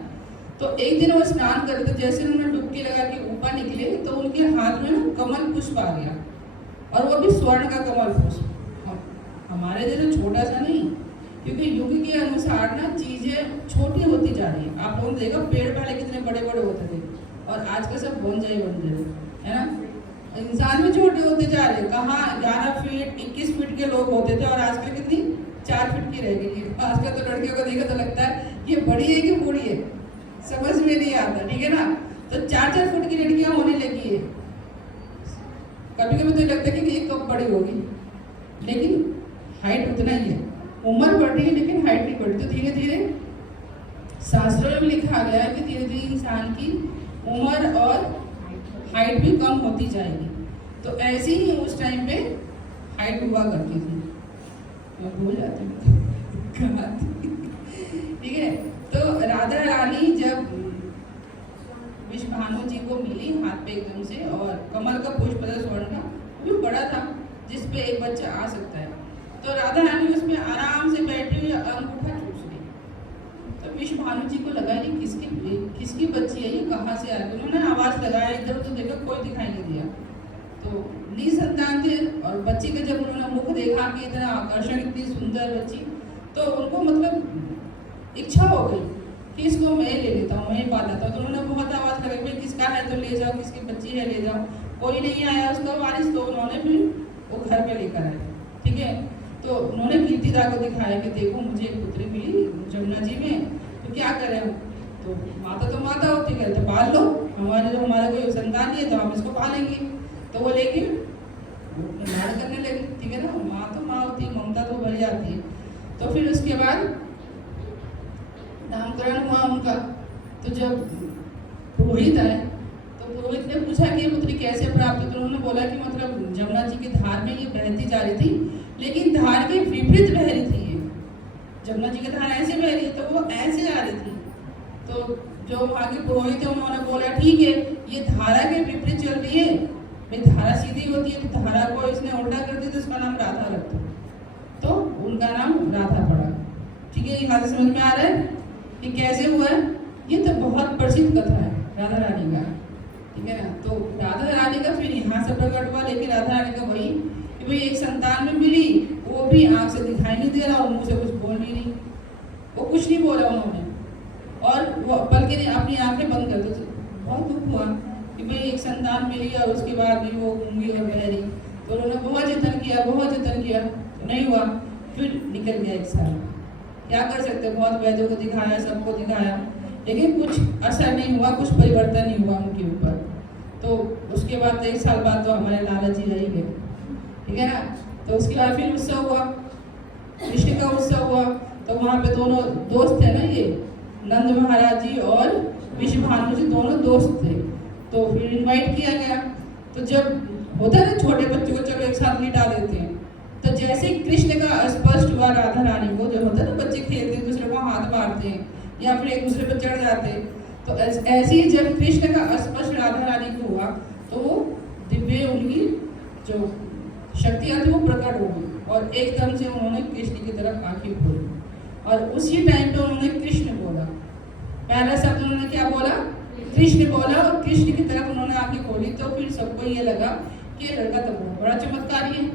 तो एक दिन वो स्नान कर रहे थे, जैसे उन्होंने डुबकी लगा के ऊपर निकले तो उनके हाथ में ना कमल पुष्प आ गया, और वो भी स्वर्ण का कमल पुष्प। हमारे जैसे छोटा सा नहीं, क्योंकि युग के अनुसार ना चीजें छोटी होती जा रही है। आप लोगों ने देखा पेड़ पहले कितने बड़े बड़े होते थे, और आज का सब बोनजाई बन रहे है ना। इंसान भी छोटे होते जा रहे हैं। कहाँ 11 फीट 21 फीट के लोग होते थे, और आजकल कितनी 4 फीट की रह गई है। आजकल तो लड़कियों को देखा तो लगता है ये बड़ी है कि बूढ़ी है, समझ में नहीं आता, ठीक है ना। तो 4-4 फुट की लड़कियां होने लगी है। कभी कभी तो लगता है कि ये कब बड़ी होगी, लेकिन हाइट उतना ही है। उम्र बढ़ रही है लेकिन हाइट नहीं बढ़ी। तो धीरे धीरे शास्त्रों में लिखा गया है कि धीरे धीरे इंसान की उम्र और हाइट भी कम होती जाएगी। तो ऐसे ही उस टाइम पे हाइट हुआ करती थी। मैं भूल जाती हूँ कहाँ थी, ठीक है। तो राधा रानी जब विश्वभानु जी को मिली हाथ पे एकदम से, और कमल का पुष्प था स्वर्ण का, वो भी बड़ा था जिसपे एक बच्चा आ सकता है। तो राधा रानी उसमें आराम से बैठी हुई अंगूठा चूस रही। तो विश्वभानु जी को लगा ये किसकी बच्ची है, ये कहाँ से आ गई। उन्होंने आवाज़ लगाया, इधर तो देखा कोई दिखाई नहीं दिया। तो निसंतान थे, और बच्ची का जब उन्होंने मुख देखा कि इतना आकर्षण, इतनी सुंदर बच्ची, तो उनको मतलब इच्छा हो गई कि इसको मैं ले लेता हूँ, मैं पाल लेता हूँ। तो उन्होंने बहुत आवाज़ लगाई, भाई किसका है तो ले जाओ, किसकी बच्ची है ले जाओ। कोई नहीं आया उसका वारिस, तो उन्होंने फिर वो घर पे लेकर आए, ठीक है। तो उन्होंने कीर्तिदा को दिखाया कि देखो मुझे एक पुत्री मिली जमुना जी में, तो क्या करें हम। तो माता होती है, तो पाल लो, हमारा कोई संतान नहीं है तो हम इसको पालेंगे। तो वो लेके लाड़ करने लगी, ठीक है ना। माँ तो माँ होती है, ममता तो भरी आती है। तो फिर उसके बाद नामकरण हुआ उनका। तो जब पुरोहित आए तो पुरोहित ने पूछा कि ये पुत्री कैसे प्राप्त हुई। तो उन्होंने बोला कि मतलब जमुना जी की धार में ये बहती जा रही थी, लेकिन धार के विपरीत बह रही थी ये। जमुना जी की धार ऐसे बह रही है तो वो ऐसे आ रही थी। तो जो वहाँ के पुरोहित है उन्होंने बोला ठीक है, ये धारा के विपरीत चल रही है, भाई धारा सीधी होती है तो धारा को इसने उल्टा कर दिया, तो इसका नाम राधा रख दो। तो उनका नाम राधा पड़ा, ठीक है। यहाँ से समझ में आ रहा है कि कैसे हुआ है। ये तो बहुत प्रसिद्ध कथा है राधा रानी का, ठीक है ना। तो राधा रानी का फिर यहाँ से प्रकट हुआ, लेकिन राधा रानी का वही कि भाई एक संतान में मिली, वो भी आँख से दिखाई नहीं दे रहा और मुँह से कुछ बोल नहीं रही, वो कुछ नहीं बोला उन्होंने, और वो बल्कि अपनी आंखें बंद कर दी। बहुत दुख हुआ कि भाई एक संतान मिली और उसके बाद भी वो गूंगी और बहरी। तो उन्होंने बहुत जतन किया, तो नहीं हुआ। फिर निकल गया 1 साल। क्या कर सकते, बहुत वैद्यों को दिखाया, सबको दिखाया, लेकिन कुछ असर नहीं हुआ, कुछ परिवर्तन नहीं हुआ उनके ऊपर। तो उसके बाद 1 साल बाद तो हमारे लाला जी रह गए, ठीक है ना। तो उसके बाद फिर उत्सव हुआ, कृष्ण का उत्सव हुआ। तो वहाँ पे दोनों दोस्त थे ना, ये नंद महाराज जी और विश्वभानु जी दोनों दोस्त थे। तो फिर इनवाइट किया गया। तो जब होता है ना छोटे बच्चों को चलो एक साथ लिटा देते हैं, तो जैसे कृष्ण का स्पष्ट हुआ राधा रानी को, जो होता है ना बच्चे खेलते हैं दूसरे को हाथ मारते हैं या फिर एक दूसरे पर चढ़ जाते हैं, तो ऐसे ही जब कृष्ण का स्पष्ट राधा रानी को हुआ तो वो दिव्य उनकी जो शक्तियाँ थी वो प्रकट हो गई, और एकदम से उन्होंने कृष्ण की तरफ आंखें खोली, और उसी टाइम पे उन्होंने कृष्ण बोला। पहला शब्द उन्होंने क्या बोला, कृष्ण बोला, और कृष्ण की तरफ उन्होंने आंखें खोली। तो फिर सबको ये लगा कि लड़का तो बहुत बड़ा चमत्कारी है,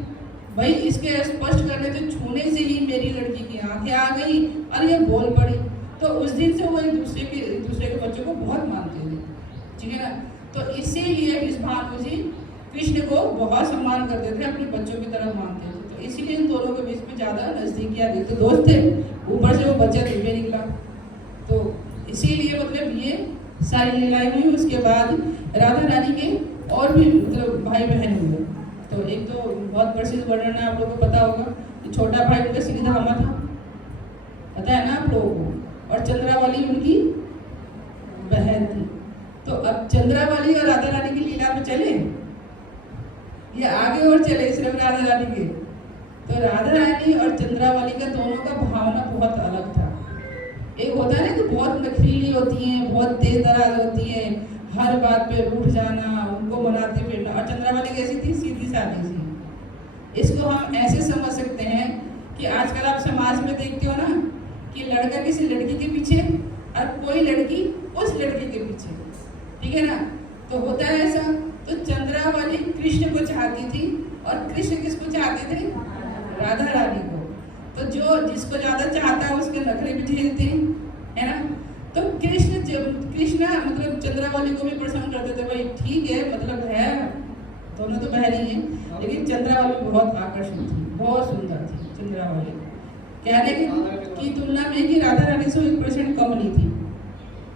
भाई इसके स्पष्ट करने से छूने से ही मेरी लड़की की आंखें आ गई और ये बोल पड़ी। तो उस दिन से वो एक दूसरे के बच्चों को बहुत मानते थे, ठीक है ना। तो इसीलिए विश्वभानु जी कृष्ण को बहुत सम्मान करते थे, अपने बच्चों की तरह मानते थे। तो इसीलिए इन दोनों के बीच में ज़्यादा नजदीकियाँ थी। तो दोस्त थे, ऊपर से वो बच्चा दिव्य निकला। तो इसीलिए मतलब ये सारी लीलाएं हुई। उसके बाद राधा रानी के और भी मतलब भाई बहन हुए। तो एक तो बहुत प्रसिद्ध वर्णन है, आप लोगों को पता होगा कि छोटा भाई उनका श्रीधामा था, पता है ना आप लोगों को, और चंद्रावली उनकी बहन थी। तो अब चंद्रावली और राधा रानी की लीला में चले, ये आगे और चले सिर्फ राधा रानी के। तो राधा रानी और चंद्रावली का दोनों का भावना बहुत अलग था। एक होता है ना कि बहुत नखरीली होती हैं, बहुत तेज दराज होती हैं, हर बात पे रूठ जाना, उनको मनाते फिरना, और चंद्रावली कैसी थी, सीधी सादी सी। इसको हम ऐसे समझ सकते हैं कि आजकल आप समाज में देखते हो ना कि लड़का किसी लड़की के पीछे और कोई लड़की उस लड़के के पीछे, ठीक है ना। तो होता है ऐसा। तो चंद्रावली कृष्ण को चाहती थी और कृष्ण किसको चाहते थे? राधा रानी को। तो जो जिसको ज्यादा चाहता है उसके नखरे भी झेलते है ना। तो कृष्ण मतलब चंद्रावली को भी पसंद करते थे। भाई ठीक है, मतलब है दोनों तो बहन ही है, लेकिन चंद्रावली बहुत आकर्षक थी, बहुत सुंदर थी चंद्रावली। कहने की तुलना में कि राधा रानी से 1% कम नहीं थी,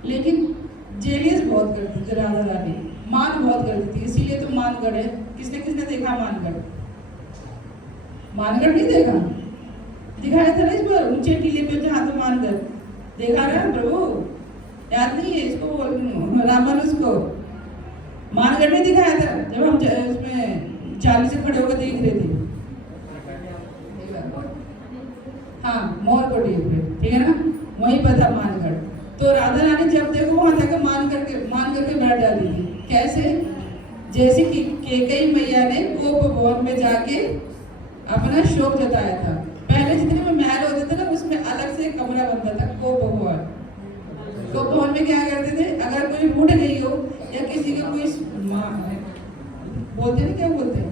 लेकिन जेलियस बहुत करती थी राधा रानी, मान बहुत करती थी। इसीलिए तो मानगढ़ है। किसने किसने देखा मानगढ़? मानगढ़ नहीं देखा? दिखाया था ना इस पर ऊंचे टीले पे जहाँ तो मानगढ़ देखा ना प्रभु, याद नहीं है इसको? रामानुज को मानगढ़ नहीं दिखाया था जब हम उसमें चाली से खड़े होकर देख रहे थे? हाँ, मोर को देख रहे, ठीक है ना, वहीं पर था मानगढ़। तो राधा रानी जब देखो वहां जाकर मान करके बैठ जाती थी। कैसे? जैसे कि कैकेयी मैया ने गोप भवन में जाके अपना शोक जताया था। पहले जितने में महल होते थे ना, उसमें अलग से कमरा बनता था गोप भवन। गोप भवन में क्या करते थे? अगर कोई रूठ गई हो या किसी का कोई बोलते हैं क्या बोलते हैं,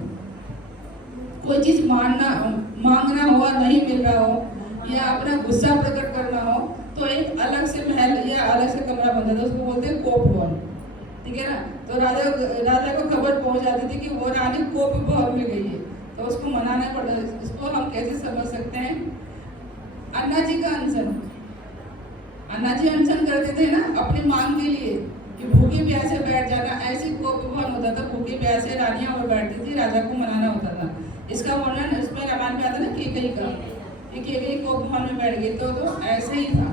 कोई चीज मांगना हो और नहीं मिल रहा हो या अपना गुस्सा प्रकट करना हो, तो एक अलग से महल या अलग से कमरा बनता था, उसको बोलते हैं कोप भवन, ठीक है ना। तो राजा को खबर पहुंच जाती थी कि वो रानी कोप भवन में गई है, तो उसको मनाना पड़ता है। इसको हम कैसे समझ सकते हैं? अन्ना जी का अनशन, अन्ना जी अनशन करते थे ना अपनी मांग के लिए कि भूखे प्यासे बैठ जाना। ऐसे कोप भवन होता था, भूखे प्यासे रानियां और बैठती थी, राजा को मनाना होता था। इसका वर्णन इसमें रामायण में आता ना कैकेयी का, कि कैकेयी कोप भवन में बैठ गई। तो ऐसे ही था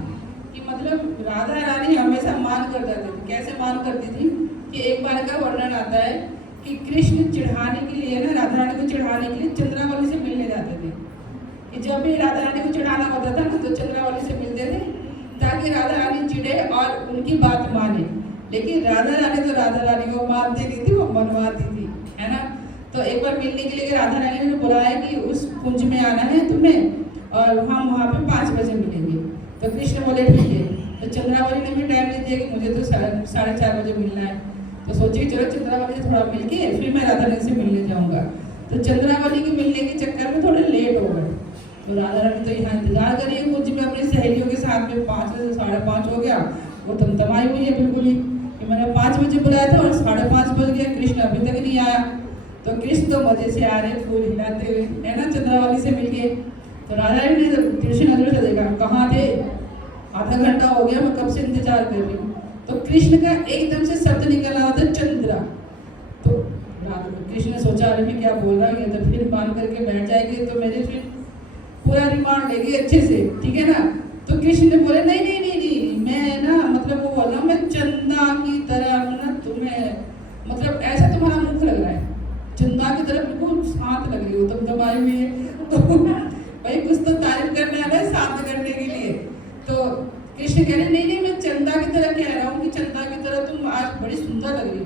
कि मतलब राधा रानी हमेशा मान कर जाती थी। कैसे मान करती थी कि एक बार का वर्णन आता है कि कृष्ण चिढ़ाने के लिए ना, राधा रानी को चिढ़ाने के लिए चंद्रावली से मिलने जाते थे। कि जब भी राधा रानी को चिढ़ाना होता था ना, तो चंद्रावली से मिलते थे ताकि राधा रानी चिढ़े और उनकी बात माने। लेकिन राधा रानी तो राधा रानी को मानती नहीं थी, वो मनवाती थी, है ना। तो एक बार मिलने के लिए राधा रानी ने बुलाया कि उस कुंज में आना है तुम्हें और हम वहाँ पे 5 बजे मिलेंगे। तो कृष्ण बोले ठीक है। तो चंद्रावली ने भी टाइम दे दिया कि मुझे तो 4:30 बजे मिलना है। तो सोचिए चलो चंद्रावली से थोड़ा मिल के फिर मैं राधा रानी से मिलने जाऊँगा। तो चंद्रावली के मिलने के चक्कर में थोड़े लेट हो गए। तो राधा रानी तो यहाँ इंतजार कर रही है कुंज में अपनी सहेलियों के साथ में। 5 से 5:30 हो गया, वो तमतमाई हुई है बिल्कुल ही कि मैंने 5 बजे बुलाया था और 5:30 बज गया, कृष्ण अभी तक नहीं आया। तो कृष्ण तो मजे से आ रहे फूल हिलाते हुए, है ना, चंद्रावली से मिल गए। तो राधा रानी ने कृष्ण नजर से देखा, कहाँ थे? आधा घंटा हो गया, मैं कब से इंतजार कर रही हूँ। तो कृष्ण का एकदम से शब्द निकल रहा था चंद्रा। तो कृष्ण ने सोचा अरे मैं क्या बोल रहा हूँ, तो फिर मान करके बैठ जाएगी तो मेरे फिर पूरा रिमांड लेगी अच्छे से, ठीक है ना। तो कृष्ण ने बोले नहीं नहीं नहीं नहीं, मैं ना मतलब वो बोला मैं चंदा की तरह ना तुम्हें, मतलब ऐसा तुम्हारा मुख लग रहा है चंदा की तरह, बिल्कुल शांत लग रही हो तुम, दबाई हुई है। तो भाई कुछ तो तारीफ करने आ रहा है शांत करने के लिए। तो कृष्ण कह रहे नहीं नहीं मैं चंदा की तरह कह रहा हूँ कि चंदा की तरह तुम आज बड़ी सुंदर लग रही हो।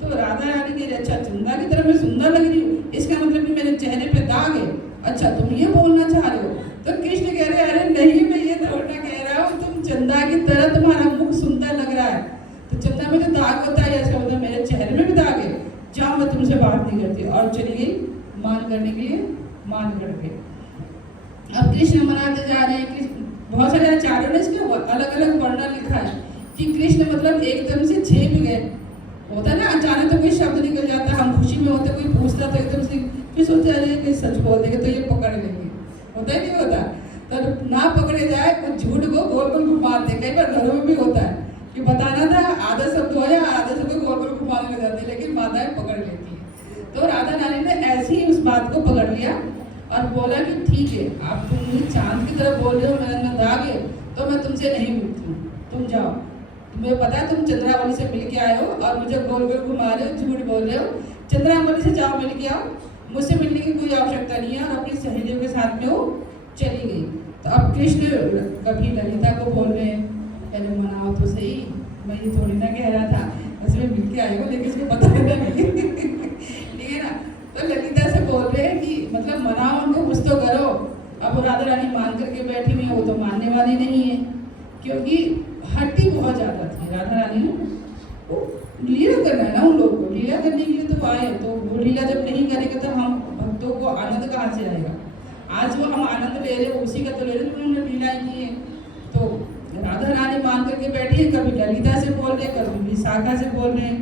तो राधा रानी कह रही अच्छा चंदा की तरह मैं सुंदर लग रही हूँ, इसका मतलब कि मेरे चेहरे पे दाग है, अच्छा तुम ये बोलना चाह रहे हो। तो कृष्ण कह रहे अरे नहीं मैं ये थोड़ा कह रहा हूँ, तुम चंदा की तरह तुम्हारा मुख सुंदर लग रहा है। तो चंदा में जो दाग होता है ऐसा होता है मेरे चेहरे में भी दाग है, जाओ मैं तुमसे बात नहीं करती। और चली गई मान करने के लिए, मान करके। अब कृष्ण मनाते जा रहे हैं। बहुत सारे आचार्यों ने इसके अलग अलग वर्णन लिखा है कि कृष्ण मतलब एकदम से झेप गए। होता है ना अचानक तो कोई शब्द निकल जाता, हम खुशी में होते कोई पूछता तो एकदम से फिर सोचते अरे कि सच बोल देंगे तो ये पकड़ लेंगे, होता है नहीं होता। तो ना पकड़े जाए कुछ झूठ को गोल गोल घुमाते। कई बार घरों में भी होता है कि बताना था आधा शब्द हो या आधा शब्द गोल गोल घुमाने लग जाते, लेकिन माताएं पकड़ लेती है। तो राधा रानी ने ऐसे ही उस बात को पकड़ लिया और बोला कि ठीक है आप तुम मुझे चांद की तरफ बोल रहे हो, मेरे अंदर दाग है तो मैं तुमसे नहीं मिलती हूँ, तुम जाओ। तुम्हें पता है तुम चंद्रावली से मिल के आए हो और मुझे गोल गोल घुमा रहे हो, झूठ बोल रहे हो। चंद्रावली से जाओ मिल के आओ, मुझसे मिलने की कोई आवश्यकता नहीं है। और अपनी सहेलियों के साथ में वो चली गई। तो अब कृष्ण कभी ललिता को बोल रहे हैं पहले मनाओ तो सही, मैं ये थोड़ी ना कह रहा था बस मैं मिल के आए हो, लेकिन इसको पता नहीं ठीक है ना। तो ललिता से बोल रहे हैं कि मतलब मनाओ उनको, कुछ तो करो। अब अब वो राधा रानी मान करके बैठी हुई है, वो तो मानने वाली नहीं है, क्योंकि हट्टी बहुत ज़्यादा थी राधा रानी ने। वो लीला करना है ना उन लोगों को, लीला करने के लिए तो आए, तो वो लीला जब नहीं करेंगे तो हम भक्तों को आनंद कहाँ से आएगा। आज वो हम आनंद ले रहे हैं, उसी का तो ले रहे हैं, उन्होंने लीलाएं की है। तो राधा रानी मान करके बैठी है, कभी ललिता से बोल रहे, कभी विशाखा से बोल रहे हैं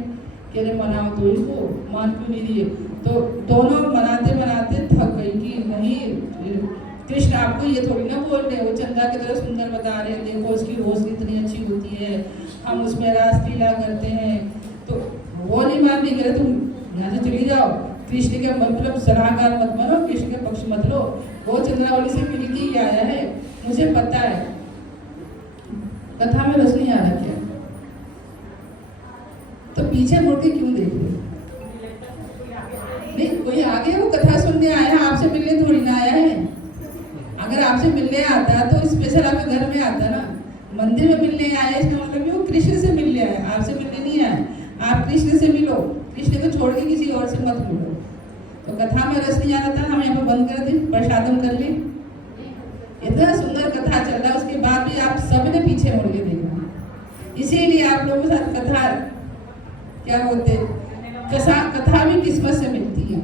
कि अरे मनाओ, तो इनको मान क्यों नहीं दिए। तो दोनों मनाते मनाते थक गई कि नहीं कृष्ण आपको ये थोड़ी ना बोल रहे, वो चंदा की तरह सुंदर बता रहे हैं, देखो उसकी रोज कितनी अच्छी होती है, हम उसमें रास लीला करते हैं। तो वो नहीं मान रही, कह तुम यहाँ से चली जाओ, कृष्ण के मतलब सलाहकार मत बनो, कृष्ण के पक्ष मत लो, वो चंद्रावली से मिल के ही आया है, मुझे पता है। कथा में रस नहीं आ रहा क्या? तो पीछे मुड़ के क्यों देख रहे? नहीं, कोई आगे वो कथा सुनने आया, आपसे मिलने थोड़ी ना आया है। अगर आपसे मिलने आता तो स्पेशल आपके घर में आता ना, मंदिर में मिलने आया, इसका मतलब वो कृष्ण से मिलने आया, आपसे मिलने नहीं आया। आप कृष्ण से मिलो, कृष्ण को छोड़ के किसी और से मत मिलो। तो कथा में रस नहीं आ रहा था, हम यहाँ पर बंद कर दें, प्रसादम कर लें। इतना सुंदर कथा चल रहा है, उसके बाद भी आप सब ने पीछे मुड़ के देखना। इसीलिए आप लोगों के साथ कथा क्या बोलते, कथा भी किस्मत से मिलती है,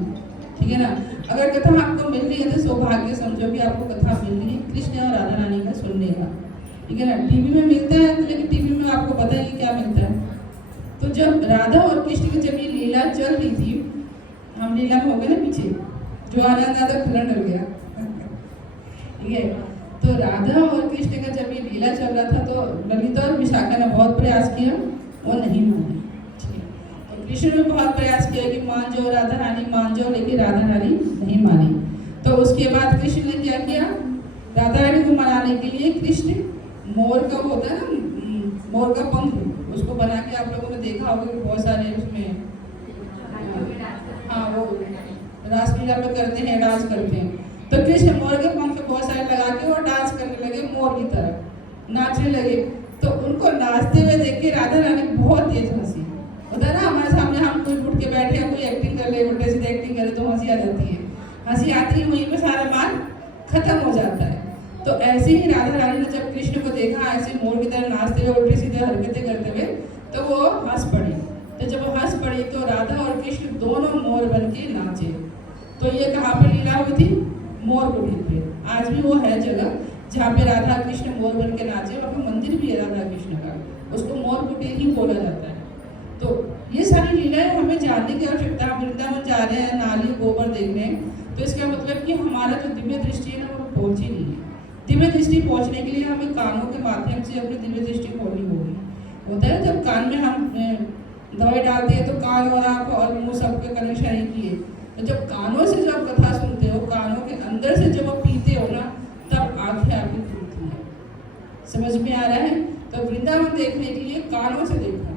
ठीक है ना। अगर कथा आपको मिल रही है तो सौभाग्य समझो कि आपको कथा मिल रही है कृष्ण और राधा रानी का सुनने का, ठीक है ना। टीवी में मिलता है तो, लेकिन टीवी में आपको पता ही क्या मिलता है। तो जब राधा और कृष्ण की जब ये लीला चल रही थी, हम लीला में हो गए ना पीछे, जो आनंद आता खुलन डल गया, ठीक है। तो राधा और कृष्ण का जब ये लीला चल रहा था तो ललिता और विशाखा ने बहुत प्रयास किया, वो नहीं माने। कृष्ण ने बहुत प्रयास किया कि मान जाओ राधा रानी, मान जाओ, लेकिन राधा रानी नहीं मानी। तो उसके बाद कृष्ण ने क्या किया, राधा रानी को मनाने के लिए कृष्ण मोर का होता है ना, मोर का पंख, उसको बना के आप लोगों ने देखा होगा कि बहुत सारे उसमें, हाँ वो रासलीला में करते हैं, डांस करते हैं। तो कृष्ण मोर के पंख बहुत सारे लगा के और डांस करने लगे, मोर की तरह नाचने लगे। तो उनको नाचते हुए देख के राधा रानी बहुत तेज हंसी। होता है ना हमारे सामने, हम कोई उठ के बैठे हैं, कोई एक्टिंग कर ले, उल्टे सीधे एक्टिंग करे तो हंसी आ जाती है, हंसी आती है, वहीं पे सारा मान खत्म हो जाता है। तो ऐसे ही राधा रानी ने जब कृष्ण को देखा ऐसे मोर की तरह नाचते हुए, उल्टे सीधे हरकतें करते हुए, तो वो हंस पड़ी। तो जब वो हंस पड़ी तो राधा और कृष्ण दोनों मोर बन के नाचे। तो ये कहाँ पे लीला हुई थी? मोर कुटीर पे। आज भी वो है जगह जहाँ पे राधा कृष्ण मोर बन के नाचे, वहाँ पे मंदिर भी है राधा कृष्ण का, उसको मोर कुटीर ही बोला जाता है। तो ये सारी लीलाएं हमें जानने की आवश्यकता है। वृंदावन जा रहे हैं, नाली गोबर देख रहे हैं, तो इसका मतलब कि हमारा जो दिव्य दृष्टि है ना वो पहुँची नहीं है। दिव्य दृष्टि पहुँचने के लिए हमें कानों के माध्यम से अपनी दिव्य दृष्टि खोलनी होगी। होता है जब कान में हम दवाई डालते हैं तो कान और आँख और मुँह सबके कनेक्शन ही किए, तो जब कानों से जब कथा सुनते हो, कानों के अंदर से जब आप पीते हो ना, तब आँखें आपकी खुलती हैं। समझ में आ रहा है? तो वृंदावन देखने के लिए कानों से देखो।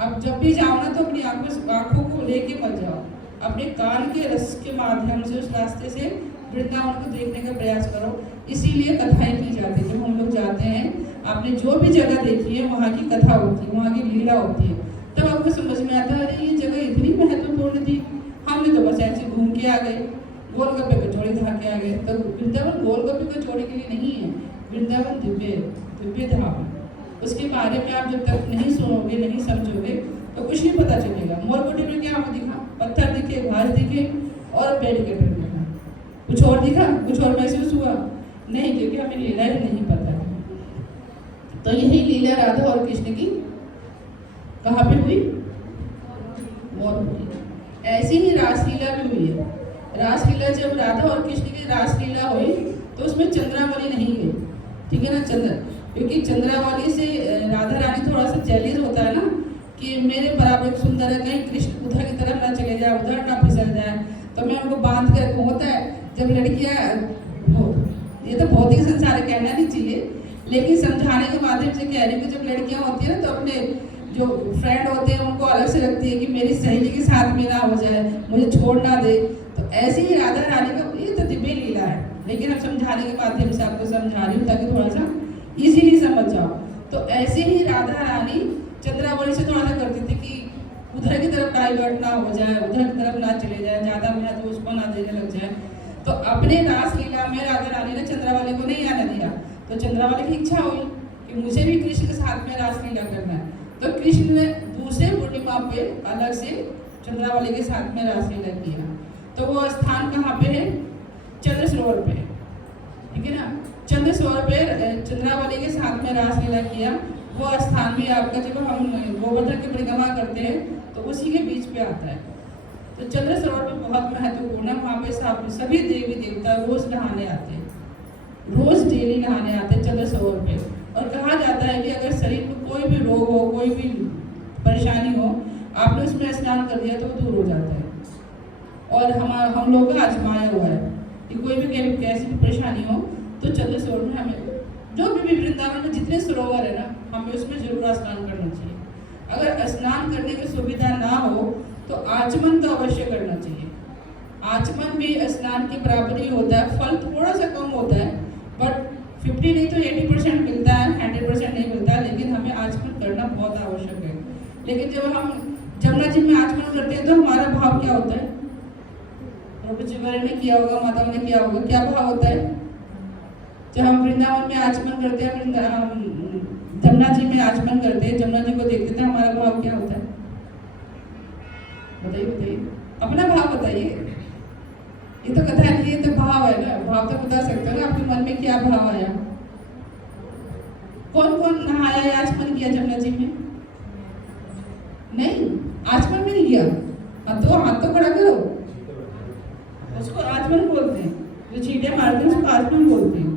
अब जब भी जाओ ना तो अपनी आंखों को लेके मत जाओ, अपने कान के रस के माध्यम से उस रास्ते से वृंदावन को देखने का प्रयास करो। इसीलिए कथाएं की जाती है। जब हम लोग जाते हैं, आपने जो भी जगह देखी है वहाँ की कथा होती है, वहाँ की लीला होती है, तब आपको समझ में आता है अरे ये जगह इतनी महत्वपूर्ण थी, हमने तो बस ऐसे घूम के आ गए, गोलगप्पे कचौड़ी खा के आ गए। तो वृंदावन गोलगप्पे कचौड़ी के लिए नहीं है, वृंदावन दिव्य धाम। उसके बारे में आप जब तक नहीं सुनोगे, नहीं समझोगे, तो कुछ नहीं पता चलेगा। मोर कुटीर में क्या हमें दिखा? पत्थर दिखे, घास दिखे और पेड़ के पेड़ दिखा। कुछ और दिखा? कुछ और महसूस हुआ? नहीं, क्योंकि हमें लीला ही नहीं पता है। तो यही लीला राधा और कृष्ण की कहाँ पे हुई? मोर कुटीर। ऐसी ही रासलीला भी हुई है। रासलीला जब राधा और कृष्ण की रासलीला हुई तो उसमें चंद्रावली नहीं गई, ठीक है ना। क्योंकि चंद्रावली से राधा रानी थोड़ा सा जेलिस होता है ना कि मेरे बराबर सुंदर है, कहीं कृष्ण उधर की तरफ ना चले जाए, उधर ना फिसल जाए, तो मैं उनको बांध के रखूँ। होता है जब लड़कियाँ, ये तो भौतिक संसार है, कहना नहीं चाहिए, लेकिन समझाने के माध्यम से कह रही हूँ कि जब लड़कियाँ होती है ना तो अपने जो फ्रेंड होते हैं उनको अलग से रखती है कि मेरी सहेली के साथ में ना हो जाए, मुझे छोड़ ना दे। तो ऐसे ही राधा रानी का ये तो दिव्य लीला है, लेकिन अब समझाने के माध्यम से आपको समझा रही हूँ ताकि थोड़ा सा इजीली समझ जाओ। तो ऐसे ही राधा रानी चंद्रावली से थोड़ा सा करती थी कि उधर की तरफ डाइवर्ट ना हो जाए, उधर की तरफ ना चले जाए, ज़्यादा महत्व उसको ना देने लग जाए। तो अपने रासलीला में राधा रानी ने चंद्रा तो चंद्रावली की इच्छा हुई कि मुझे भी कृष्ण के साथ में रासलीला करना है। तो कृष्ण ने दूसरे पूर्णिमा पे अलग से चंद्रावली के साथ में रासलीला किया। तो वो स्थान कहाँ पे है? चंद्र सरोवर पे, ठीक है ना। चंद्र सरोवर पे चंद्रावली के साथ में रासलीला किया। वो स्थान भी आपका जब हम गोवर्धन की परिक्रमा करते हैं तो उसी के बीच पे आता है। तो चंद्र सरोवर पे बहुत महत्वपूर्ण है। वहाँ पे सभी देवी देवता रोज नहाने आते हैं, रोज डेली नहाने आते हैं चंद्र सरोवर पे। और कहा जाता है कि अगर शरीर में कोई भी रोग हो, कोई भी परेशानी हो, आपने उसमें स्नान कर दिया तो वो दूर हो जाता है। और हम लोग का आजमाया हुआ है कि कोई भी कैसी भी परेशानी हो तो चंद्र सरोवर में हमें, जो भी वृंदावन में जितने सरोवर है ना, हमें उसमें जरूर स्नान करना चाहिए। अगर स्नान करने की सुविधा ना हो तो आचमन तो अवश्य करना चाहिए। आचमन भी स्नान के बराबर ही होता है, फल थोड़ा सा कम होता है, बट 50 नहीं तो 80% मिलता है, 100% नहीं मिलता है, लेकिन हमें आचमन करना बहुत आवश्यक है। लेकिन जब हम जमुना जी में आचमन करते हैं तो हमारा भाव क्या होता है? प्रभु जी ने किया होगा, माता ने किया होगा, क्या भाव होता है? जब हम वृंदावन में आचमन करते हैं, जमुना जी में आचमन करते हैं, जमुना जी को देखते थे, हमारा भाव क्या होता है? बताइए बताइए, अपना भाव बताइए। ये तो कथा नहीं, ये तो भाव है ना। भाव तो बता सकते हो ना, आपके मन में क्या भाव आया? कौन कौन नहाया, आचमन किया जमुना जी में? नहीं, आचमन में नहीं किया। हाथ तो खड़ा करो, उसको आचमन बोलते हैं। जो छींटे मारते हैं उसको आचमन बोलते हैं,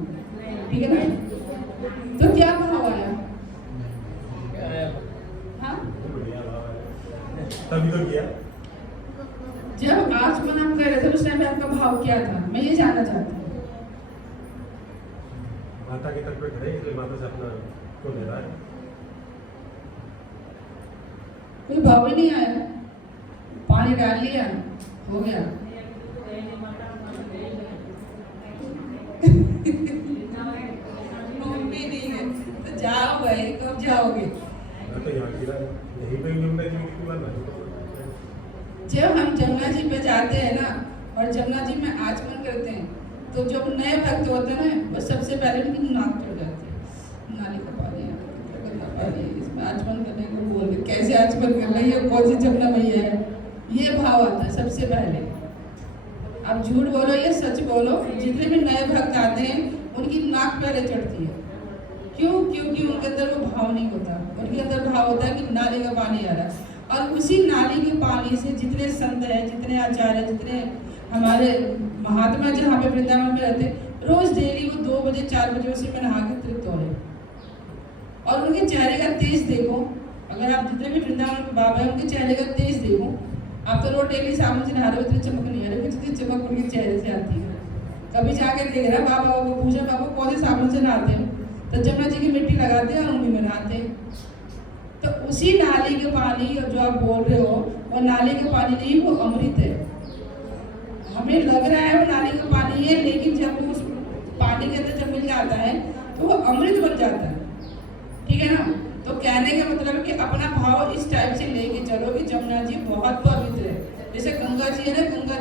ठीक है ना। तो क्या भाव आया? हाँ, तभी तो किया। जब आचमन आप कर रहे थे उस टाइम आपका भाव क्या था? मैं ये जानना चाहती हूँ। माता के तट पे खड़े, इसलिए माता से अपना को ले रहा है। कोई भाव ही नहीं आया, पानी डाल लिया, हो गया। मम्मी नहीं है तो जाओ भाई, कब जाओगे? मैं तो यहाँ गिरा, यहीं पे जमुना जी में कितनी बार नहा। जब हम जमुना जी पे जाते हैं ना और जमुना जी में आचमन करते हैं तो जब नए भक्त होते हैं ना, वो सबसे पहले उनकी नाक चढ़ जाती है। नाली का पानी, इसमें आचमन करने को बोल रहे, कैसे आचमन करना है, कौन सी जमुना मैया है, ये भाव आता है सबसे पहले। आप झूठ बोलो या सच बोलो, जितने भी नए भक्त आते हैं उनकी नाक पहले चढ़ती है। क्यों? क्योंकि उनके अंदर वो भाव नहीं होता। उनके अंदर भाव होता है कि नाली का पानी आ रहा है, और उसी नाली के पानी से जितने संत हैं, जितने आचार्य, जितने हमारे महात्मा जहाँ पे वृंदावन में रहते, रोज डेली वो 2 बजे 4 बजे उसी में नहा के तृप्त हो रहे। और उनके चेहरे का तेज देखो, अगर आप जितने भी वृंदावन के बाबा हैं उनके चेहरे का तेज देखो। आप तो रोज डेली सामने से नहा रहे हो, इतनी चमक नहीं आ रही, जितनी चमक उनके चेहरे से आती है। कभी जाके देख रहा बाबा को, पूछा बाबा कौन से साबुन से नहाते हैं, तो जमुना जी की मिट्टी लगाते हैं और उंगली में नहाते हैं। तो उसी नाली के पानी जो आप बोल रहे हो, वो नाली के पानी नहीं, वो अमृत है। हमें लग रहा है वो नाली का पानी है, लेकिन जब वो उस पानी के अंदर जब मिल जाता है तो वो अमृत बन जाता है, ठीक है ना। तो कहने का मतलब है कि अपना भाव इस टाइप से लेके चलो कि जमुना जी बहुत पवित्र है। जैसे गंगा जी है ना, गंगा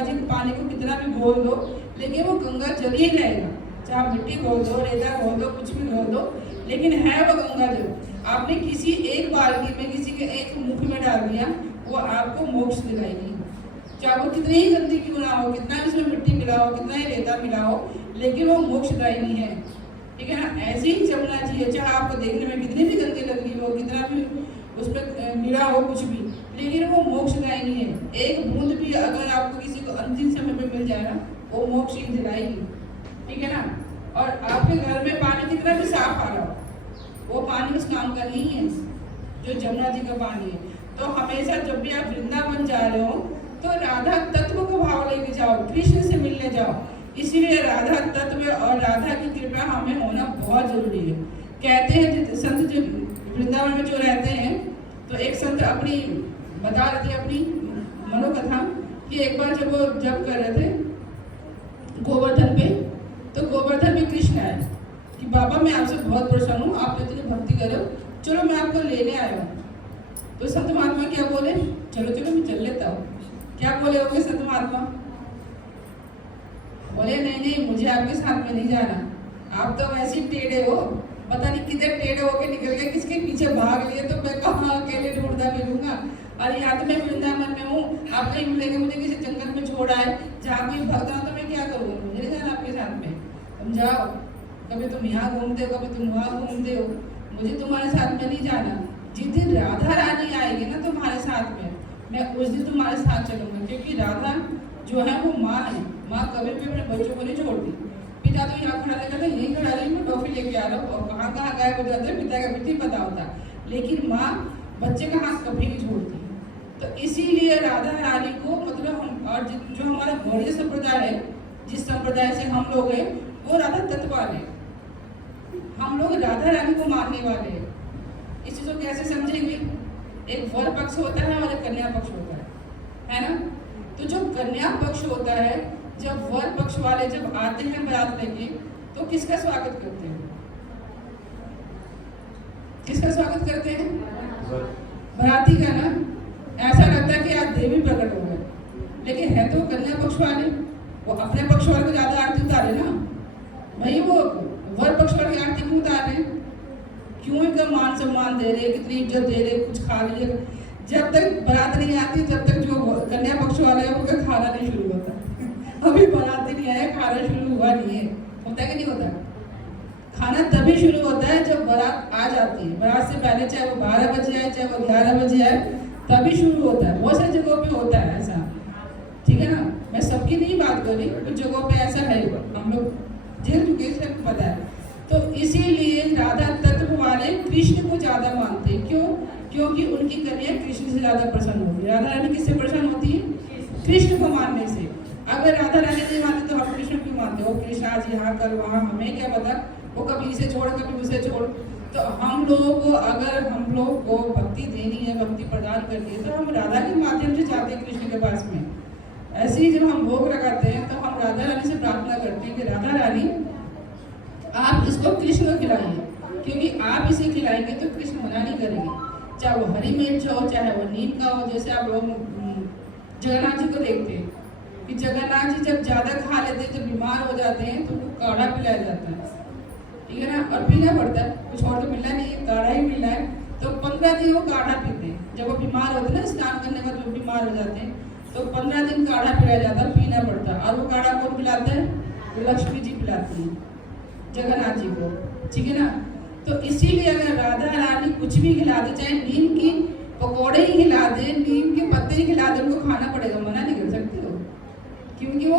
जी के पानी को कितना भी घोल दो, लेकिन वो गंगा जल ही रहेगा। चाहे मिट्टी घोल दो, रेता घोल दो, कुछ भी घोल दो, लेकिन है वो गंगा जल। आपने किसी एक बाल्टी में किसी के एक मुख में डाल दिया, वो आपको मोक्ष दिलाएगी। चाहे वो कितनी ही गंदी क्यों ना हो, कितना ही उसमें मिट्टी मिलाओ, कितना ही रेता मिलाओ, लेकिन वो मोक्षदायिनी है, ठीक है ना। ऐसे ही जमुना जी है, चाहे आपको देखने में कितनी भी गंदी लग रही हो, कितना भी उसमें मिला हो कुछ भी, लेकिन वो मोक्षदायिनी है। एक बूंद भी अगर आपको किसी को अंतिम समय में मिल जाए ना, वो मोक्ष ही दिलाएगी, ठीक है ना। और आपके घर में पानी कितना भी साफ आ रहा हो, वो पानी उस काम का नहीं है जो जमुना जी का पानी है। तो हमेशा जब भी आप वृंदावन जा रहे हो तो राधा तत्व को भाव लेके जाओ, कृष्ण से मिलने जाओ। इसीलिए राधा तत्व और राधा की कृपा हमें होना बहुत जरूरी है। कहते हैं संत जो वृंदावन में जो रहते हैं, तो एक संत अपनी बता रहे थे अपनी मनोकथा कि एक बार जब वो जब कर रहे थे गोवर्धन पे, तो गोवर्धन में कृष्ण आए कि बाबा मैं आपसे बहुत परेशान हूँ, आप इतनी भक्ति कर रहे हो, चलो मैं आपको लेने आया हूँ। तो संत महात्मा क्या बोले? चलो चलो मैं चल लेता हूँ। क्या बोले होंगे संत महात्मा? बोले नहीं नहीं, मुझे आपके साथ में नहीं जाना, आप तो वैसे ही टेढ़े हो, पता नहीं किधर टेढ़े होके निकल गए, किसके पीछे भाग लिए, तो मैं कहाँ अकेले ढूंढता मिलूंगा। और यहाँ तो मैं वृंदावन में हूँ, आप कहीं मिलेंगे मुझे किसी जंगल में छोड़ा है जहाँ कोई भगता हो, तो मैं क्या करूँगा, मुझे नहीं जाना आपके साथ में। तुम जाओ, कभी तुम यहाँ घूमते हो, कभी तुम वहाँ घूमते हो, मुझे तुम्हारे साथ में नहीं जाना। जिस दिन राधा रानी आएगी ना तुम्हारे साथ में, मैं उस दिन तुम्हारे साथ चलूंगा, क्योंकि राधा जो है वो माँ है। माँ कभी भी अपने बच्चों को नहीं छोड़ती। पिता तो यहाँ खड़ा रहता, यहीं खड़ा रही, मैं टॉफी लेके आ रहा हूँ, और कहाँ कहाँ गायब हो जाते हैं पिता का भी नहीं पता होता, लेकिन माँ बच्चे का हाथ कभी नहीं छोड़ती। तो इसीलिए राधा रानी को मतलब हम, और जो हमारा गौड़ीय संप्रदाय है, जिस संप्रदाय से हम लोग हैं, वो राधा तत्व वाले, हम लोग राधा रानी को मानने वाले हैं। इस चीज़ को कैसे समझेंगे? एक वर पक्ष होता है और एक कन्या पक्ष होता है ना? तो जो कन्या पक्ष होता है, जब वर पक्ष वाले जब आते हैं बारात लेके, तो किसका स्वागत करते हैं? किसका स्वागत करते हैं? बाराती का ना। ऐसा लगता है कि आज देवी प्रकट हो गए, लेकिन है तो कन्या पक्ष वाले, वो अपने पक्ष वाले को ज्यादा आरती उतारे ना भाई, वो वर पक्ष वाले की आरती क्यों उतार रहे? क्यों इनका मान सम्मान दे रहे, कितनी इज्जत दे रहे, कुछ खा लीजिए। जब तक बारात नहीं आती, जब तक जो कन्या पक्ष वाला है उनका खाना नहीं शुरू होता। अभी बारात नहीं आया, खाना शुरू हुआ नहीं है, होता है कि नहीं होता? खाना तभी शुरू होता है जब बारात आ जाती है। बारात से पहले चाहे वो 12 बजे आए, चाहे वो 11 बजे आए, तभी शुरू होता है। बहुत सारी जगहों पे होता है ऐसा, ठीक है ना? मैं सबकी नहीं बात कर रही, कुछ जगहों पे ऐसा है, हम लोग जेल चुके हैं, सबको पता है। तो इसीलिए राधा तत्व वाले कृष्ण को ज्यादा मानते हैं। क्यों? क्योंकि उनकी कन्या कृष्ण से ज्यादा प्रसन्न होती है। राधा रानी किससे प्रसन्न होती है? कृष्ण को मानने से। अगर राधा रानी नहीं मानते तो हम कृष्ण क्यों मानते हो? कृष्ण आज यहाँ कल वहाँ, हमें क्या पता, वो कभी इसे छोड़ कभी उसे छोड़। तो हम लोगों को, अगर हम लोग को भक्ति देनी है, भक्ति प्रदान करनी है, तो हम राधा के माध्यम से जाते हैं कृष्ण के पास में। ऐसे ही जब हम भोग लगाते हैं तो हम राधा रानी से प्रार्थना करते हैं कि राधा रानी आप इसको कृष्ण को खिलाइए, क्योंकि आप इसे खिलाएंगे तो कृष्ण मना नहीं करेंगे। चाहे वो हरी मिर्च हो, चाहे वो नीम का हो। जैसे आप लोग जगन्नाथ जी को देखते हैं कि जगन्नाथ जी जब ज़्यादा खा लेते हैं, जब बीमार हो जाते हैं, तो उनको काढ़ा पिलाया जाता है, ठीक है ना? और पीना पड़ता है, कुछ और तो मिलना नहीं है, काढ़ा ही मिलना है। तो 15 दिन वो काढ़ा पीते हैं। जब वो बीमार होते हैं ना, स्नान करने के बाद वो बीमार हो जाते हैं, तो 15 दिन काढ़ा पिलाया जाता है, पीना पड़ता है। और वो काढ़ा कौन पिलाता है? लक्ष्मी जी पिलाती है जगन्नाथ जी को, ठीक है ना? तो इसीलिए अगर राधा रानी कुछ भी खिला दे, चाहे नीम की पकौड़े ही खिला दे, नीम के पत्ते ही खिला दे, उनको खाना पड़ेगा, मना नहीं कर सकते हो, क्योंकि वो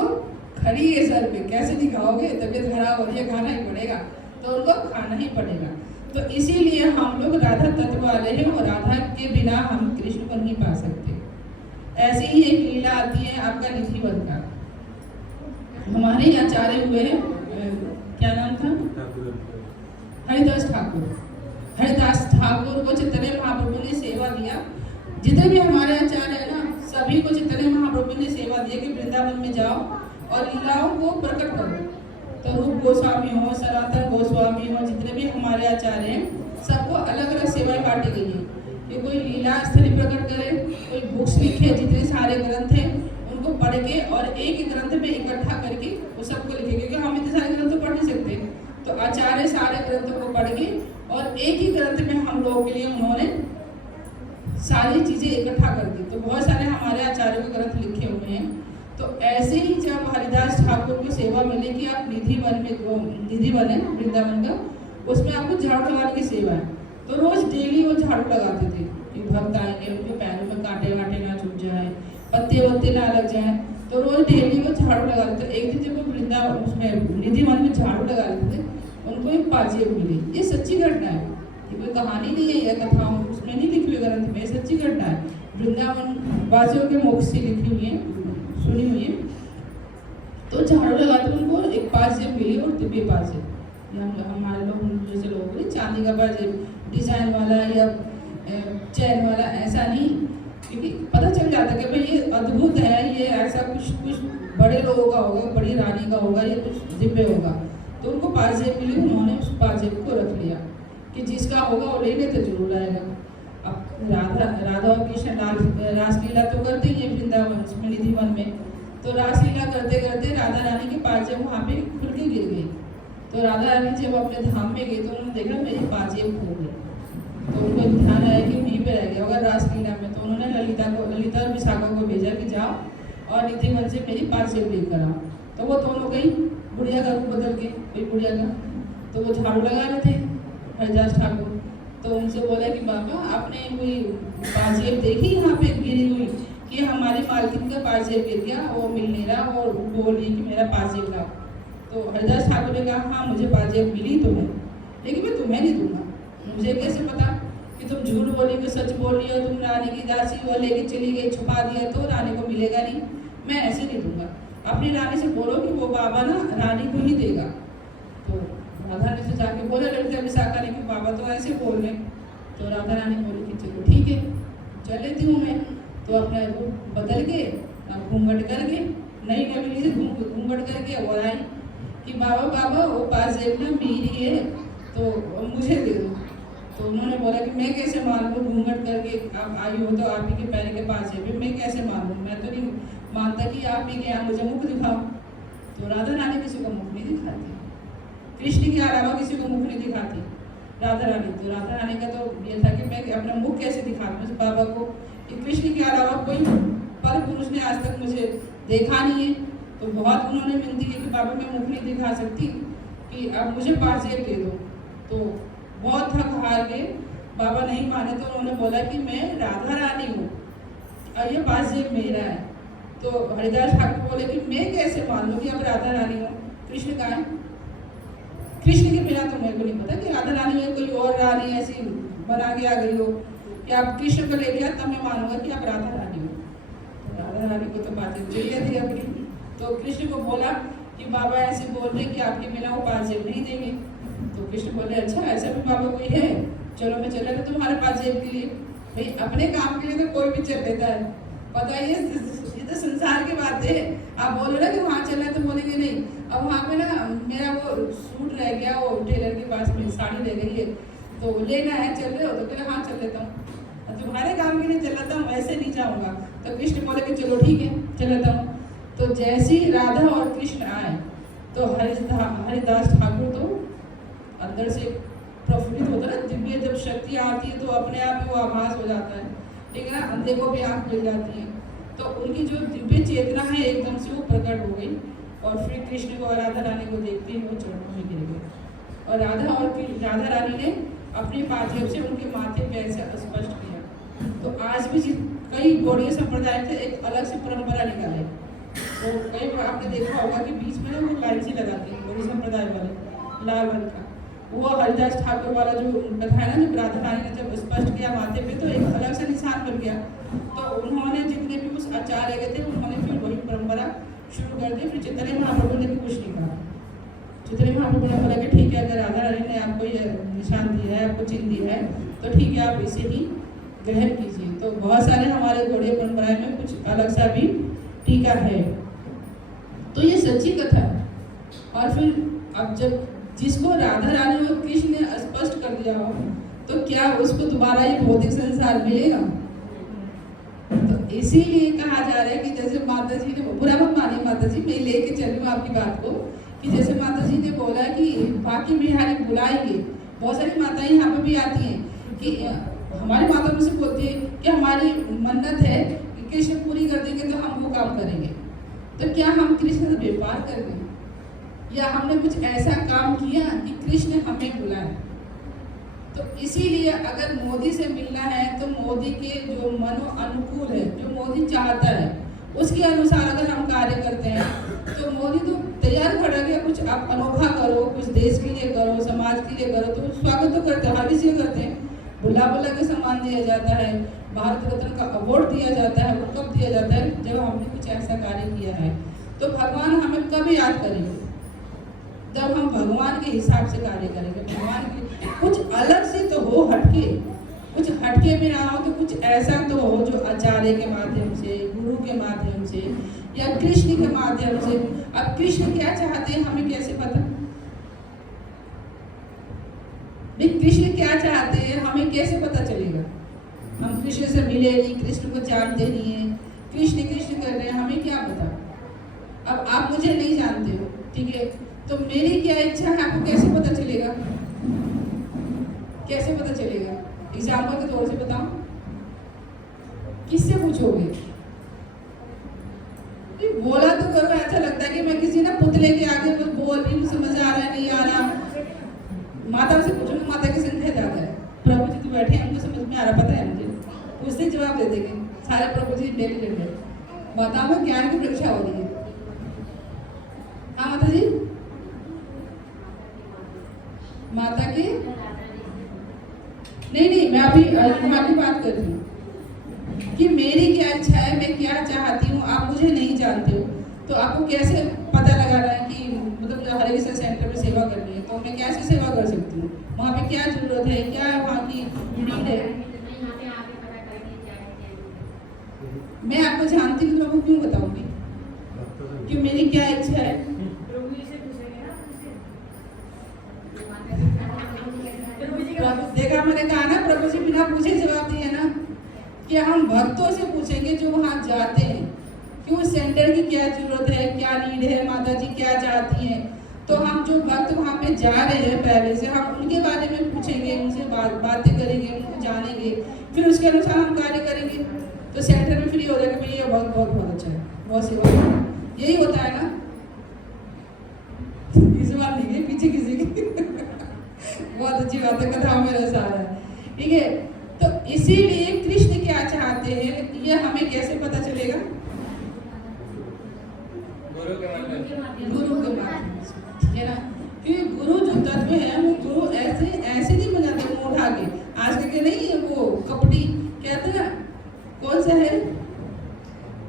खड़ी है सर पे। कैसे दिखाओगे? तबीयत खराब हो रही है, खाना ही पड़ेगा, तो उनको खाना ही पड़ेगा। तो इसीलिए हम लोग राधा तत्व वाले हैं, और राधा के बिना हम कृष्ण को नहीं पा सकते। ऐसी ही एक लीला आती है आपका निधिवन का। हमारे यहाँ आचार्य हुए हैं, क्या नाम था? हरिदास ठाकुर। हरिदास ठाकुर को चैतन्य महाप्रभु ने सेवा दिया। जितने भी हमारे आचार्य है ना, सभी को चैतन्य महाप्रभु ने सेवा दिया कि वृंदावन में जाओ और लीलाओं को प्रकट करो। तो रूप गोस्वामी हो, सनातन गोस्वामी हो, जितने भी हमारे आचार्य हैं, सबको अलग अलग सेवाएं बांटी गई है कि कोई लीला स्थली प्रकट करे, कोई बुक्स लिखे, जितने सारे ग्रंथ हैं उनको पढ़ के और एक ही ग्रंथ में इकट्ठा करके वो सबको लिखे, क्योंकि हम इतने सारे ग्रंथ तो पढ़ नहीं सकते। तो आचार्य सारे ग्रंथों को पढ़ के और एक ही ग्रंथ में हम लोगों के लिए उन्होंने सारी चीज़ें इकट्ठा कर दी। तो बहुत सारे हमारे आचार्यों के ग्रंथ लिखे हुए हैं। तो ऐसे ही जब हरिदास ठाकुर को सेवा मिली कि आप निधिवन में, निधिवन है वृंदावन का, उसमें आपको झाड़ू लगाने की सेवा है। तो रोज डेली वो झाड़ू लगाते थे कि भक्त आएंगे, उनके पैरों में कांटे वाटे ना छूट जाए, पत्ते वत्ते ना लग जाए, तो रोज डेली वो झाड़ू लगा लेते। एक दिन जब वो वृंदावन उसमें निधिवन में झाड़ू लगा लेते थे, उनको एक पाजेब मिली। ये सच्ची घटना है, ये कोई कहानी नहीं है, यह कथाओं उसमें नहीं लिखी हुई ग्रंथ में, सच्ची घटना है, वृंदावन वासियों के मुख से लिखी हुई है, सुनी हुई है। तो झाड़ू लगाते उनको एक पाजेब मिली, और दिव्य पाजेब, हमारे लोग जैसे लोग बोले चांदी का पाजेब, डिजाइन वाला या चैन वाला, ऐसा नहीं, क्योंकि पता चल जाता कि भाई ये अद्भुत है, ये ऐसा कुछ बड़े लोगों का होगा, बड़ी रानी का होगा, ये कुछ दिव्य होगा। तो उनको पाजेब मिली, उन्होंने उस पाजेब को रख लिया कि जिसका होगा वो लेने तो जरूर आएगा। अब राधा और कृष्ण रासलीला तो करते ही है वृंदावन उसमें, निधिवन में। तो रासलीला करते करते राधा रानी के पाजेब वहाँ पे खुल के गिर गई। तो राधा रानी जब अपने धाम में गई तो उन्होंने देखा मेरी पाजेब खो गई। तो उनको ध्यान आया कि वहीं पे रह गया होगा रासलीला में। तो उन्होंने ललिता और विशाखा को भेजा कि जाओ और निधिवन से मेरी पाजेब लेकर आओ। तो वो दोनों गई बुढ़िया का रूप बदल के, वही बुढ़िया का। तो वो झाड़ू लगा रहे थे हरिदास ठाकुर। तो उनसे बोला कि बाबा आपने कोई पाजेब देखी यहाँ पे गिरी हुई कि हमारी मालकिन का पाजेब गिर गया, वो मिल नहीं रहा और बोल रही कि मेरा पाजेब लाओ। तो हरिदास ठाकुर ने कहा हाँ मुझे पाजेब मिली तुम्हें, लेकिन मैं तुम्हें नहीं दूंगा। मुझे कैसे पता कि तुम झूठ बोली कि सच बोल रही हो, तुम रानी की दासी हो, लेके चली गई, छुपा दिया तो रानी को मिलेगा नहीं, मैं ऐसे नहीं दूंगा। अपनी रानी से बोलो कि वो बाबा ना रानी को ही देगा। तो राधा रानी से जाके बोले ललिता विशाखा ने कि बाबा तो ऐसे बोल रहे। तो राधा रानी बोली कि चलो ठीक है चल लेती हूँ मैं। तो अपना रूप बदल के घूंघट करके नई कमीनी से घूंघट करके और आई कि बाबा बाबा वो पाजेब ना मेरी है तो मुझे दे दो। तो उन्होंने बोला कि मैं कैसे मान लूँ, घूंघट करके आप आई हो तो आप ही के पैर के पास है, मैं कैसे मान लूँ, मैं तो नहीं मानता कि आप ही के यहाँ मुझे मुख दिखाओ। तो राधा रानी किसी को मुख नहीं दिखाती, कृष्ण के अलावा किसी को मुख नहीं दिखाती राधा रानी। तो राधा रानी का तो ये था कि मैं अपना मुख कैसे दिखाऊँ उस बाबा को, कि कृष्ण के अलावा कोई पर पुरुष ने आज तक मुझे देखा नहीं है। तो बहुत उन्होंने विनती की कि बाबा मैं मुख नहीं दिखा सकती, कि अब मुझे पाजेब दे दो। तो बहुत थक हार के बाबा नहीं माने तो उन्होंने बोला कि मैं राधा रानी हूँ और ये पाजेब मेरा है। तो हरिदास ठाकुर बोले कि मैं कैसे मान लूँ कि अब राधा रानी हूँ, कृष्ण का है, कृष्ण के बिना तो मेरे को नहीं पता कि राधा रानी है, कोई और रानी ऐसी बना के आ गई हो कि आप कृष्ण को लेके तब मैं मानूंगा कि आप राधा रानी हो। तो राधा रानी को तो बातें चाहिए थी अपनी। तो कृष्ण को बोला कि बाबा ऐसे बोल रहे कि आपके बिना वो पाजेब नहीं देंगे। तो कृष्ण बोले अच्छा ऐसा भी बाबा कोई है, चलो मैं चला था तुम्हारे पाजेब के लिए। भाई अपने काम के लिए तो कोई भी चल लेता है, पता है ये तो संसार की बात है। आप बोलो ना कि वहाँ चलना है तो बोलेंगे नहीं। अब वहाँ पे ना मेरा वो सूट रह गया, वो टेलर के पास में साड़ी रह गई है तो लेना है, चल रहे हो? तो कहते हाँ चल लेता हूँ, तुम्हारे काम के लिए चल लेता हूँ, वैसे नहीं जाऊँगा। तो कृष्ण बोले कि चलो ठीक है चल लेता हूँ। तो जैसे ही राधा और कृष्ण आए तो हरिदास ठाकुर तो अंदर से प्रफुल्लित होता है ना, दिव्य जब शक्ति आती है तो अपने आप ही वो आभास हो जाता है, ठीक है ना, अंधे को भी आँख मिल जाती है। तो उनकी जो दिव्य चेतना है एकदम से वो प्रकट हो गई और फिर कृष्ण को और राधा रानी को देखते ही वो चरणों में गिर गए। और राधा रानी ने अपने पाजेब से उनके माथे पे ऐसे स्पष्ट किया। तो आज भी कई गौड़ीय संप्रदाय से एक अलग से परंपरा निकाले। तो कई बार आपने देखा होगा कि बीच में वो लाइन सी लगाते हैं गौड़ीय संप्रदाय वाले लाल रंग का, वो हरिदास ठाकुर वाला जो कथा है ना, जब राधा रानी ने जब स्पष्ट किया माथे पे तो एक अलग से निशान बन गया। तो उन्होंने जितने भी उस आचार्य गए थे उन्होंने फिर वही परंपरा शुरू कर दी। फिर चैतन्य महाप्रभु ने भी कुछ नहीं कहा। चैतन्य महाप्रभु ने बोला कि ठीक है अगर राधा रानी ने आपको ये निशान दिया है, आपको चिन्ह दिया है तो ठीक है आप इसे ही ग्रहण कीजिए। तो बहुत सारे हमारे गौड़ीय परंपराएं में कुछ अलग सा भी टीका है। तो ये सच्ची कथा है। और फिर अब जब जिसको राधा रानी और कृष्ण ने स्पष्ट कर दिया हो तो क्या उसको दोबारा ये भौतिक संसार मिलेगा? तो इसीलिए कहा जा रहा है कि जैसे माता जी ने, बुरा मत मानिए माता जी, मैं लेके चल रही हूँ आपकी बात को, कि जैसे माता जी ने बोला कि बाकी बिहारी बुलाएंगे, बहुत सारी माताएं यहाँ पे भी आती हैं कि हमारी माता मुझसे बोलती है कि हमारी मन्नत है कि कृष्ण पूरी कर देंगे तो हम वो काम करेंगे। तो क्या हम कृष्ण से व्यापार कर दें या हमने कुछ ऐसा काम किया कि कृष्ण हमें बुलाए? तो इसीलिए अगर मोदी से मिलना है तो मोदी के जो मनो अनुकूल है, जो मोदी चाहता है उसके अनुसार अगर हम कार्य करते हैं तो मोदी तो तैयार खड़ा गया, कुछ आप अनोखा करो, कुछ देश के लिए करो, समाज के लिए करो, तो स्वागत तो करते हैं, हर किसी को करते हैं। बुला बुला के सम्मान दिया जाता है, भारत रत्न का अवार्ड दिया जाता है, वो कब दिया जाता है? जब हमने कुछ ऐसा कार्य किया है। तो भगवान हमें कब याद करेंगे? जब हम भगवान के हिसाब से कार्य करेंगे। भगवान के कुछ अलग से तो हो, हटके, कुछ हटके भी ना हो, तो कुछ ऐसा तो हो जो आचार्य के माध्यम से, गुरु के माध्यम से या कृष्ण के माध्यम से। अब कृष्ण क्या चाहते हैं हमें कैसे पता? कृष्ण क्या चाहते हैं हमें कैसे पता चलेगा? हम कृष्ण से मिले नहीं, कृष्ण को जानते नहीं है, कृष्ण कृष्ण कर रहे हैं, हमें क्या पता? अब आप मुझे नहीं जानते हो, ठीक है, तो मेरी क्या इच्छा है आपको कैसे पता चलेगा? कैसे पता चलेगा? एग्जाम्पल के तौर से बताओ, किससे पूछोगे? बोला तो करो, ऐसा लगता है कि मैं किसी ना पुतले के आगे कुछ बोल रही हूँ, समझ आ रहा है नहीं आ रहा। माता से पूछो, माता की संख्या ज्यादा है, प्रभु जी तो बैठे हैं, उनको समझ में आ रहा, पता है मुझे, उससे जवाब दे देंगे सारे प्रभु जी इंटेलिजेंट है। माताओं में ज्ञान की परीक्षा हो रही है। हाँ माता जी, माता की नहीं, मैं अभी तुम्हारी बात कर रही हूँ कि मेरी क्या इच्छा है, मैं क्या चाहती हूँ, आप मुझे नहीं जानते हो, तो आपको कैसे पता लगाना है कि मतलब हरे कृष्ण सेंटर में सेवा करनी है, तो मैं कैसे सेवा कर सकती हूँ? वहाँ पे क्या जरूरत है, क्या वहाँ की नीड है? मैं आपको जानती हूँ तो आपको क्यों बताऊंगी कि मेरी क्या इच्छा है? देखा, मैंने कहा ना, प्रभु जी बिना पूछे जवाब दिए ना, कि हम भक्तों से पूछेंगे जो वहाँ जाते हैं कि उस सेंटर की क्या जरूरत है, क्या नीड है, माता जी क्या चाहती हैं। तो हम जो भक्त वहाँ पे जा रहे हैं पहले से, हम उनके बारे में पूछेंगे, उनसे बातें करेंगे, उनको जानेंगे, फिर उसके अनुसार हम कार्य करेंगे। तो सेंटर में फ्री हो जाएगा, भाई ये बहुत बहुत बहुत अच्छा है, बहुत सेवा, यही होता है ना। इस बार नहीं है पीछे किसी की बहुत अच्छी बात है, कथा में रस आ रहा है, ठीक है। तो इसीलिए कृष्ण क्या चाहते हैं ये हमें कैसे पता चलेगा? गुरु के माध्यम से, ठीक है ना। क्योंकि गुरु जो तत्व है, वो गुरु ऐसे नहीं बनाते मुंह उठा के, आज के नहीं है वो कपटी कहते हैं ना, कौन सा है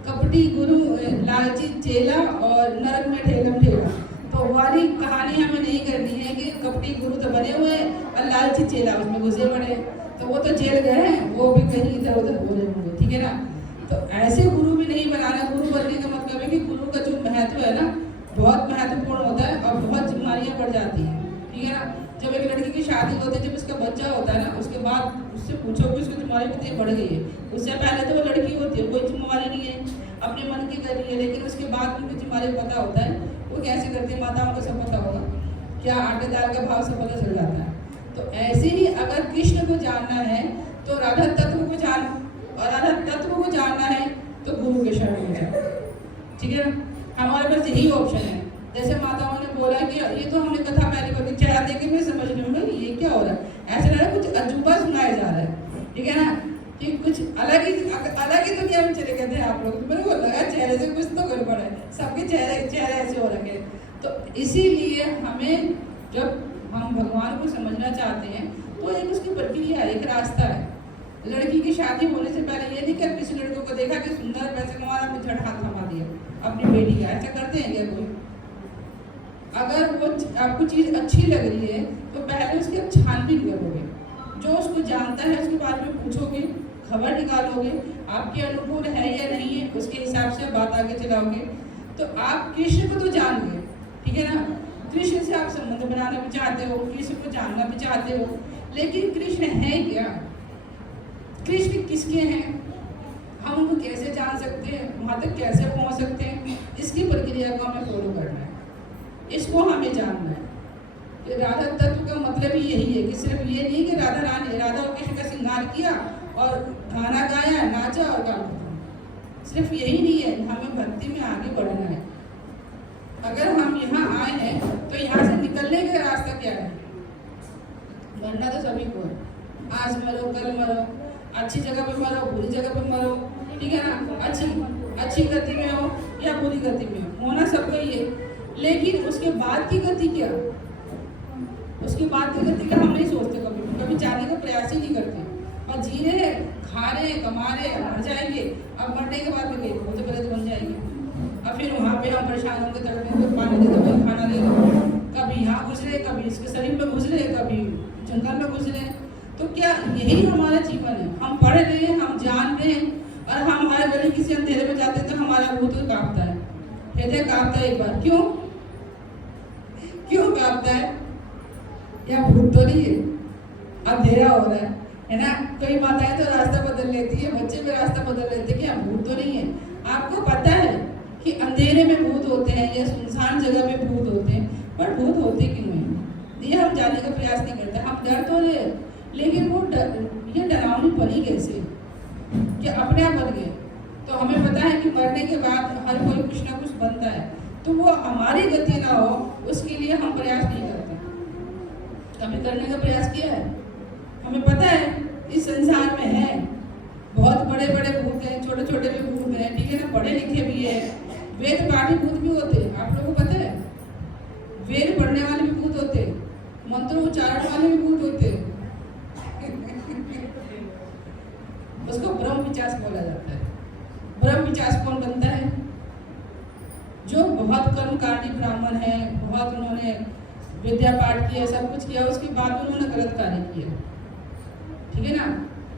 कपटी गुरु, लालची चेला और नरक में ठेलम ठेला। तो वाली कहानी हमें नहीं करनी है कि कपटी गुरु तो बने हुए और लालची चेला उसमें घुसे पड़े, तो वो तो जेल गए हैं, वो भी कहीं इधर उधर हो रहे होंगे, ठीक है ना। तो ऐसे गुरु भी नहीं बनाना। गुरु बनने का मतलब है कि गुरु का जो महत्व है ना, बहुत महत्वपूर्ण होता है और बहुत जिम्मेदारियां बढ़ जाती हैं, ठीक है ना। जब एक लड़की की शादी होती है, जब उसका बच्चा होता है ना, उसके बाद उससे पूछो कि उसकी जिम्मेदारी कितनी बढ़ गई है। उससे पहले तो वो लड़की होती है, कोई जिम्मेवारी नहीं है, अपने मन की कर रही है, लेकिन उसके बाद उनको जिम्मेदारी पता होता है, वो कैसे करती है, माताओं को सब पता होगा, क्या आटे दाल का भाव सब पता चल जाता है। तो ऐसे ही अगर कृष्ण को जानना है तो राधा तत्व को जानो, और राधा तत्व को जानना है तो गुरु के शरण में जाओ, ठीक है ना। हमारे पास यही ऑप्शन है। जैसे माताओं ने बोला कि ये तो हमने कथा पहले बता, चेहरा देख के मैं समझ रही हूँ ये क्या हो रहा है, ऐसा लग रहा है कुछ अजूबा सुनाया जा रहा है, ठीक है ना, कि कुछ अलग ही दुनिया में चले गए थे आप लोग। तो मेरे को लगा चेहरे से कुछ तो गड़बड़ है, सबके चेहरे ऐसे हो रखे। तो इसीलिए हमें जब हम भगवान को समझना चाहते हैं तो एक उसकी प्रक्रिया है, एक रास्ता है। लड़की की शादी होने से पहले ये नहीं कि किसी लड़कों को देखा कि सुंदर पैसे कमा रहा, झट हाथ थमा दिया अपनी बेटी का, ऐसा करते हैं क्या कोई? अगर वो आपको चीज़ अच्छी लग रही है तो पहले उसकी आप छानबीन करोगे, जो उसको जानता है उसके बारे में पूछोगे, खबर निकालोगे, आपके अनुकूल है या नहीं है, उसके हिसाब से बात आगे चलाओगे। तो आप कृष्ण को तो जान गए, ठीक है ना, कृष्ण से आप संबंध बनाना भी चाहते हो, कृष्ण को जानना भी चाहते हो, लेकिन कृष्ण है क्या? कृष्ण किसके हैं? हम उनको कैसे जान सकते हैं, वहाँ तक कैसे पहुँच सकते हैं? इसकी प्रक्रिया को हमें फॉलो करना है, इसको हमें जानना है। कि राधा तत्व का मतलब ही यही है कि सिर्फ ये नहीं कि राधा और कृष्ण का श्रृंगार किया और गाना गाया, नाचा और गाना, सिर्फ यही नहीं है, हमें भक्ति में आगे बढ़ना है। अगर हम यहाँ आए हैं तो यहाँ से निकलने का रास्ता क्या है? मरना तो सभी को है, आज मरो कल मरो, अच्छी जगह पे मरो बुरी जगह पे मरो, ठीक है ना, अच्छी गति में हो या बुरी गति में हो, होना सबको ही है। लेकिन उसके बाद की गति क्या? उसके बाद की गति का हम नहीं सोचते, कभी जाने का प्रयास ही नहीं करते, और जी रहे हैं, खा रहे हैं, कमा रहे हैं, मर जाएंगे, अब मरने के बाद में वो तो गलत बन जाएंगे। अब फिर वहाँ पे हम परेशान होकर तड़पे, तो पानी दे दो, खाना दे दो, कभी यहाँ घुस रहे, कभी इसके शरीर में घुस रहे, कभी जंगल में घुस रहे। तो क्या यही हमारा जीवन है? हम पढ़ रहे हैं, हम जान रहे हैं, और हम हमारे गली किसी अंधेरे में जाते हैं तो हमारा भूत कांपता है, हृदय कांपता है एक बार। क्यों कांपता है? या भूत तो नहीं है, अंधेरा हो रहा है ना। कई माताएं तो रास्ता बदल लेती है, बच्चे भी रास्ता बदल लेते हैं, क्या भूत तो नहीं है? आपको पता है कि अंधेरे में भूत होते हैं या सुनसान जगह में भूत होते हैं, पर भूत होते क्यों हैं ये हम जानने का प्रयास नहीं करते। हम डर तो रहे, लेकिन वो ये डरावनी बनी कैसे कि अपने आप बन गए। तो हमें पता है कि मरने के बाद हर कोई कुछ ना कुछ बनता है, तो वो हमारी गति ना हो उसके लिए हम प्रयास नहीं करते। कभी करने का प्रयास किया है? हमें पता है इस संसार में है बहुत बड़े बड़े भूत हैं, छोटे छोटे भी भूत हैं, ठीक है ना, पढ़े लिखे भी है, वेद पाठी भूत भी होते हैं। आप लोगों को पता है वेद पढ़ने वाले भी भूत होते हैं, मंत्र उच्चारण वाले भी भूत होते हैं। उसको ब्रह्म पिशाच बोला जाता है। ब्रह्म पिशाच कौन बनता है? जो बहुत कर्मकांडी ब्राह्मण है, बहुत उन्होंने विद्या पाठ किया, सब कुछ किया, उसके बाद उन्होंने गलत कार्य किया, ठीक है ना।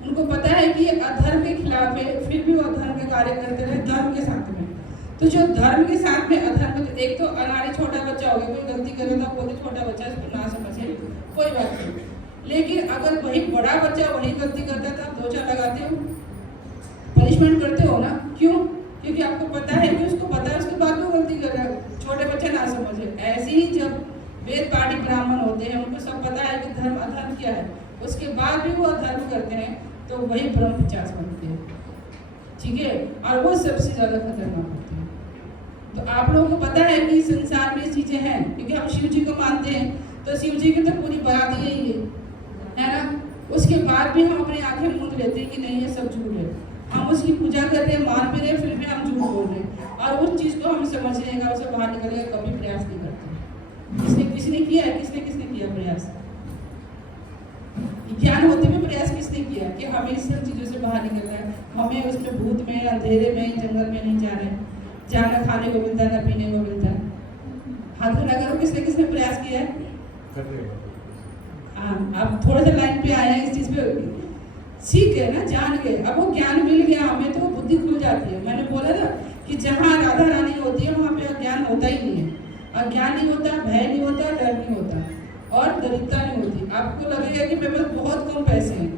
उनको पता है कि ये अधर्म के खिलाफ है, फिर भी वो अधर्म के कार्य करते रहे धर्म के साथ में। तो जो धर्म के साथ में अधर्म, एक तो अनाड़ी छोटा बच्चा हो गया, कोई गलती करे तो बोलते छोटा बच्चा इसको ना समझे, कोई बात नहीं। लेकिन अगर वही बड़ा बच्चा वही गलती करता है तो आप 2 चार लगाते हो, पनिशमेंट करते हो ना। क्यों? क्योंकि आपको पता है कि उसको पता है उसके बाद वो गलती कर रहा है, छोटे बच्चे ना समझे। ऐसे ही जब वेद पाठी ब्राह्मण होते हैं, उनको सब पता है कि धर्म अधर्म क्या है, उसके बाद भी वो अधर्म करते हैं, तो वही ब्रह्म पिशाच बनते हैं, ठीक है। और वो सबसे ज़्यादा खतरनाक होते हैं। तो आप लोगों को पता है कि संसार में चीज़ें हैं, क्योंकि हम शिव जी को मानते हैं, तो शिव जी की तो पूरी बात यही है ना। उसके बाद भी हम अपनी आंखें मूंद लेते हैं कि नहीं ये सब झूठ है, हम उसकी पूजा कर रहे हैं, मान भी रहे हैं, फिर भी हम झूठ बोल रहे हैं, और उस चीज़ को हमें समझने का, उसे बाहर निकलने का कभी प्रयास नहीं करते। किसने किया है? किसने किया प्रयास? ज्ञान होते हुए प्रयास किसने किया कि हमें इस सब चीज़ों से बाहर निकलना है, हमें उसमें भूत में, अंधेरे में, जंगल में नहीं जाना है, जाना खाने को मिलता है ना पीने को मिलता है। हाथ खड़ा करो, किसने प्रयास किया है? हाँ, आप थोड़ा सा लाइन पे आए हैं, इस चीज़ पे सीख गए ना, जान गए, अब वो ज्ञान मिल गया हमें, तो वो बुद्धि खुल जाती है। मैंने बोला था कि जहाँ राधा रानी होती है वहाँ पे अज्ञान होता ही नहीं है, अज्ञान नहीं होता, भय नहीं होता, डर नहीं होता, और दरिद्रता नहीं होती। आपको लगेगा कि मेरे पास बहुत कम पैसे हैं,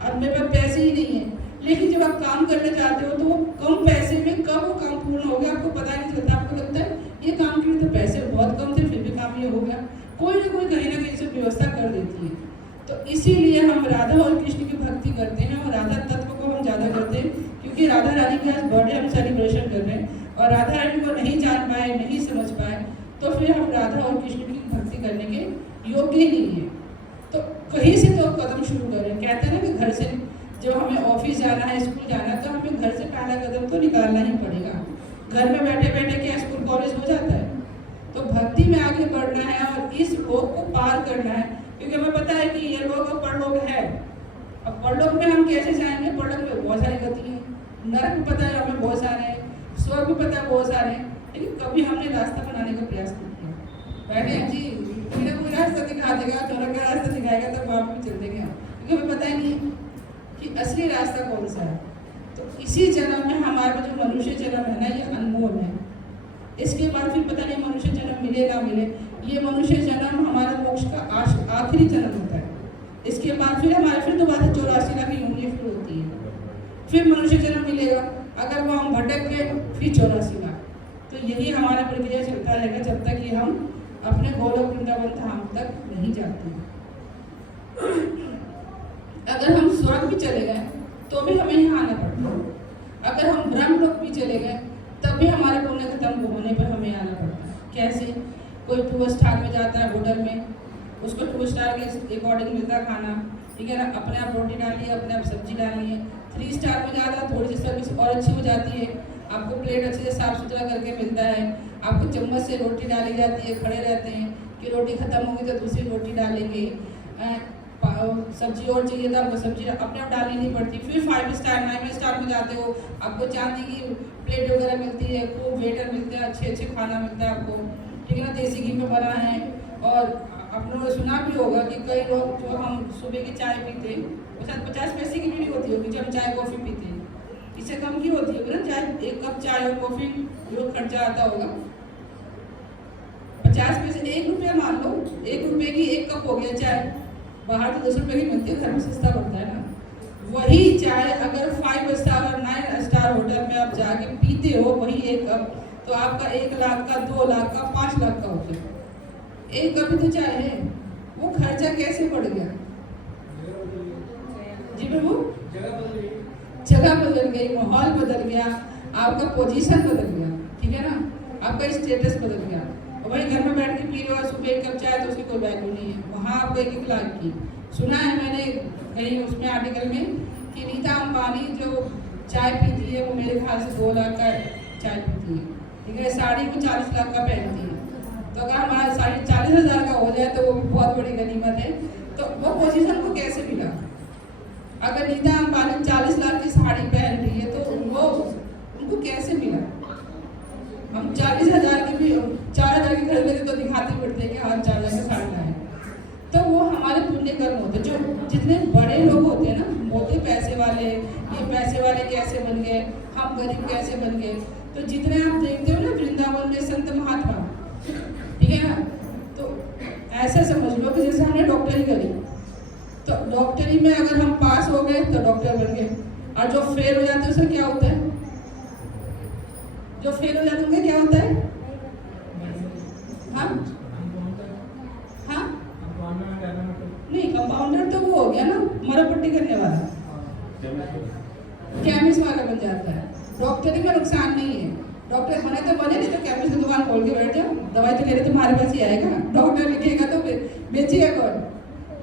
अब मेरे पास पैसे ही नहीं है, लेकिन जब आप काम करना चाहते हो तो वो कम पैसे में कब वो काम पूर्ण हो गया आपको पता नहीं चलता। आपको लगता है ये काम के लिए तो पैसे बहुत कम थे, फिर भी काम ये हो गया। कोई ना कोई कहीं ना कहीं से व्यवस्था कर देती है। तो इसीलिए हम राधा और कृष्ण की भक्ति करते हैं, और राधा तत्व को हम ज़्यादा करते हैं, क्योंकि राधा रानी का आज बर्थडे हम सेलिब्रेशन कर रहे हैं, और राधा रानी को नहीं जान पाए, नहीं समझ पाए, तो फिर हम राधा और कृष्ण की भक्ति करने के योग्य ही नहीं है। तो कहीं से तो कदम शुरू करें। कहते हैं ना कि घर से जब हमें ऑफिस जाना है, स्कूल जाना है, तो हमें घर से पहला कदम तो निकालना ही पड़ेगा। घर में बैठे बैठे क्या स्कूल कॉलेज हो जाता है? तो भक्ति में आगे बढ़ना है और इस लोक को पार करना है, क्योंकि हमें पता है कि ये लोग और परलोक है। अब परलोक में हम कैसे जाएंगे? परलोक में बहुत सारी गति है, नरक में पता है हमें बहुत सारे हैं, स्वर्ग में पता है बहुत सारे हैं, लेकिन कभी हमने रास्ता बनाने का प्रयास नहीं किया। बैठे जी कोई रास्ता दिखा देगा, चौरक का रास्ता दिखाएगा, तब वहाँ भी चल देंगे, क्योंकि हमें पता ही नहीं है कि असली रास्ता कौन सा है। तो इसी जन्म में हमारा जो मनुष्य जन्म है ना, ये अनमोल है। इसके बाद फिर पता नहीं मनुष्य जन्म मिले ना मिले। ये मनुष्य जन्म हमारा मोक्ष का आखिरी जन्म होता है। इसके बाद फिर हमारे फिर दोबारा 84 लाख यूनियन फिर होती है, फिर मनुष्य जन्म मिलेगा। अगर वो हम भटक गए फिर 84 लाख। तो यही हमारा प्रक्रिया चलता रहेगा जब तक कि हम अपने गोलोक वृंदावन धाम तक नहीं जाते हैं। अगर हम स्वर्ग भी चले गए तो भी हमें यहाँ आना पड़ता है। अगर हम ब्रह्मलोक भी चले गए तब भी हमारे पुण्य खत्म होने पर हमें आना पड़ता है। कैसे? कोई 2 स्टार में जाता है होटल में, उसको 2 स्टार के अकॉर्डिंग मिलता है खाना, ठीक है ना, अपने आप रोटी डालिए, अपने आप सब्जी डालिए। 3 स्टार में जाता है, थोड़ी सी सर्विस और अच्छी हो जाती है, आपको प्लेट अच्छे से साफ सुथरा करके मिलता है, आपको चम्मच से रोटी डाली जाती है, खड़े रहते हैं कि रोटी खत्म होगी तो दूसरी रोटी डालेंगे, सब्जी और चाहिए था आपको सब्जी अपने आप डालनी नहीं पड़ती। फिर 5 स्टार 9 स्टार में जाते हो, आपको चांदी की प्लेट वगैरह मिलती है, खूब वेटर मिलते हैं, अच्छे खाना मिलता है आपको, ठीक है ना, देसी घी में बना है। और आपने सुना भी होगा कि कई लोग जो हम सुबह की चाय पीते हैं वो शायद 50 पैसे की भी नहीं होती होगी, जब हम चाय कॉफ़ी पीते हैं, इससे कम की होती होगी ना चाय। 1 कप चाय और कॉफ़ी जो खर्चा आता होगा 50 पैसे, 1 रुपया मान लो, 1 रुपये की 1 कप हो गया चाय। बाहर तो 10 रुपये की मिलती है, घर में सस्ता पड़ता है ना। वही चाय अगर 5 स्टार और 9 स्टार होटल में आप जाके पीते हो वही 1 कप, तो आपका 1 लाख का, 2 लाख का, 5 लाख का हो गया। एक कप तो चाय है, वो खर्चा कैसे बढ़ गया? जी प्रभु, जगह बदल गई, माहौल बदल गया, आपका पोजीशन बदल गया, ठीक है ना, आपका स्टेटस बदल गया। और वही घर में बैठ के पी रहे हो सुबह एक कप चाय तो उसकी कोई वैल्यू नहीं है, वहाँ आपको 1 लाख की। सुना है मैंने कहीं उसमें आर्टिकल में कि नीता अंबानी जो चाय पीती है वो मेरे ख्याल से 2 लाख का चाय पीती है, ठीक है, साड़ी को 40 लाख का पहनती है। तो अगर हमारा साड़ी 40,000 का हो जाए तो वो भी बहुत बड़ी गनीमत है। तो वो पोजीशन को कैसे मिला? अगर नीता अंबानी 40 लाख की साड़ी पहन रही है तो वो उनको कैसे मिला? हम 40,000 की भी 4,000 की खरीद लेते तो दिखाते पड़ते कि हाँ 4,000 का साड़ी लाए। तो वो हमारे पुण्य कर्म होते, जो जितने बड़े लोग होते हैं ना, मोटे पैसे वाले, ये पैसे वाले कैसे बन गए, हम गरीब कैसे बन गए। तो जितने आप देखते हो ना वृंदावन में संत महात्मा, ठीक है ना, तो ऐसा समझ लो कि जैसे हमने डॉक्टरी करी, तो डॉक्टरी में अगर हम पास हो गए तो डॉक्टर बन गए, और जो फेल हो जाते हैं उसमें क्या होता है? जो फेल हो जाते हैं क्या होता है? हाँ हाँ नहीं, कंपाउंडर तो वो हो गया ना, मरपट्टी करने वाला, केमिस्ट वाला बन जाता है। डॉक्टरी में नुकसान नहीं है, डॉक्टर बने तो बने, नहीं तो केमिस्ट की दुकान खोल के बैठ जाओ, दवाई तो ले रहे तुम्हारे पास ही आएगा, डॉक्टर लिखेगा तो बेचेगा कौन?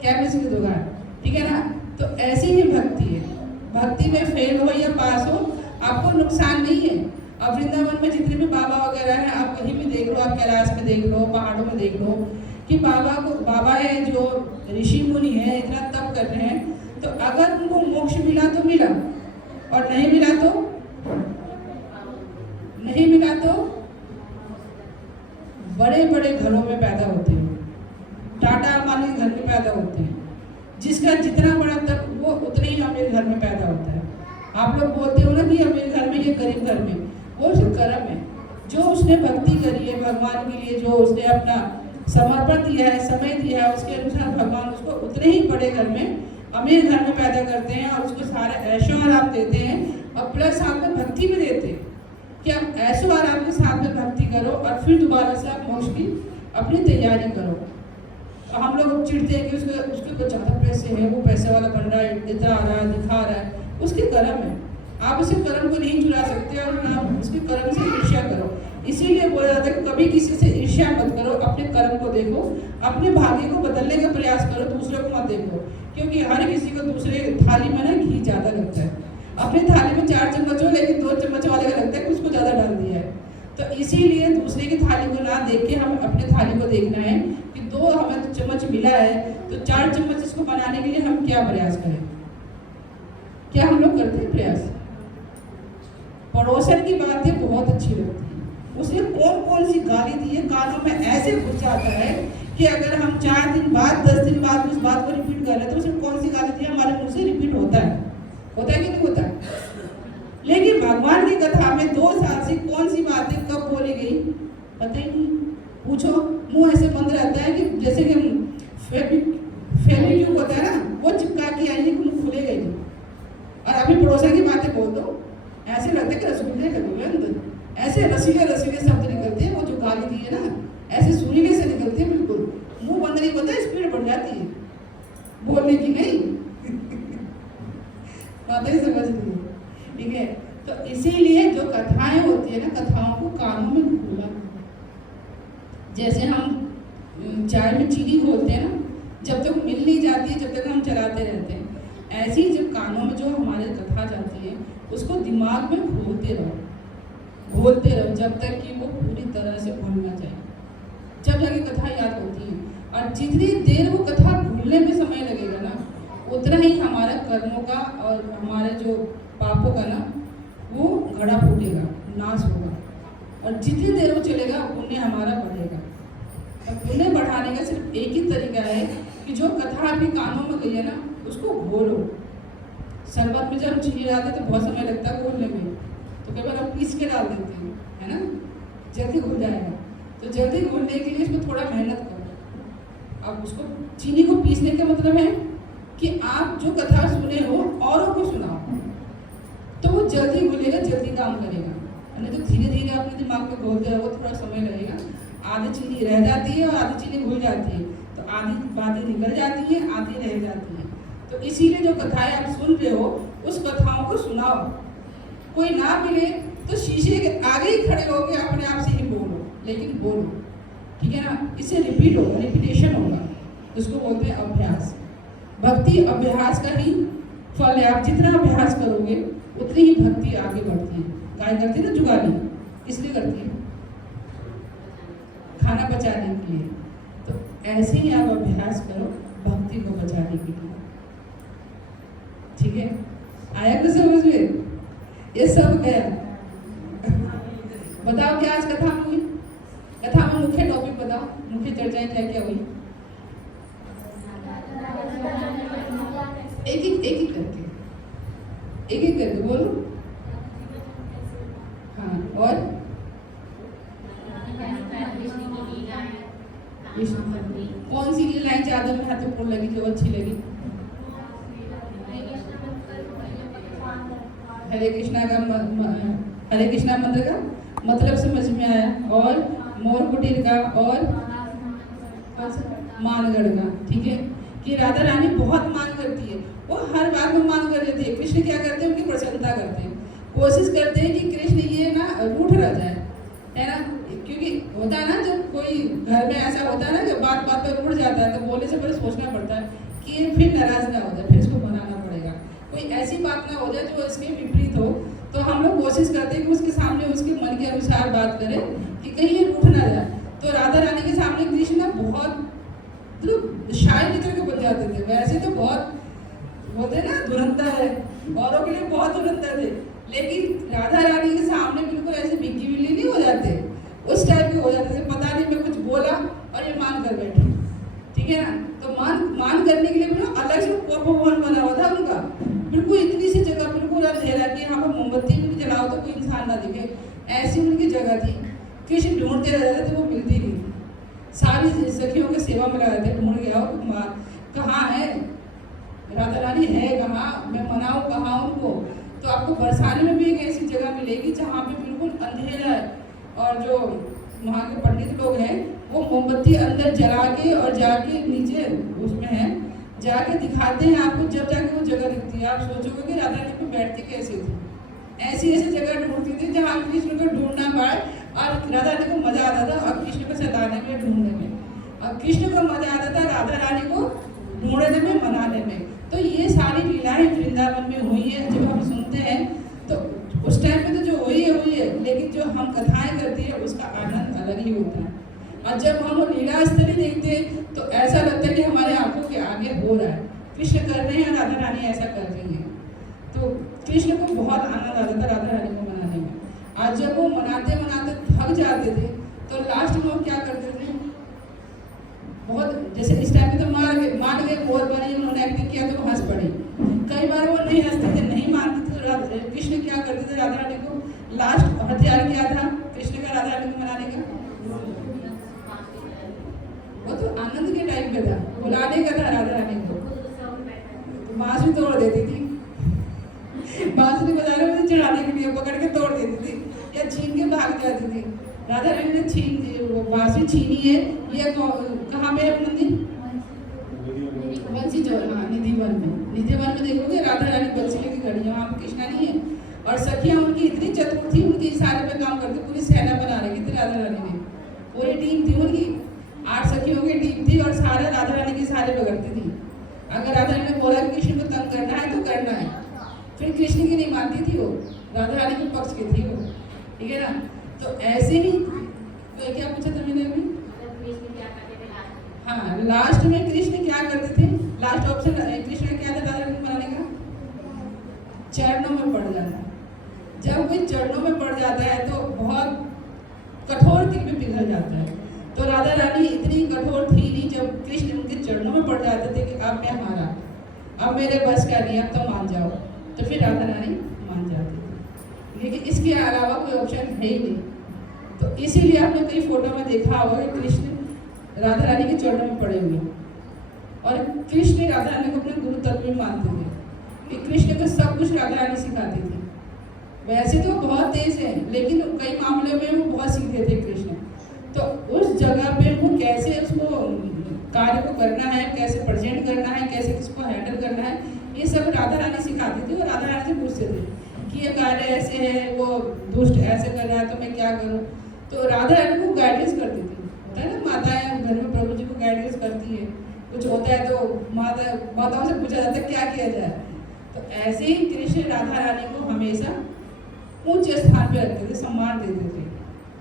केमिस्ट की दुकान, ठीक है ना। तो ऐसी ही भक्ति है, भक्ति में फेल हो या पास हो आपको नुकसान नहीं है। अब वृंदावन में जितने भी बाबा वगैरह हैं, आप कहीं भी देख लो, आप कैलाश में देख लो, पहाड़ों में देख लो, कि बाबा है जो ऋषि मुनि है, इतना तप कर रहे हैं, तो अगर उनको मोक्ष मिला तो मिला, और नहीं मिला तो बड़े बड़े घरों में पैदा होते हैं, टाटा अंबानी के घर में पैदा होते हैं, जिसका जितना बड़ा तप वो उतने ही अमीर घर में पैदा होता है। आप लोग बोलते हो ना कि अमीर घर में, ये गरीब घर में, वो सिर्फ कर्म है। जो उसने भक्ति करी है भगवान के लिए, जो उसने अपना समर्पण दिया है, समय दिया है, उसके अनुसार भगवान उसको उतने ही बड़े घर में, अमीर घर में पैदा करते हैं, और उसको सारे ऐशो आराम देते हैं, और प्लस साथ में भक्ति भी देते हैं कि आप ऐशो आराम के साथ में भक्ति करो, और फिर दोबारा से आप मोक्ष की अपनी तैयारी करो। तो हम लोग चिढ़ते हैं कि उसके तो ज़्यादा पैसे हैं, वो पैसे वाला बन रहा है, इतना आ रहा है, दिखा रहा है, उसके कर्म है, आप उसे कर्म को नहीं चुरा सकते, और ना उसके कर्म से ईर्ष्या करो। इसीलिए बोला जाता है कि कभी किसी से ईर्ष्या मत करो, अपने कर्म को देखो, अपने भाग्य को बदलने का प्रयास करो, दूसरे को मत देखो, क्योंकि हर किसी को दूसरे थाली में ना घी ज़्यादा लगता है। अपनी थाली में 4 चम्मच हो, लेकिन 2 चम्मच वाले का लगता है कि उसको ज़्यादा डाल दिया है। तो इसीलिए दूसरे की थाली को ना देख के हमें अपने थाली को देखना है कि 2 हमें चम्मच मिला है, तो 4 चम्मच इसको बनाने के लिए हम क्या प्रयास करें? क्या हम लोग करते हैं प्रयास? पड़ोसन की बातें बहुत अच्छी लगती है, उसने कौन सी गाली दी है, कानों में ऐसे घुस जाता है कि अगर हम 4 दिन बाद 10 दिन बाद उस बात को रिपीट कर रहे तो उसने कौन सी गाली दी है, हमारे मुंह से रिपीट होता है कि नहीं होता? लेकिन भगवान की कथा में 2 साल से कौन सी बातें कब बोली गई पता ही नहीं। पूछो, मुंह ऐसे बंद रहता है कि जैसे कि फेविक्विक होता है ना, वो चिपका के आएंगे, मुंह खुलेगा ही नहीं। और अभी पड़ोसन की बातें बोल दो, ऐसे लगता है कि रसगुल्ले लगे अंदर, ऐसे रसीले शब्द निकलते हैं, वो जो गाली दी है ना, ऐसे सुरीले से निकलते हैं, बिल्कुल मुंह बंद नहीं होता, स्पीड बढ़ जाती है बोलने की, नहीं बातें ही समझ लीजिए, ठीक है। तो इसीलिए जो कथाएं होती है ना, कथाओं को कानों में घोला, जैसे हम चाय में चीनी घोलते हैं ना, जब तक मिल नहीं जाती है, जब तक हम चलाते रहते हैं, ऐसे ही जब कानों में जो हमारे कथा जाती है उसको दिमाग में घोलते रहो जब तक कि वो पूरी तरह से भूल ना जाए, जब जाके कथा याद होती है। और जितनी देर वो कथा भूलने में समय लगेगा ना, उतना ही हमारा कर्मों का और हमारे जो पापों का ना वो घड़ा फूटेगा, नाश होगा, और जितनी देर वो चलेगा पुण्य हमारा बढ़ेगा। और पुण्य बढ़ाने का सिर्फ एक ही तरीका है कि जो कथा आपके कानों में गई है ना, उसको घोलो। शरबत में जब हम चीनी डालते तो बहुत समय लगता है घोलने में, तो कई बार हम पीस के डाल देते हैं, है ना, जल्दी घुल जाएगा। तो जल्दी घुलने के लिए इसमें थोड़ा मेहनत करो। अब उसको चीनी को पीसने का मतलब है कि आप जो कथा सुने हो औरों को सुनाओ, तो वो जल्दी घुलेगा, जल्दी काम करेगा। नहीं तो धीरे धीरे अपने दिमाग में घोलते रहो, थोड़ा समय लगेगा। आधी चीनी रह जाती है और आधी चीनी घुल जाती है, तो आधी बातें निकल जाती हैं, आधी रह जाती हैं। तो इसीलिए जो कथाएं आप सुन रहे हो उस कथाओं को सुनाओ। कोई ना मिले तो शीशे के आगे ही खड़े होकर अपने आप से ही बोलो, लेकिन बोलो, ठीक है ना। इससे रिपीट होगा, रिपीटेशन होगा, जिसको बोलते हैं अभ्यास। भक्ति अभ्यास का ही फल है। आप जितना अभ्यास करोगे उतनी ही भक्ति आगे बढ़ती है। गाय करती है ना जुगाली, इसलिए करती है खाना बचाने के लिए। तो ऐसे ही आप अभ्यास करो भक्ति को बचाने के लिए, ठीक है। आया कुछ समझ में? ये सब गया। बताओ क्या आज कथा में हुई? कथा में मुख्य टॉपिक बताओ, मुख्य चर्चाएं क्या क्या हुई? एक एक करके बोलो। हाँ, और कौन सी लीलाएं ज्यादा महत्वपूर्ण लगी, जो अच्छी लगी? हरे कृष्णा का हरे कृष्णा मंत्र का मतलब समझ में आया, और मोर कुटीर का, और मानगढ़ का, ठीक है। कि राधा रानी बहुत मान करती है, वो हर बात में मान कर देती है। कृष्ण क्या करते हैं? उनकी प्रसन्नता करते हैं, कोशिश करते हैं कि कृष्ण ये ना रूठ रह जाए, है ना। क्योंकि होता है ना, जब कोई घर में ऐसा होता है ना, जब बात बात पर रूठ जाता है तो बोलने से पहले सोचना पड़ता है कि ये फिर नाराज ना हो जाए, फिर इसको मनाना पड़ेगा, कोई ऐसी बात ना हो जाए जो इसके विपरीत हो। तो हम लोग कोशिश करते हैं कि उसके सामने उसके मन के अनुसार बात करें कि कहीं ये रूठ ना जाए। तो राधा रानी के सामने कृष्ण ना बहुत मतलब शायर की तरह बन जाते थे। वैसे तो बहुत बोलते ना धुरंधर है, औरों के लिए बहुत धुरंधर थे, लेकिन राधा रानी के सामने बिल्कुल ऐसे भिक्की बिल्ली नहीं हो जाते, उस टाइप के हो जाते थे। पता नहीं मैं कुछ बोला और ये मान कर बैठे, ठीक है ना। तो मान करने के लिए भी ना अलग से भगवान बना हुआ था उनका, बिल्कुल इतनी सी जगह, बिल्कुल अंधेरा कि यहाँ पर मोमबत्ती भी जलाओ तो कोई इंसान ना दिखे, ऐसी उनकी जगह थी। कृष्ण ढूंढते रह जाते थे, वो मिलती नहीं थी। सारी सखियों के सेवा में लगा थे, ढूंढ गया कहाँ है राधा रानी, है कहाँ, मैं मनाऊँ कहाँ उनको। तो आपको बरसाने में भी एक ऐसी जगह मिलेगी जहाँ पे बिल्कुल अंधेरा है, और जो वहाँ के पंडित लोग हैं वो मोमबत्ती अंदर जला के और जाके नीचे उसमें है जाके दिखाते हैं आपको, जब जाके वो जगह दिखती है। आप सोचोगे कि राधा रानी को बैठती कैसे थी, ऐसी ऐसी जगह ढूंढती थी जहाँ कृष्ण को ढूंढना पाए, और राधा रानी को मजा आता था और कृष्ण को सताने में, ढूंढने में, और कृष्ण को मजा आता था राधा रानी को ढूंढने में, मनाने में। तो ये सारी लीलाएं वृंदावन में हुई है। जब हम सुनते हैं तो उस टाइम पे तो जो हुई है, लेकिन जो हम कथाएं करते हैं उसका आनंद अलग ही होता है। और जब हम वो लीला स्थली देखते हैं तो ऐसा लगता है कि हमारे आंखों के आगे हो रहा है, कृष्ण कर रहे हैं, राधा रानी ऐसा कर रही है। तो कृष्ण को बहुत आनंद आता था राधा रानी को मनाने में। आज जब वो मनाते मनाते थक जाते थे तो लास्ट में वो क्या करते थे, बहुत जैसे इस टाइम पे तो मान गए, बहुत बारी उन्होंने एक्टिंग किया तो हंस पड़े। कई बार वो नहीं हंसते थे, नहीं मानते थे, तो कृष्ण क्या करते थे, राधा रानी को लास्ट हथियार क्या था कृष्ण का राधा रानी को मनाने का? वो तो आनंद के टाइम पे था, बुलाने का था राधा रानी को। तो बांसुरी तोड़ देती थी, बांसुरी बजाने में चढ़ाने के लिए पकड़ के तोड़ देती थी, या छीन के भाग जाती थी। राधा रानी ने बांसुरी छीनी है। ये कहाँ पे है मंदिर? बंसी जो, हाँ, निधिवन में। निधिवन में देखोगे राधा रानी बंसी लेके खड़ी है, वहाँ पे कृष्णा नहीं है। और सखियाँ उनकी इतनी चतुर थी, उनके इशारे पे काम करती, पूरी सेना बना रखी थी राधा रानी ने। पूरी टीम थी उनकी, 8 सखियों की टीम थी, और सारे राधा रानी के इशारे पे करती थी। अगर राधा रानी ने बोला कि कृष्ण को तंग करना है तो करना है, फिर कृष्ण की नहीं मानती थी वो, राधा रानी के पक्ष की थी वो, ठीक है ना। तो ऐसे ही तो क्या पूछा था मैंने अभी? हाँ, लास्ट में कृष्ण क्या करते थे? लास्ट ऑप्शन कृष्ण का क्या था राधा रानी को मनाने का? चरणों में पड़ जाना। जब कोई चरणों में पड़ जाता है तो बहुत कठोर दिल में पिघल जाता है। तो राधा रानी इतनी कठोर थी नहीं, जब कृष्ण उनके चरणों में पड़ जाते थे कि अब मैं हारा, अब मेरे बस का नहीं, अब तो मान जाओ, तो फिर राधा रानी मान जाती थी। लेकिन इसके अलावा कोई ऑप्शन है ही नहीं। तो इसीलिए आपने कई फोटो में देखा होगा कि कृष्ण राधा रानी के चरणों में पड़े हुए, और कृष्ण राधा रानी को अपने गुरु तत्व में मानते थे कि कृष्ण को सब कुछ राधा रानी सिखाती थी। वैसे तो बहुत तेज है, लेकिन कई मामलों में वो बहुत सीखे थे कृष्ण। तो उस जगह पे वो कैसे उसको कार्य को करना है, कैसे प्रेजेंट करना है, कैसे किसको हैंडल करना है, ये सब राधा रानी सिखाती थी। और राधा रानी से पूछते थे कि ये कार्य ऐसे है, वो दुष्ट ऐसे कर रहा है, तो मैं क्या करूँ। तो राधा रानी को गाइडेंस करती थी। होता है ना, माताएं घर में प्रभु जी को गाइडेंस करती है, कुछ होता है तो माताओं से पूछा जाता है क्या किया जाए। तो ऐसे ही कृष्ण राधा रानी को हमेशा ऊंचे स्थान पे रखते थे, सम्मान देते थे।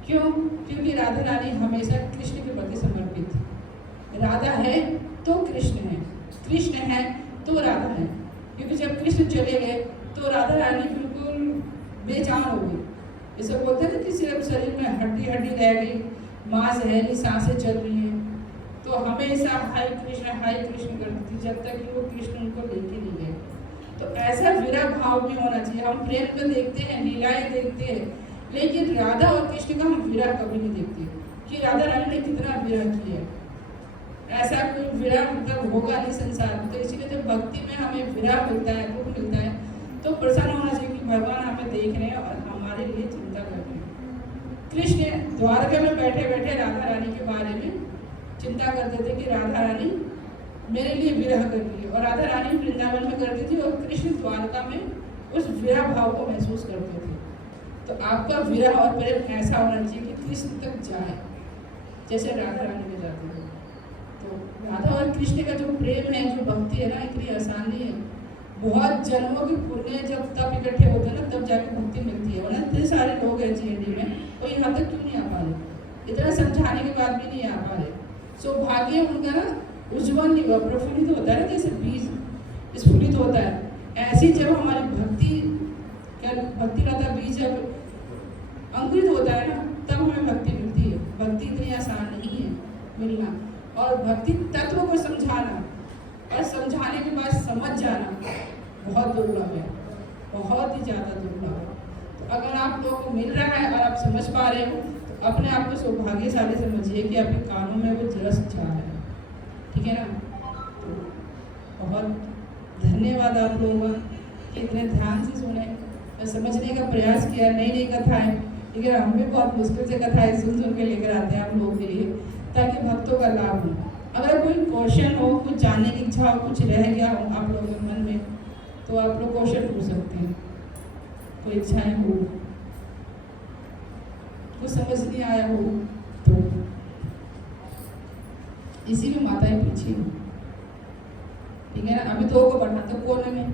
क्यों? क्योंकि राधा रानी हमेशा कृष्ण के प्रति समर्पित थी। राधा है तो कृष्ण है, कृष्ण है तो राधा है। क्योंकि जब कृष्ण चले गए तो राधा रानी बिल्कुल बेजान हो गई। जैसे बोलते हैं ना कि सिर्फ शरीर में हड्डी हड्डी रह गई, मांस है नहीं, सांसें चल रही हैं। तो हमेशा हाय कृष्ण करती थी जब तक कि वो कृष्ण उनको लेके नहीं गए। तो ऐसा विरह भाव भी होना चाहिए। हम प्रेम को देखते हैं, लीलाएं देखते हैं, लेकिन राधा और कृष्ण का हम विरह कभी नहीं देखते कि राधा रानी ने कितना विरह किया है। ऐसा कोई विरह मतलब होगा नहीं संसार में। तो इसीलिए जब भक्ति में हमें विरह मिलता है, दुख मिलता है, तो प्रसन्न होना चाहिए कि भगवान हमें देख रहे हैं और हमारे लिए चिंता कर रहे हैं। कृष्ण द्वारका में बैठे बैठे राधा रानी के बारे में चिंता करते थे कि राधा रानी मेरे लिए विरह कर रही है, और राधा रानी वृंदावन में करती थी और कृष्ण द्वारका में उस विरह भाव को महसूस करते थे। तो आपका विरह और प्रेम ऐसा होना चाहिए कि कृष्ण तक जाए जैसे राधा रानी में जाती है। तो राधा और कृष्ण का जो प्रेम है, जो भक्ति है ना, इतनी आसान नहीं है। बहुत जन्मों के पुण्य जब तब इकट्ठे होते हैं ना, तब जाके भक्ति मिलती है। वरना इतने सारे लोग हैं जीएनडी में, वो यहाँ तक क्यों नहीं आ पा रहे, इतना समझाने के बाद भी नहीं आ पा रहे। सौभाग्य उनका ना उज्ज्वल नहीं हुआ, प्रफुल्लित होता है, जैसे बीज स्फुलित होता है। ऐसी जब हमारी भक्ति रहता बीज जब अंकुरित होता है ना, तब हमें भक्ति मिलती है। भक्ति इतनी आसान नहीं है मिलना। और भक्ति तत्व को समझाना और समझाने के बाद समझ जाना बहुत दुर्लभ है, बहुत ही ज़्यादा दुर्लभ है। तो अगर आप लोगों को मिल रहा है और आप समझ पा रहे हो, तो अपने आप को सौभाग्यशाली समझिए कि आपके कानों में वो रस जा रहा है। ठीक है ना? तो बहुत धन्यवाद आप लोगों का कि इतने ध्यान से सुने और समझने का प्रयास किया। नई नई कथाएं, लेकिन हम भी बहुत मुश्किल से कथाएं सुन के लेकर आते हैं आप लोगों के लिए, ताकि भक्तों का लाभ हो। अगर कोई क्वेश्चन हो, कुछ जानने की इच्छा हो, कुछ रह गया हो आप लोगों के मन में, तो आप लोग क्वेश्चन पूछ सकते हैं। कोई इच्छाएं हो, कुछ समझ नहीं आया हो, तो इसी में माताएं पीछे, ठीक है ना? अभी तो को बढ़ा तो कोने में